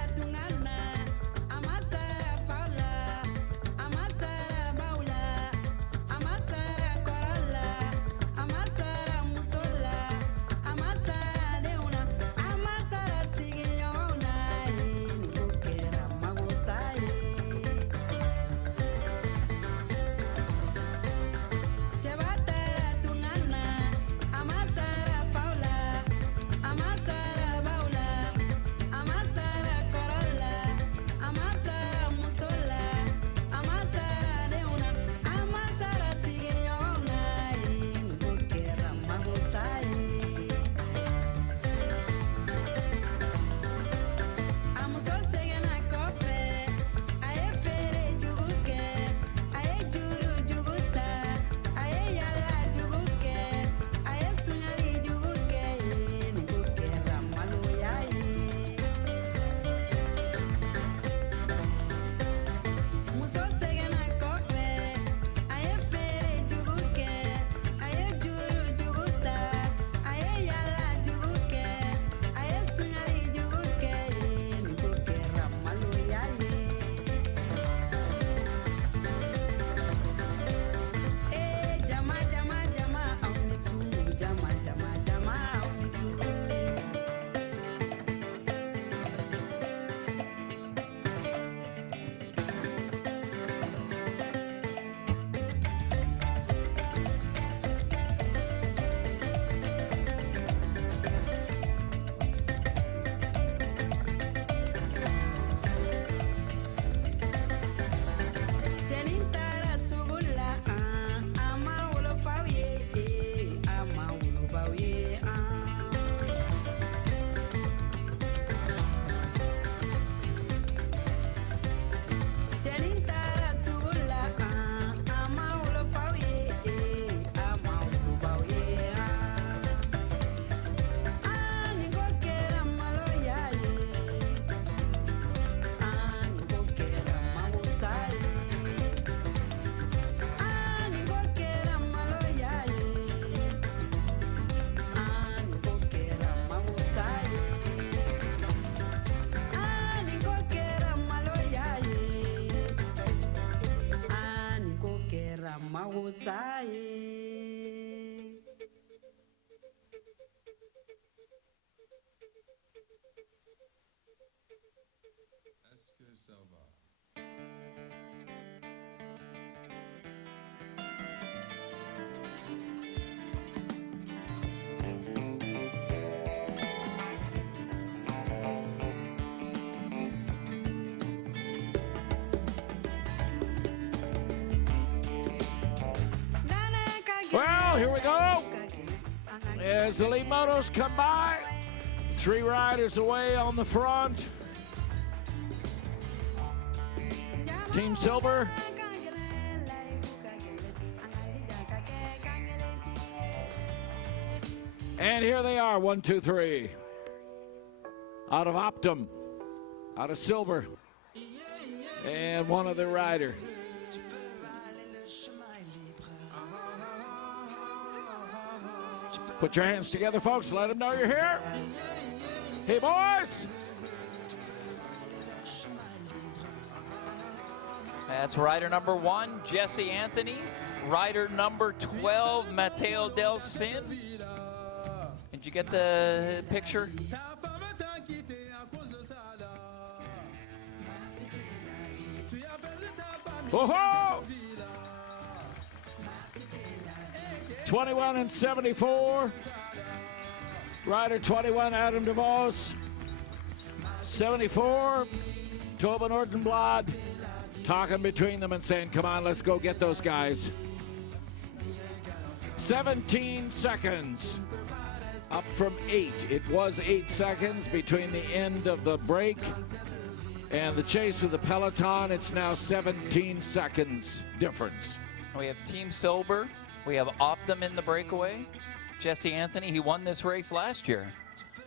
Est-ce que ça va? Well, here we go. As the lead motos come by, 3 riders away on the front. Team Silver. And here they are, 1, 2, 3. Out of Optum, out of Silver, and one other rider. Put your hands together, folks. Let them know you're here. Hey, boys. That's rider number 1, Jesse Anthony. Rider number 12, Matteo Del Sin. Did you get the picture? Whoa! 21 and 74. Rider 21, Adam DeVos. 74, Tobin Ortenblad. Talking between them and saying, come on, let's go get those guys. 17 seconds. Up from 8. It was 8 seconds between the end of the break and the chase of the Peloton. It's now 17 seconds difference. We have Team Silver. We have Optum in the breakaway. Jesse Anthony, he won this race last year.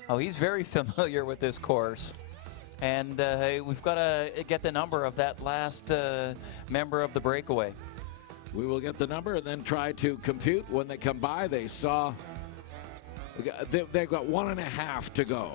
Oh, he's very familiar with this course. And we've got to get the number of that last member of the breakaway. We will get the number and then try to compute. When they come by, they saw they've got 1.5 to go.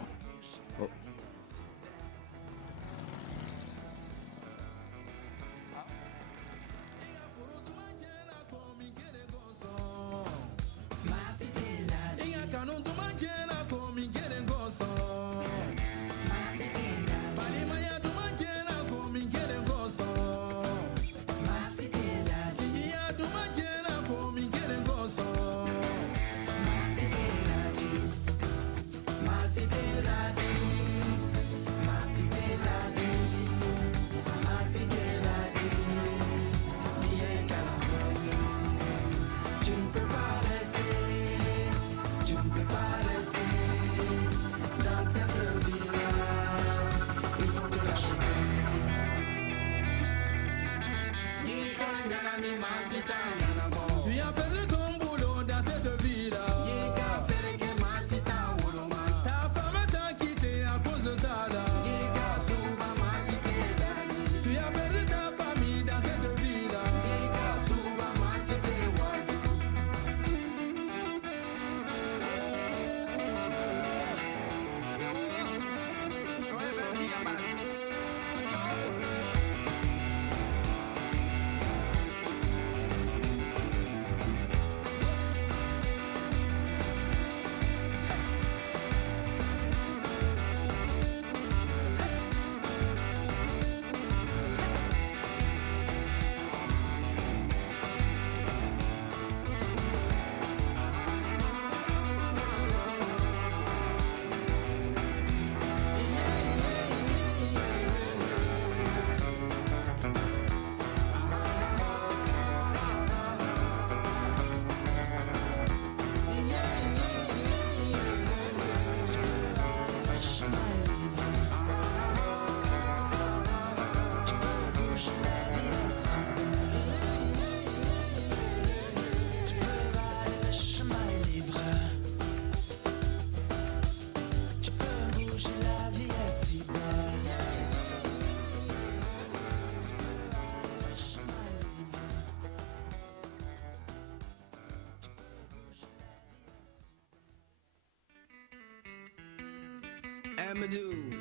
Amadou,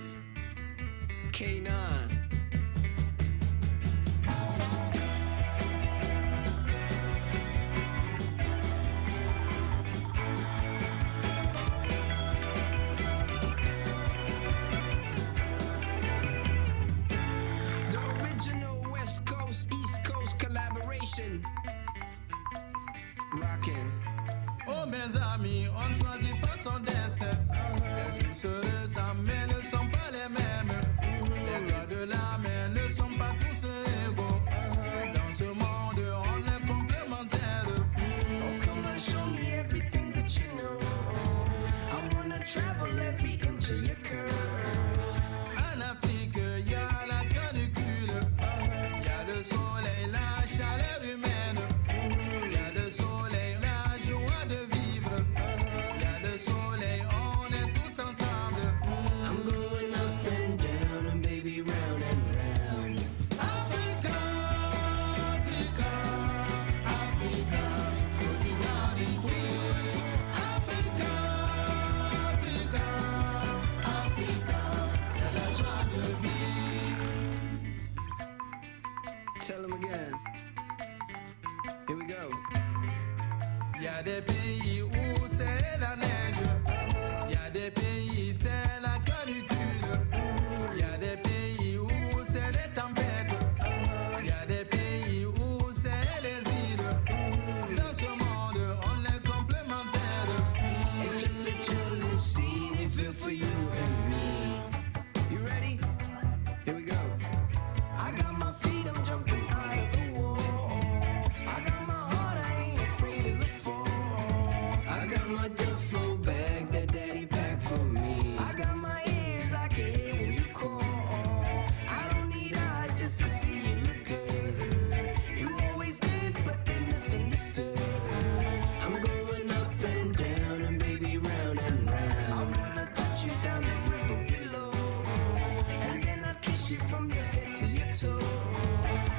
K9. mes amis, on ne choisit pas son destin. Les jours se ressemblent mais ne sont pas les mêmes. Les gars de la main ne sont pas tous égaux. Dans ce monde, on est complémentaires. Oh, come on, show me everything that you know. I wanna travel every inch of your curves. En Afrique, y a la canicule. Y a le soleil, la chaleur humaine. Y a le soleil, la joie de vivre. Y a le soleil, on est tous ensemble. I'm going up and down and baby round and round. Africa, Africa, Africa, solidarité. Africa, Africa, Africa, c'est la joie de vivre. Tell them again. Here we go. Y a des pays où c'est la neige. Y a des pays c'est la canicule. Y a des pays où c'est les tempêtes. Y a des pays où c'est les îles. Dans ce monde, on est complémentaires. It's just a jealousy they feel for you and me. You ready? Here we go. I got my feet, I'm jumping out of the wall. I got my heart, I ain't afraid of the fall. I got my duffel bag that daddy packed for me. I got my ears, I can hear when you call. I don't need eyes just to see you look good. You always did, but they misunderstood. I'm going up and down and baby round and round. I wanna touch you down the river below, and then I kiss you from your head to your toe.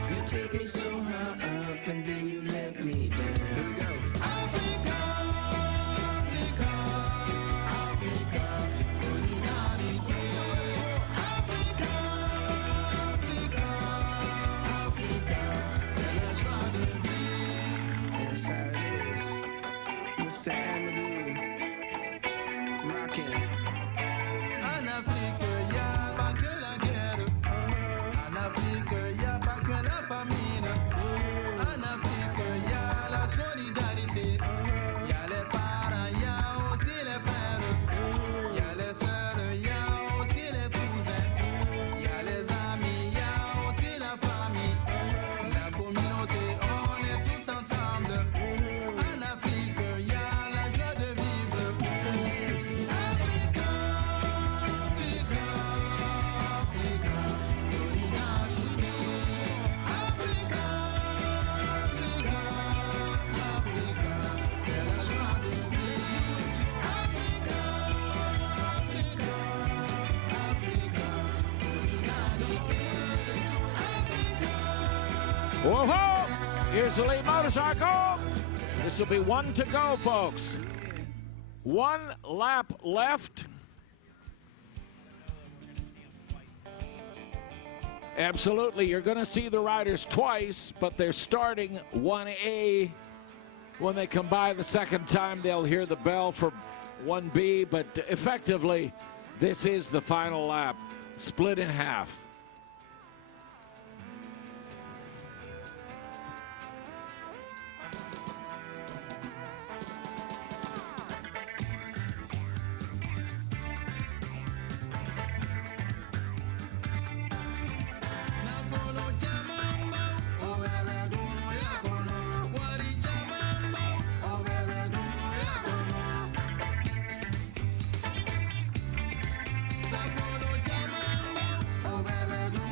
You take me so high up and then you let me down. Here we go. Africa, Africa, Africa, solidarité. Africa, Africa, Africa, c'est la joie de vivre. That's how it is. Mr. Amadou. Rockin'. En Afrique, y a pas que la guerre. En Afrique, y a pas que la famine. En Afrique, y a la solidarité. Y a les parents, y a aussi les frères. Y a les sœurs, y a aussi les cousins. Y a les amis, y a aussi la famille. La communauté, on est tous ensemble. En Afrique, y a la joie de vivre. Africa, Africa, Africa, solidarité. Africa, Africa, Africa, c'est la joie de vivre. Africa, Africa, Africa, solidarité. Africa. Whoa! Here's the lead motorcycle. This will be one to go, folks. One lap left. Absolutely, you're going to see the riders twice, but they're starting 1A. When they come by the second time, they'll hear the bell for 1B, but effectively, this is the final lap, split in half.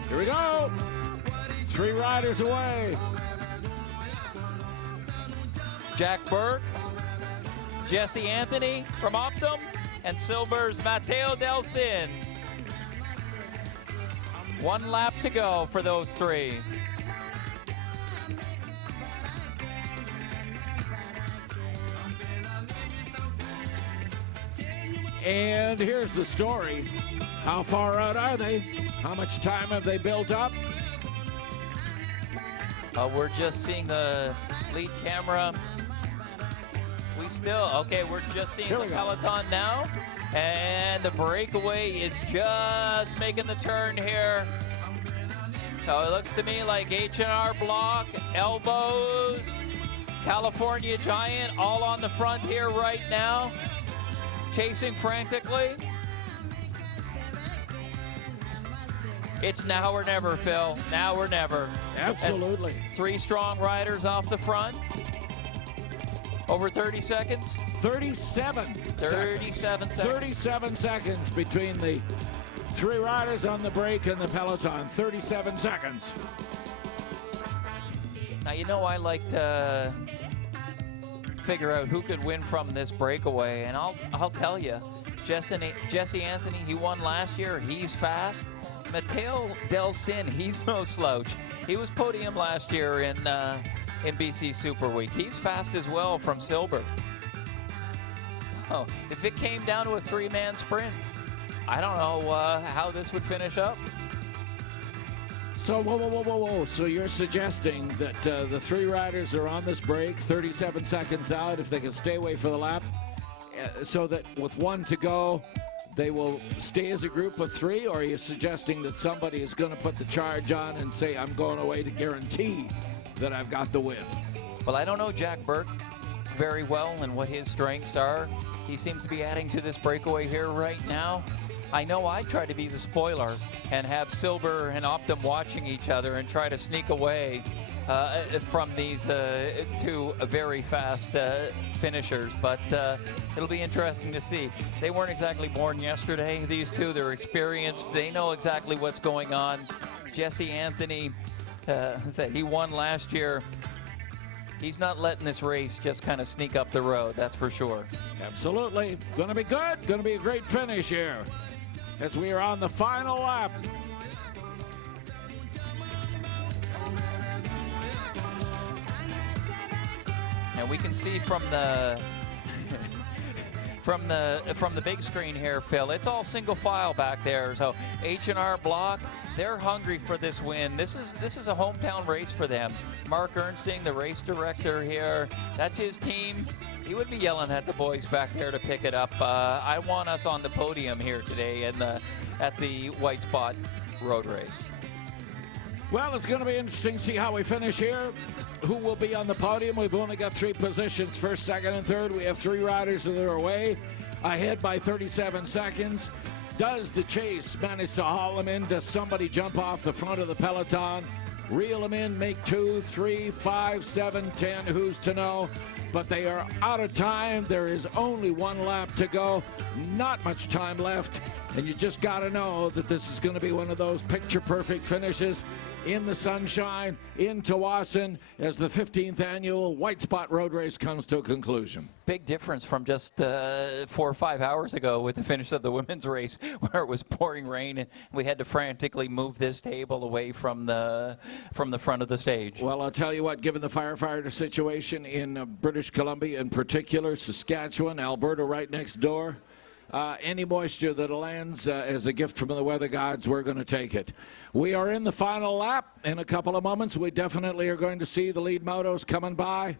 Here we go. 3 riders away. Jack Burke, Jesse Anthony from Optum, and Silver's Matteo Delsin. 1 lap to go for those 3. And here's the story. How far out are they? How much time have they built up? We're just seeing the lead camera. We're just seeing the Peloton now. And the Breakaway is just making the turn here. So it looks to me like H&R Block, elbows, California Giant all on the front here right now, chasing frantically. It's now or never, Phil. Now or never. Absolutely. As 3 strong riders off the front. Over 30 seconds? 37 seconds. 37 seconds between the 3 riders on the break and the Peloton. 37 seconds. Now, you know, I like to figure out who could win from this breakaway, and I'll tell you, Jesse Anthony, he won last year. He's fast. Matteo Dennison, he's no slouch. He was podium last year in BC Super Week. He's fast as well from Silver. Oh, if it came down to a 3-man sprint, I don't know how this would finish up. So, whoa. So you're suggesting that the 3 riders are on this break, 37 seconds out, if they can stay away for the lap, so that with 1 to go, they will stay as a group of 3, or are you suggesting that somebody is going to put the charge on and say, I'm going away to guarantee that I've got the win? Well, I don't know Jack Burke very well and what his strengths are. He seems to be adding to this breakaway here right now. I know I try to be the spoiler and have Silver and Optum watching each other and try to sneak away from these 2 very fast finishers, but it'll be interesting to see. They weren't exactly born yesterday, these 2. They're experienced. They know exactly what's going on. Jesse Anthony, said he won last year. He's not letting this race just kind of sneak up the road, that's for sure. Absolutely. Going to be good. Going to be a great finish here as we are on the final lap. And we can see from the from the big screen here, Phil, it's all single file back there. So H&R Block, they're hungry for this win. This is a hometown race for them. Mark Ernsting, the race director here, that's his team. He would be yelling at the boys back there to pick it up. I want us on the podium here today at the White Spot Road Race. Well, it's going to be interesting to see how we finish here. Who will be on the podium? We've only got 3 positions, first, second, and third. We have 3 riders that are away, ahead by 37 seconds. Does the chase manage to haul him in? Does somebody jump off the front of the peloton, reel him in, make 2, 3, 5, 7, 10? Who's to know? But they are out of time. There is only 1 lap to go. Not much time left. And you just got to know that this is going to be one of those picture-perfect finishes in the sunshine in Tsawwassen as the 15th annual White Spot Road Race comes to a conclusion. Big difference from just 4 or 5 hours ago with the finish of the women's race where it was pouring rain and we had to frantically move this table away from the front of the stage. Well, I'll tell you what, given the firefighter situation in British Columbia in particular, Saskatchewan, Alberta right next door, any moisture that lands as a gift from the weather gods, we're going to take it. We are in the final lap. In a couple of moments, we definitely are going to see the lead motos coming by.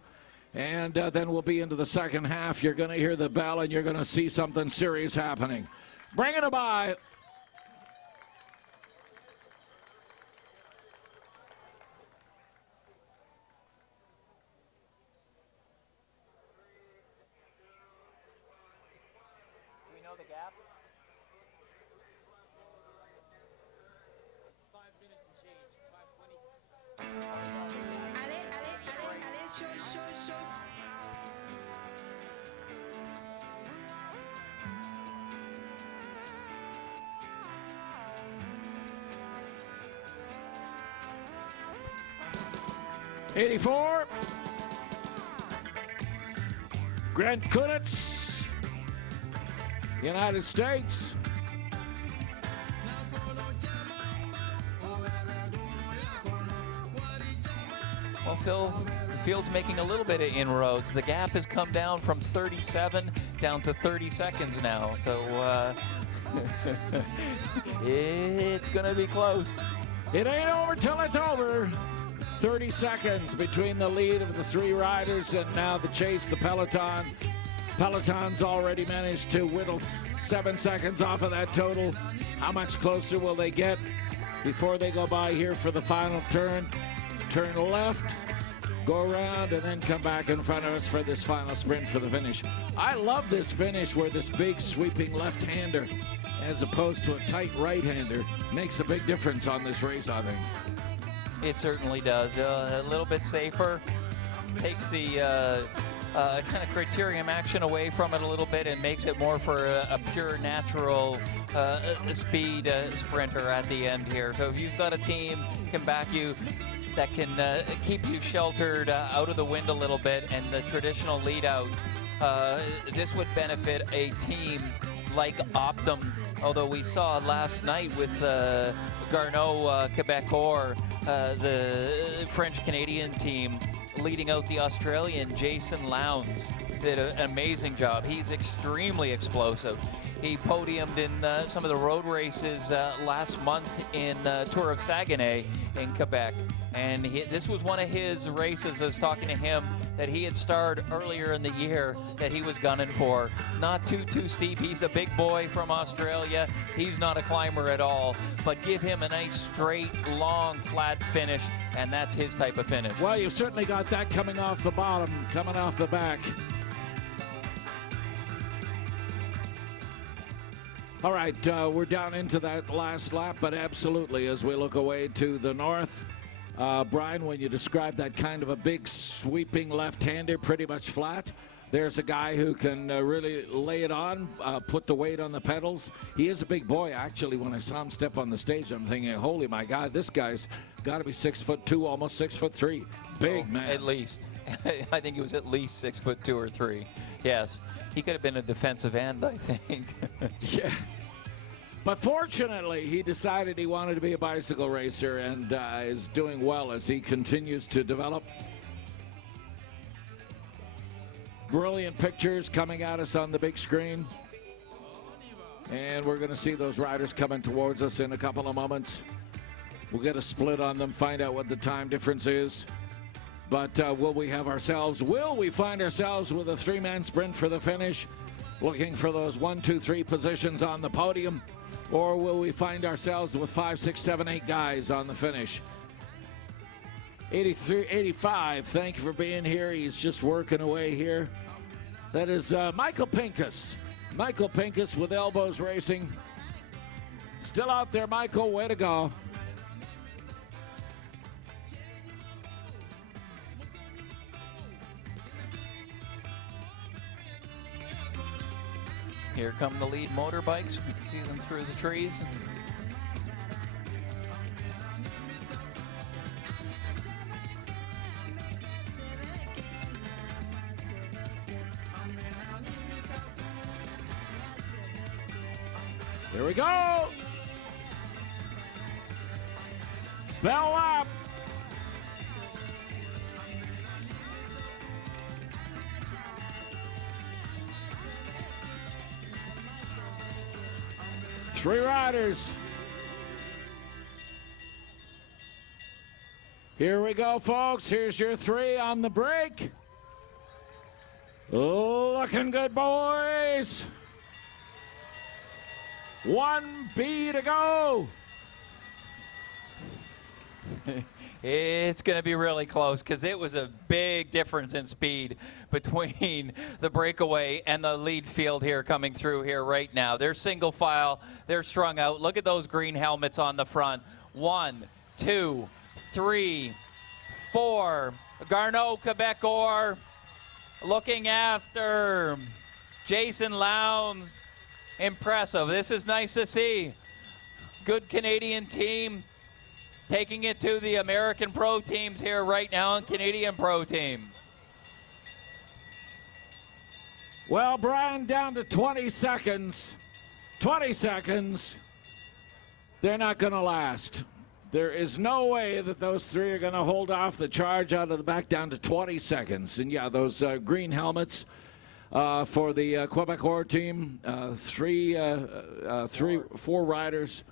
And then we'll be into the second half. You're going to hear the bell, and you're going to see something serious happening. Bringing it by. '84. Grant Kunitz, United States. Well, Phil, the field's making a little bit of inroads. The gap has come down from 37 down to 30 seconds now. So it's going to be close. It ain't over till it's over. 30 seconds between the lead of the 3 riders and now the chase, the Peloton. Peloton's already managed to whittle 7 seconds off of that total. How much closer will they get before they go by here for the final turn? Turn left go around, and then come back in front of us for this final sprint for the finish. I love this finish where this big sweeping left-hander, as opposed to a tight right-hander, makes a big difference on this race, I think. It certainly does. A little bit safer. Takes the kind of criterium action away from it a little bit and makes it more for a pure natural speed sprinter at the end here. So if you've got a team can back you, that can keep you sheltered out of the wind a little bit, and the traditional lead out, this would benefit a team like Optum, although we saw last night with Garneau Quebecor, the French-Canadian team, leading out the Australian Jason Lowndes did an amazing job. He's extremely explosive. He podiumed in some of the road races last month in Tour of Saguenay in Quebec. And this was one of his races. I was talking to him that he had started earlier in the year that he was gunning for. Not too steep. He's a big boy from Australia. He's not a climber at all. But give him a nice, straight, long, flat finish, and that's his type of finish. Well, you've certainly got that coming off the bottom, coming off the back. All right, we're down into that last lap, but absolutely, as we look away to the north, Brian, when you describe that kind of a big sweeping left-hander, pretty much flat, there's a guy who can really lay it on, put the weight on the pedals. He is a big boy. Actually, when I saw him step on the stage, I'm thinking, holy my God, this guy's got to be 6'2", almost 6'3". Big man. At least. I think he was at least 6'2" or 3. Yes. He could have been a defensive end, I think. Yeah. But fortunately, he decided he wanted to be a bicycle racer, and is doing well as he continues to develop. Brilliant pictures coming at us on the big screen. And we're going to see those riders coming towards us in a couple of moments. We'll get a split on them, find out what the time difference is. But will we find ourselves with a three-man sprint for the finish, looking for those 1, 2, 3 positions on the podium? Or will we find ourselves with 5, 6, 7, 8 guys on the finish? 85, thank you for being here. He's just working away here. That is Michael Pincus. Michael Pincus with Elbows Racing. Still out there, Michael. Way to go. Here come the lead motorbikes. We can see them through the trees. Here we go. Bell up. Three riders. Here we go, folks. Here's your three on the break. Looking good, boys. 1B to go. It's going to be really close because it was a big difference in speed between the breakaway and the lead field here coming through here right now. They're single file. They're strung out. Look at those green helmets on the front. 1, 2, 3, 4. Garneau Quebecor looking after Jason Lowndes. Impressive. This is nice to see. Good Canadian team taking it to the American Pro teams here right now and Canadian Pro team. Well, Brian, down to 20 seconds. 20 seconds. They're not going to last. There is no way that those three are going to hold off the charge out of the back down to 20 seconds. And yeah, those green helmets for the Quebecor team, 4 riders.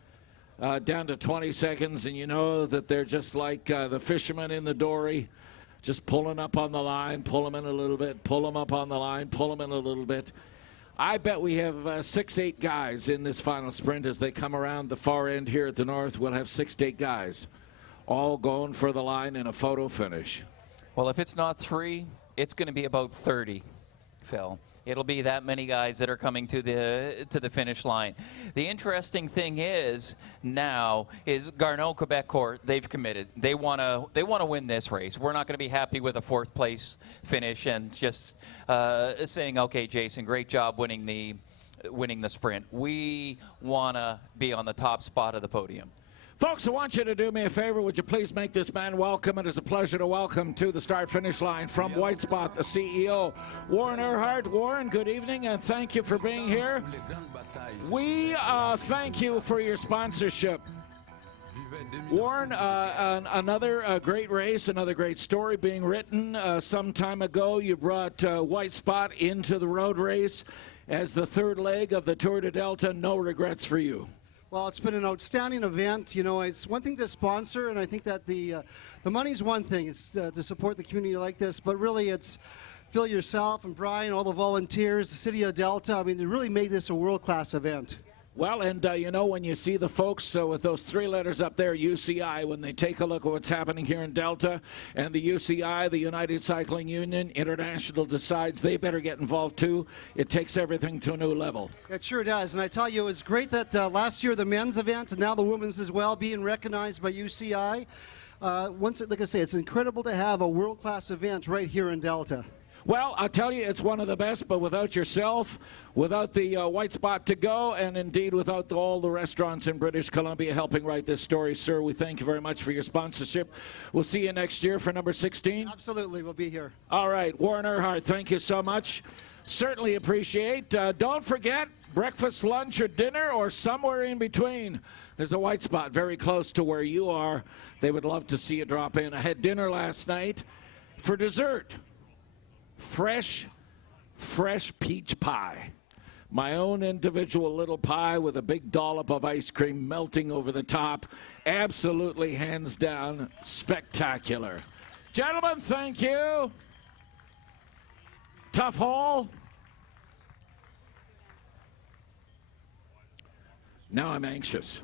Down to 20 seconds, and you know that they're just like the fishermen in the dory, just pulling up on the line, pull them in a little bit, pull them up on the line, pull them in a little bit. I bet we have 6, 8 guys in this final sprint as they come around the far end here at the north. We'll have 6 to 8 guys all going for the line in a photo finish. Well, if it's not 3, it's going to be about 30, Phil. It'll be that many guys that are coming to the finish line. The interesting thing is now is Garneau Quebecourt. They've committed. They want to win this race. We're not going to be happy with a 4th place finish and just saying, okay, Jason, great job winning the sprint. We want to be on the top spot of the podium. Folks, I want you to do me a favor. Would you please make this man welcome? It is a pleasure to welcome to the start-finish line from White Spot, the CEO, Warren Earhart. Warren, good evening, and thank you for being here. We thank you for your sponsorship. Warren, another great race, another great story being written. Some time ago, you brought White Spot into the road race as the 3rd leg of the Tour de Delta. No regrets for you. Well, it's been an outstanding event. You know, it's one thing to sponsor, and I think that the money's one thing. It's to support the community like this, but really it's Phil, yourself, and Brian, all the volunteers, the city of Delta. I mean, it really made this a world-class event. Well, and you know, when you see the folks with those 3 letters up there, UCI, when they take a look at what's happening here in Delta, and the UCI, the United Cycling Union International, decides they better get involved too, it takes everything to a new level. It sure does, and I tell you, it's great that last year the men's event and now the women's as well being recognized by UCI. Like I say, it's incredible to have a world-class event right here in Delta. Well, I'll tell you, it's one of the best, but without yourself, without the White Spot to go, and indeed without all the restaurants in British Columbia helping write this story, sir, we thank you very much for your sponsorship. We'll see you next year for number 16. Absolutely, we'll be here. All right, Warren Earhart, thank you so much. Certainly appreciate. Don't forget, breakfast, lunch, or dinner, or somewhere in between. There's a White Spot very close to where you are. They would love to see you drop in. I had dinner last night. For dessert, fresh peach pie. My own individual little pie with a big dollop of ice cream melting over the top. Absolutely, hands down, spectacular. Gentlemen, thank you. Tough haul. Now I'm anxious.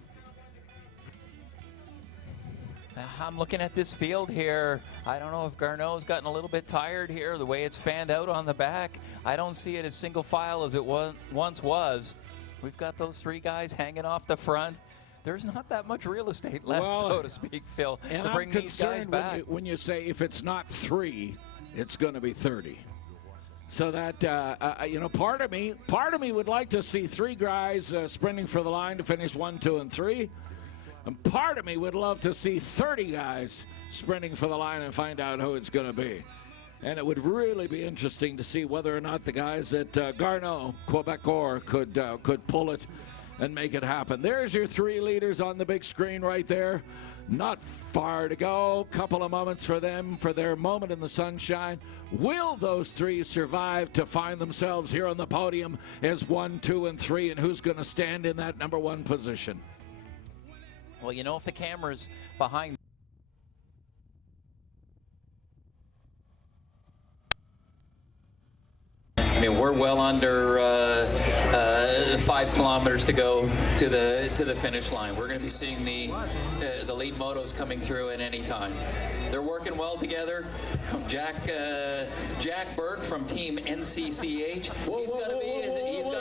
I'm looking at this field here. I don't know if Garneau's gotten a little bit tired here, the way it's fanned out on the back. I don't see it as single file as it once was. We've got those 3 guys hanging off the front. There's not that much real estate left, so to speak, Phil, to bring these guys back. When you say if it's not 3, it's going to be 30. So that, you know, part of me would like to see 3 guys sprinting for the line to finish 1, 2, and 3. And part of me would love to see 30 guys sprinting for the line and find out who it's going to be. And it would really be interesting to see whether or not the guys at Garneau Quebecourt could pull it and make it happen. There's your 3 leaders on the big screen right there. Not far to go. Couple of moments for them for their moment in the sunshine. Will those 3 survive to find themselves here on the podium as 1, 2, and 3? And who's going to stand in that number 1 position? Well, you know, if the camera's behind. I mean, we're well under 5 kilometers to go to the finish line. We're going to be seeing the lead motos coming through at any time. They're working well together. Jack Burke from Team NCCH. He's got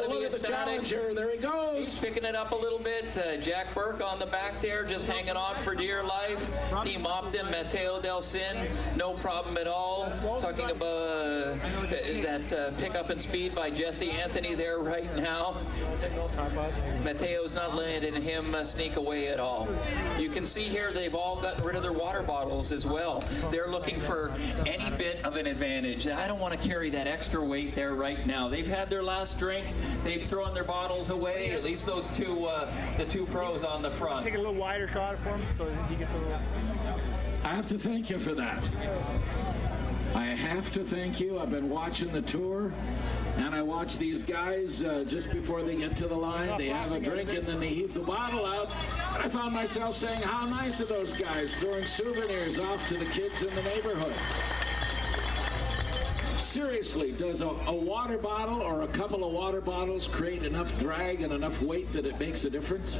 to be ecstatic. There he goes. He's picking it up a little bit. Jack Burke on the back there, just hanging on for dear life. Team Optim, Matteo Delsin, no problem at all. Talking about that pickup and speed by Jesse Anthony there right now. Matteo's not letting him sneak away at all. You can see here they've all gotten rid of their water bottles as well. They're looking for any bit of an advantage. I don't want to carry that extra weight there right now. They've had their last drink. They've thrown their bottles away. At least those the 2 pros on the front. Take a little wider shot for him so he gets a little. I have to thank you for that. I have to thank you. I've been watching the tour, and I watch these guys just before they get to the line. They have a drink, and then they heave the bottle out. And I found myself saying, how nice of those guys throwing souvenirs off to the kids in the neighborhood. seriously, does a water bottle or a couple of water bottles create enough drag and enough weight that it makes a difference?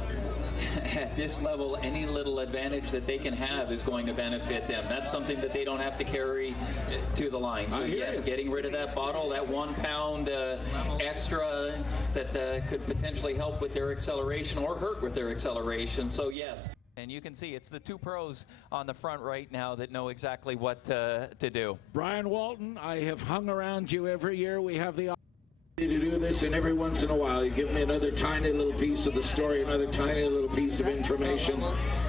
At this level, any little advantage that they can have is going to benefit them. That's something that they don't have to carry to the line. So yes, getting rid of that bottle, that 1 pound extra that could potentially help with their acceleration or hurt with their acceleration. So yes. And you can see it's the two pros on the front right now that know exactly what to do. Brian Walton, I have hung around you every year. We have the opportunity to do this, and every once in a while you give me another tiny little piece of the story, another tiny little piece of information.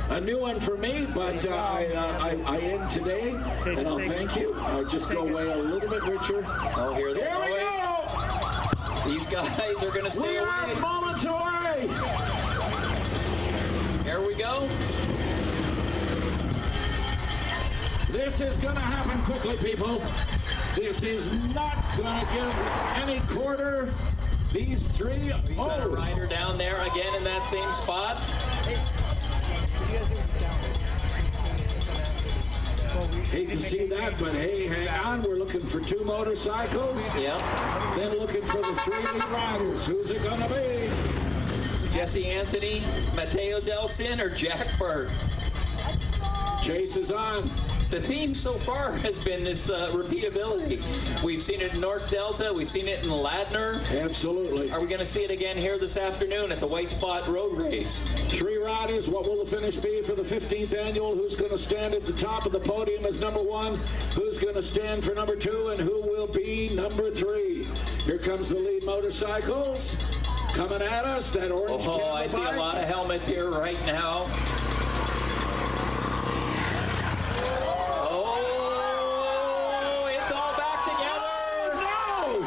A new one for me, but I end today, and I'll thank you. I'll just go away a little bit richer. Oh, here we go! These guys are going to stay away. We are moments away! There we go. This is going to happen quickly, people. This is not going to give any quarter. These three. We've got a rider down there again in that same spot. Hate to see that, but hey, hang on. We're looking for 2 motorcycles. Yep. Then looking for the 3 lead riders. Who's it going to be? Jesse Anthony, Matteo Delsin, or Jack Burke? Chase is on. The theme so far has been this repeatability. We've seen it in North Delta. We've seen it in Ladner. Absolutely. Are we going to see it again here this afternoon at the White Spot Road Race? 3 riders. What will the finish be for the 15th annual? Who's going to stand at the top of the podium as number 1? Who's going to stand for number 2? And who will be number 3? Here comes the lead motorcycles. Coming at us, that orange Oh, I see a lot of helmets here right now. Oh, it's all back together. No!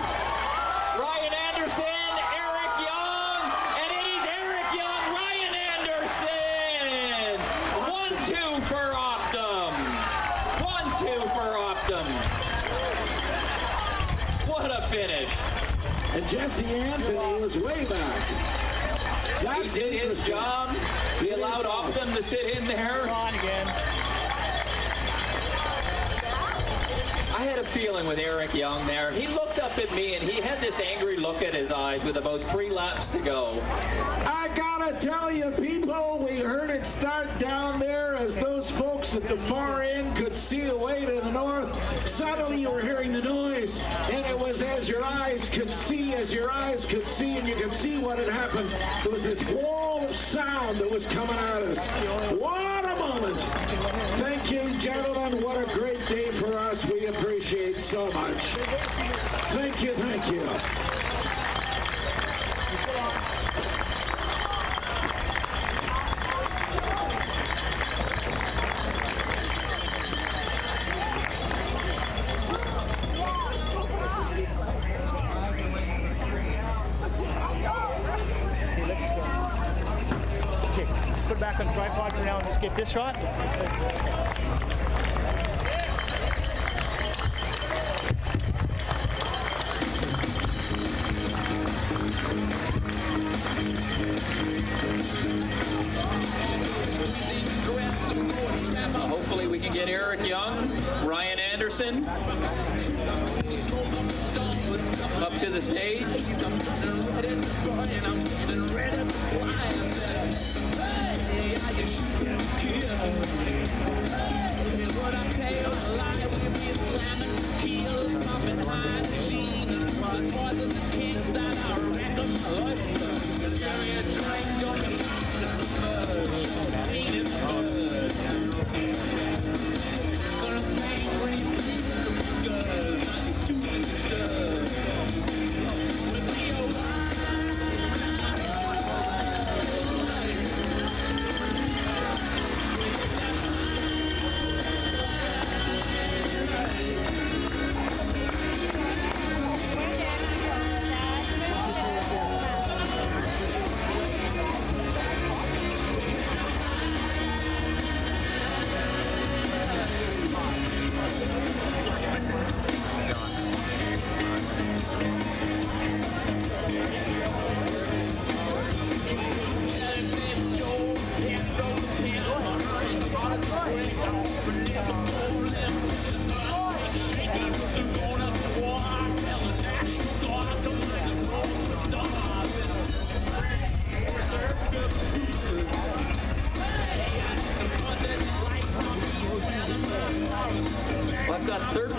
Ryan Anderson, Eric Young, and it is Eric Young, Ryan Anderson. 1-2 for Optum. 1-2 for Optum. What a finish. And Jesse Anthony was way back. He did his job. He allowed Optum to sit in there. Come on again. I had a feeling with Eric Young there. He looked up at me and he had this angry look at his eyes with about 3 laps to go. I gotta tell you, people, we heard it start down there as those folks at the far end could see away to the north. Suddenly you were hearing the noise, and it was as your eyes could see, and you could see what had happened. There was this wall of sound that was coming at us. What a moment! Thank you, gentlemen. What a great day for us. We appreciate so much. Thank you, thank you. Put it back on tripod for now and just get this shot. Hopefully we can get Eric Young, Ryan Anderson up to the stage.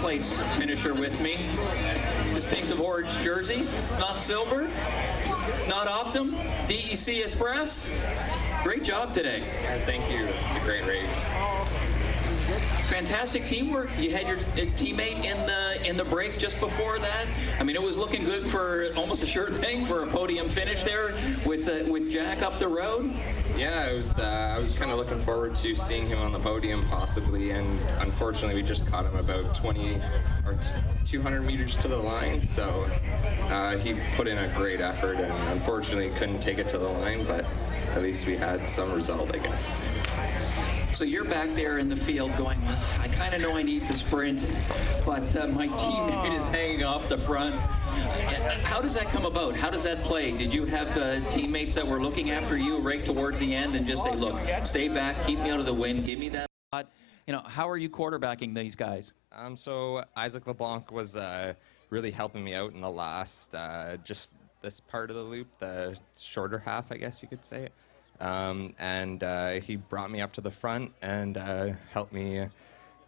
place finisher with me. Distinctive orange jersey. It's not silver. It's not Optum. DEC Express. Great job today. Thank you. It's a great race. Fantastic teamwork. You had your teammate in the break just before that. I mean, it was looking good for almost a sure thing for a podium finish there with Jack up the road. Yeah, I was kind of looking forward to seeing him on the podium possibly, and unfortunately we just caught him about 20 or 200 meters to the line. So he put in a great effort, and unfortunately couldn't take it to the line, but at least we had some result, I guess. So you're back there in the field going, well, I kind of know I need to sprint, but my teammate is hanging off the front. How does that come about? How does that play? Did you have teammates that were looking after you right towards the end and just say, look, stay back, keep me out of the wind, give me that shot? You know, how are you quarterbacking these guys? So Isaac LeBlanc was really helping me out in the last, just this part of the loop, the shorter half, I guess you could say. And he brought me up to the front and helped me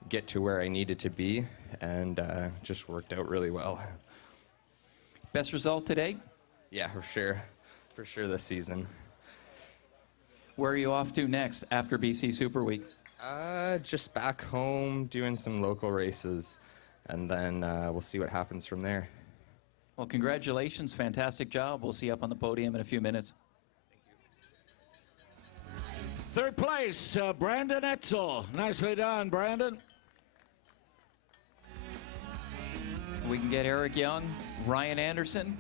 get to where I needed to be, and just worked out really well. Best result today? Yeah, for sure this season. Where are you off to next after BC Super Week? Just back home doing some local races, and then we'll see what happens from there. Well, congratulations, fantastic job. We'll see you up on the podium in a few minutes. Third place, Brandon Etzel. Nicely done, Brandon. We can get Eric Young, Ryan Anderson.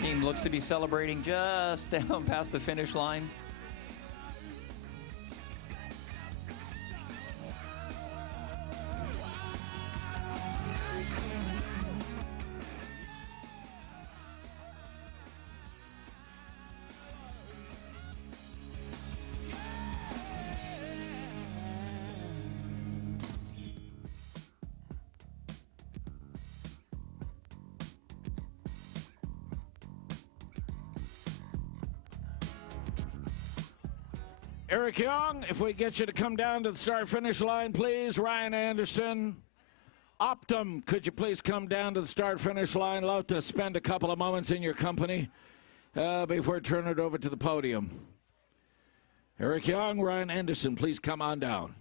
Team looks to be celebrating just down past the finish line. Eric Young, if we get you to come down to the start-finish line, please. Ryan Anderson. Optum, could you please come down to the start-finish line? Love to spend a couple of moments in your company before I turn it over to the podium. Eric Young, Ryan Anderson, please come on down.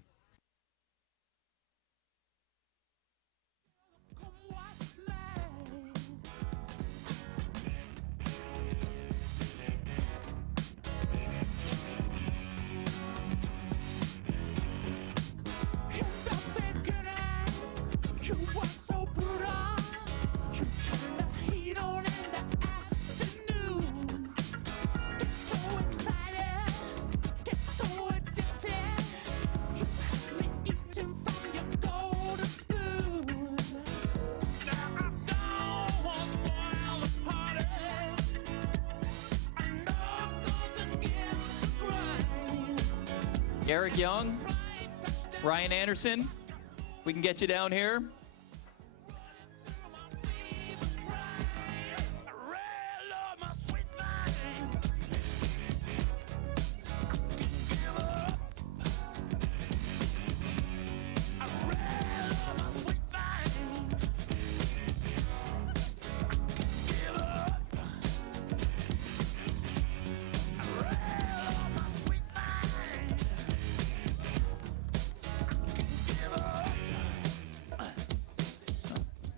Eric Young, Ryan Anderson, we can get you down here.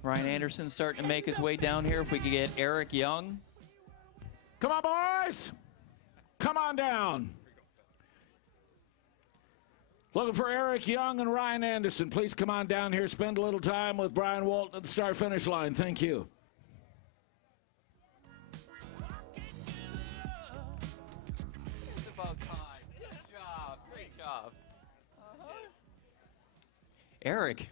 Ryan Anderson starting to make his way down here. If we could get Eric Young. Come on, boys. Come on down. Looking for Eric Young and Ryan Anderson. Please come on down here. Spend a little time with Brian Walton at the start-finish line. Thank you. It's about time. Good job. Great job. Eric,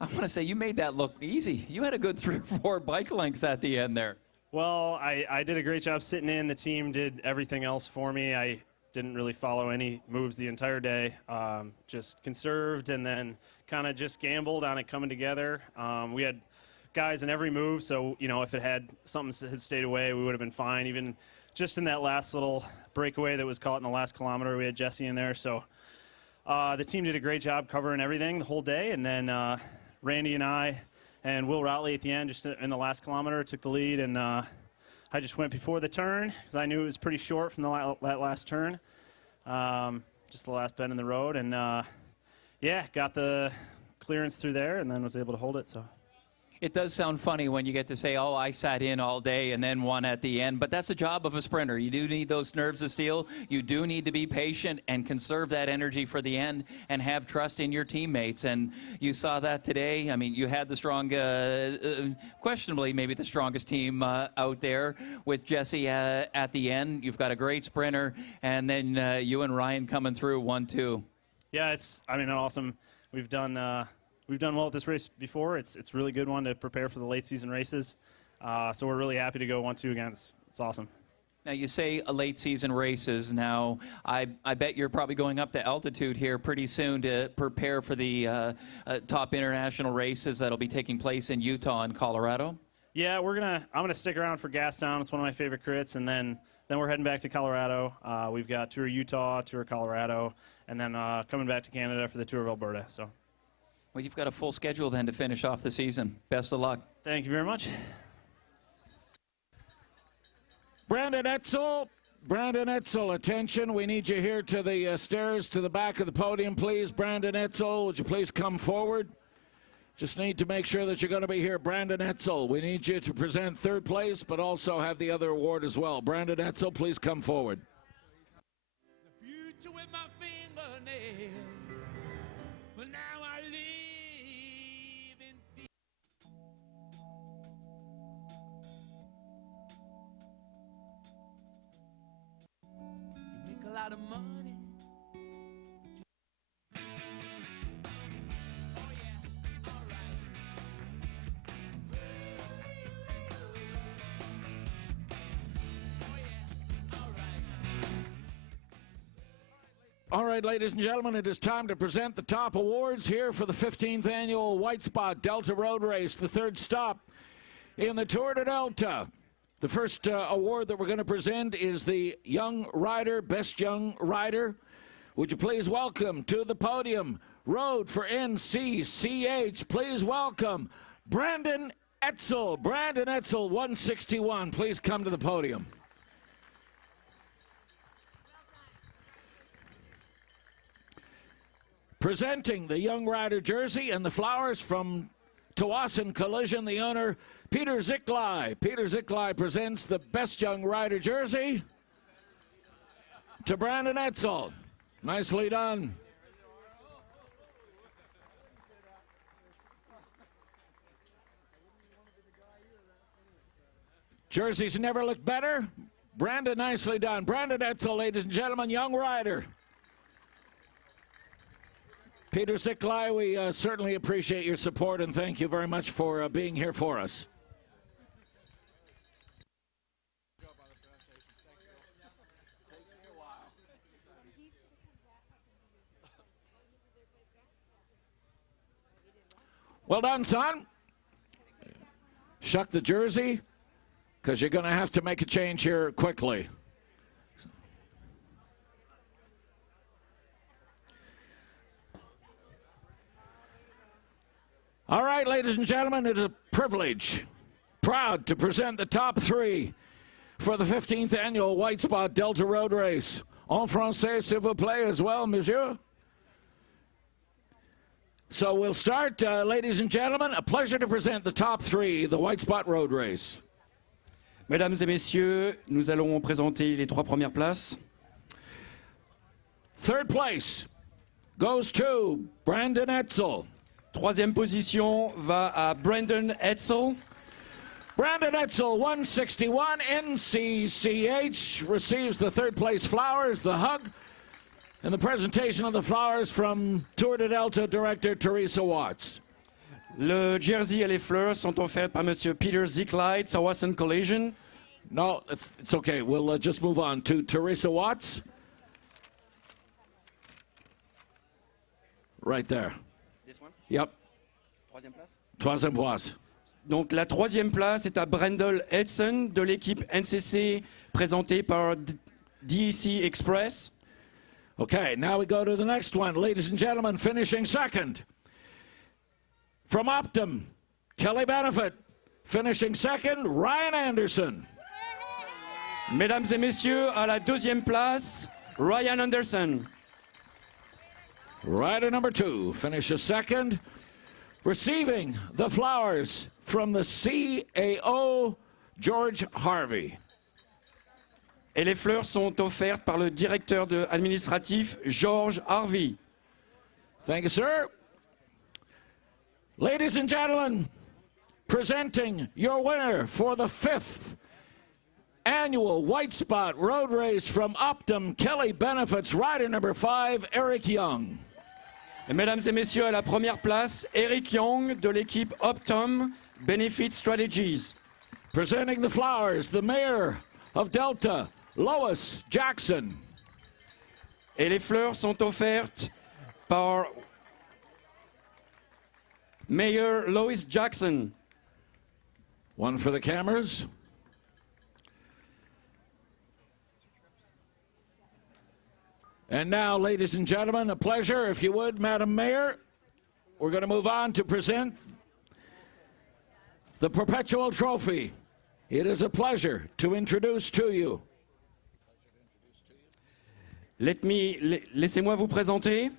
I want to say you made that look easy. You had a good 3 or 4 bike lengths at the end there. Well, I did a great job sitting in. The team did everything else for me. I didn't really follow any moves the entire day. Just conserved and then kind of just gambled on it coming together. We had guys in every move, so you know if it had something had stayed away, we would have been fine. Even just in that last little breakaway that was caught in the last kilometer, we had Jesse in there. So The team did a great job covering everything the whole day, and then Randy and I and Will Routley at the end, just in the last kilometer, took the lead, and I just went before the turn because I knew it was pretty short from that last turn, just the last bend in the road, and yeah, got the clearance through there, and then was able to hold it. So. It does sound funny when you get to say, oh, I sat in all day and then won at the end, but that's the job of a sprinter. You do need those nerves of steel. You do need to be patient and conserve that energy for the end and have trust in your teammates. And you saw that today. I mean, you had the strong, questionably maybe the strongest team out there with Jesse at the end. You've got a great sprinter, and then you and Ryan coming through 1-2. Yeah, it's, I mean, awesome. We've done well at this race before. It's a really good one to prepare for the late season races. So we're really happy to go 1-2 again. It's awesome. Now you say a late season races. Now I bet you're probably going up to altitude here pretty soon to prepare for the top international races that'll be taking place in Utah and Colorado. Yeah, I'm gonna stick around for Gastown. It's one of my favorite crits, and then we're heading back to Colorado. We've got Tour Utah, Tour Colorado, and then coming back to Canada for the Tour of Alberta. So. Well, you've got a full schedule then to finish off the season. Best of luck. Thank you very much. Brandon Etzel, attention. We need you here to the stairs to the back of the podium, please. Brandon Etzel, would you please come forward? Just need to make sure that you're going to be here. Brandon Etzel, we need you to present third place, but also have the other award as well. Brandon Etzel, please come forward. The future with my fingernails, but now I live in fear. You make a lot of money. All right, ladies and gentlemen, it is time to present the top awards here for the 15th annual White Spot Delta Road Race, the third stop in the Tour de Delta. The first award that we're going to present is the Young Rider, Best Young Rider. Would you please welcome to the podium, Road for NCCH, please welcome Brandon Etzel. Brandon Etzel, 161, please come to the podium. Presenting the Young Rider jersey and the flowers from Tsawwassen Collision, the owner, Peter Zickley. Peter Zickley presents the Best Young Rider jersey to Brandon Etzel. Nicely done. Jerseys never look better. Brandon, nicely done. Brandon Etzel, ladies and gentlemen, Young Rider. Peter Zickley, we certainly appreciate your support and thank you very much for being here for us. Well done, son. Shuck the jersey, because you're going to have to make a change here quickly. All right, ladies and gentlemen, it is a privilege, proud to present the top three for the 15th annual White Spot Delta Road Race. En français, s'il vous plaît, as well, monsieur. So we'll start, ladies and gentlemen, a pleasure to present the top three, the White Spot Road Race. Mesdames et messieurs, nous allons présenter les trois premières places. Third place goes to Brandon Etzel. Troisième position va à Brandon Etzel. Brandon Etzel, 161, NCCH, receives the third place flowers, the hug, and the presentation of the flowers from Tour de Delta director Teresa Watts. Le jersey et les fleurs sont offertes par Monsieur Peter Zickley, Tsawwassen Collision. No, it's okay. We'll just move on to Teresa Watts. Right there. This one? Yep. Troisième place. Troisième place. Donc la troisième place est à Brendel Edson de l'équipe NCC présentée par DEC Express. Okay, now we go to the next one. Ladies and gentlemen, finishing second. From Optum, Kelly Benefit. Finishing second, Ryan Anderson. Mesdames et messieurs, à la deuxième place, Ryan Anderson. Rider number 2 finishes second. Receiving the flowers from the CAO, George Harvey. Et les fleurs sont offertes par le directeur administratif George Harvey. Thank you, sir. Ladies and gentlemen, presenting your winner for the 5th annual White Spot Road Race from Optum Kelly Benefits, rider number 5, Eric Young. Et mesdames et messieurs, à la première place, Eric Young de l'équipe Optum Benefit Strategies. Presenting the flowers, the mayor of Delta, Lois Jackson. Et les fleurs sont offertes par Mayor Lois Jackson. One for the cameras. And now, ladies and gentlemen, a pleasure, if you would, Madam Mayor. We're going to move on to present the Perpetual Trophy. It is a pleasure to introduce to you. Laissez-moi vous présenter.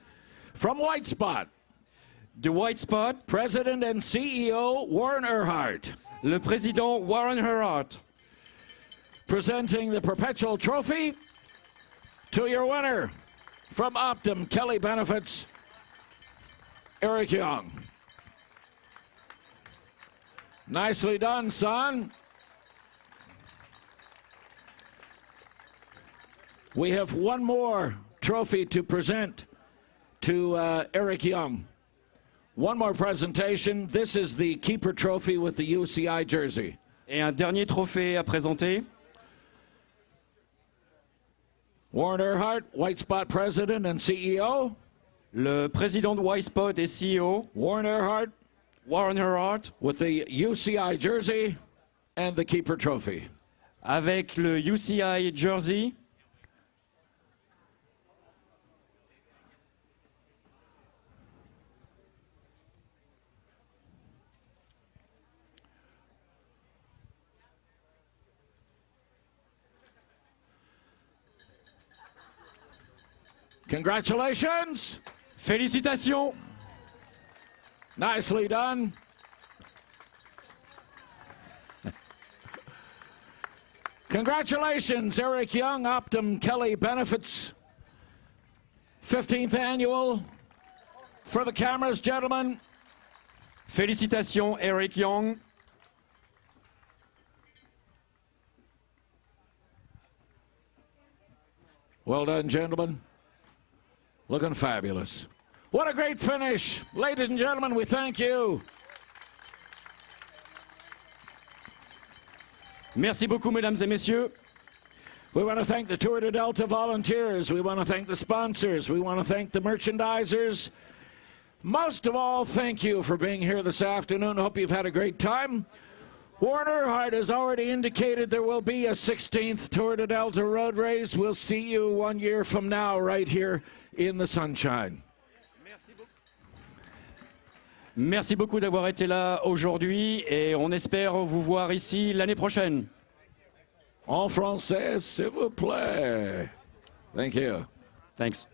From White Spot. De White Spot. President and CEO Warren Earhart. Le président Warren Earhart. Presenting the Perpetual Trophy to your winner. From Optum Kelly Benefits, Eric Young. Nicely done, son. We have one more trophy to present to Eric Young. One more presentation. This is the Keeper Trophy with the UCI jersey. Et un dernier trophée à présenter. Warren Earhart, White Spot President and CEO. Le président de White Spot et CEO. Warren Earhart. Warren Earhart. With the UCI jersey and the Keeper Trophy. Avec le UCI jersey. Congratulations. Félicitations. Nicely done. Congratulations, Eric Young, Optum Kelly Benefits, 15th annual. For the cameras, gentlemen. Félicitations, Eric Young. Well done, gentlemen. Looking fabulous. What a great finish. Ladies and gentlemen, we thank you. Merci beaucoup, mesdames et messieurs. We want to thank the Tour de Delta volunteers. We want to thank the sponsors. We want to thank the merchandisers. Most of all, thank you for being here this afternoon. Hope you've had a great time. Warren Earhart has already indicated there will be a 16th Tour de Delta road race. We'll see you 1 year from now right here in the sunshine. Merci beaucoup d'avoir été là aujourd'hui et on espère vous voir ici l'année prochaine. En français, s'il vous plaît. Thank you. Thanks.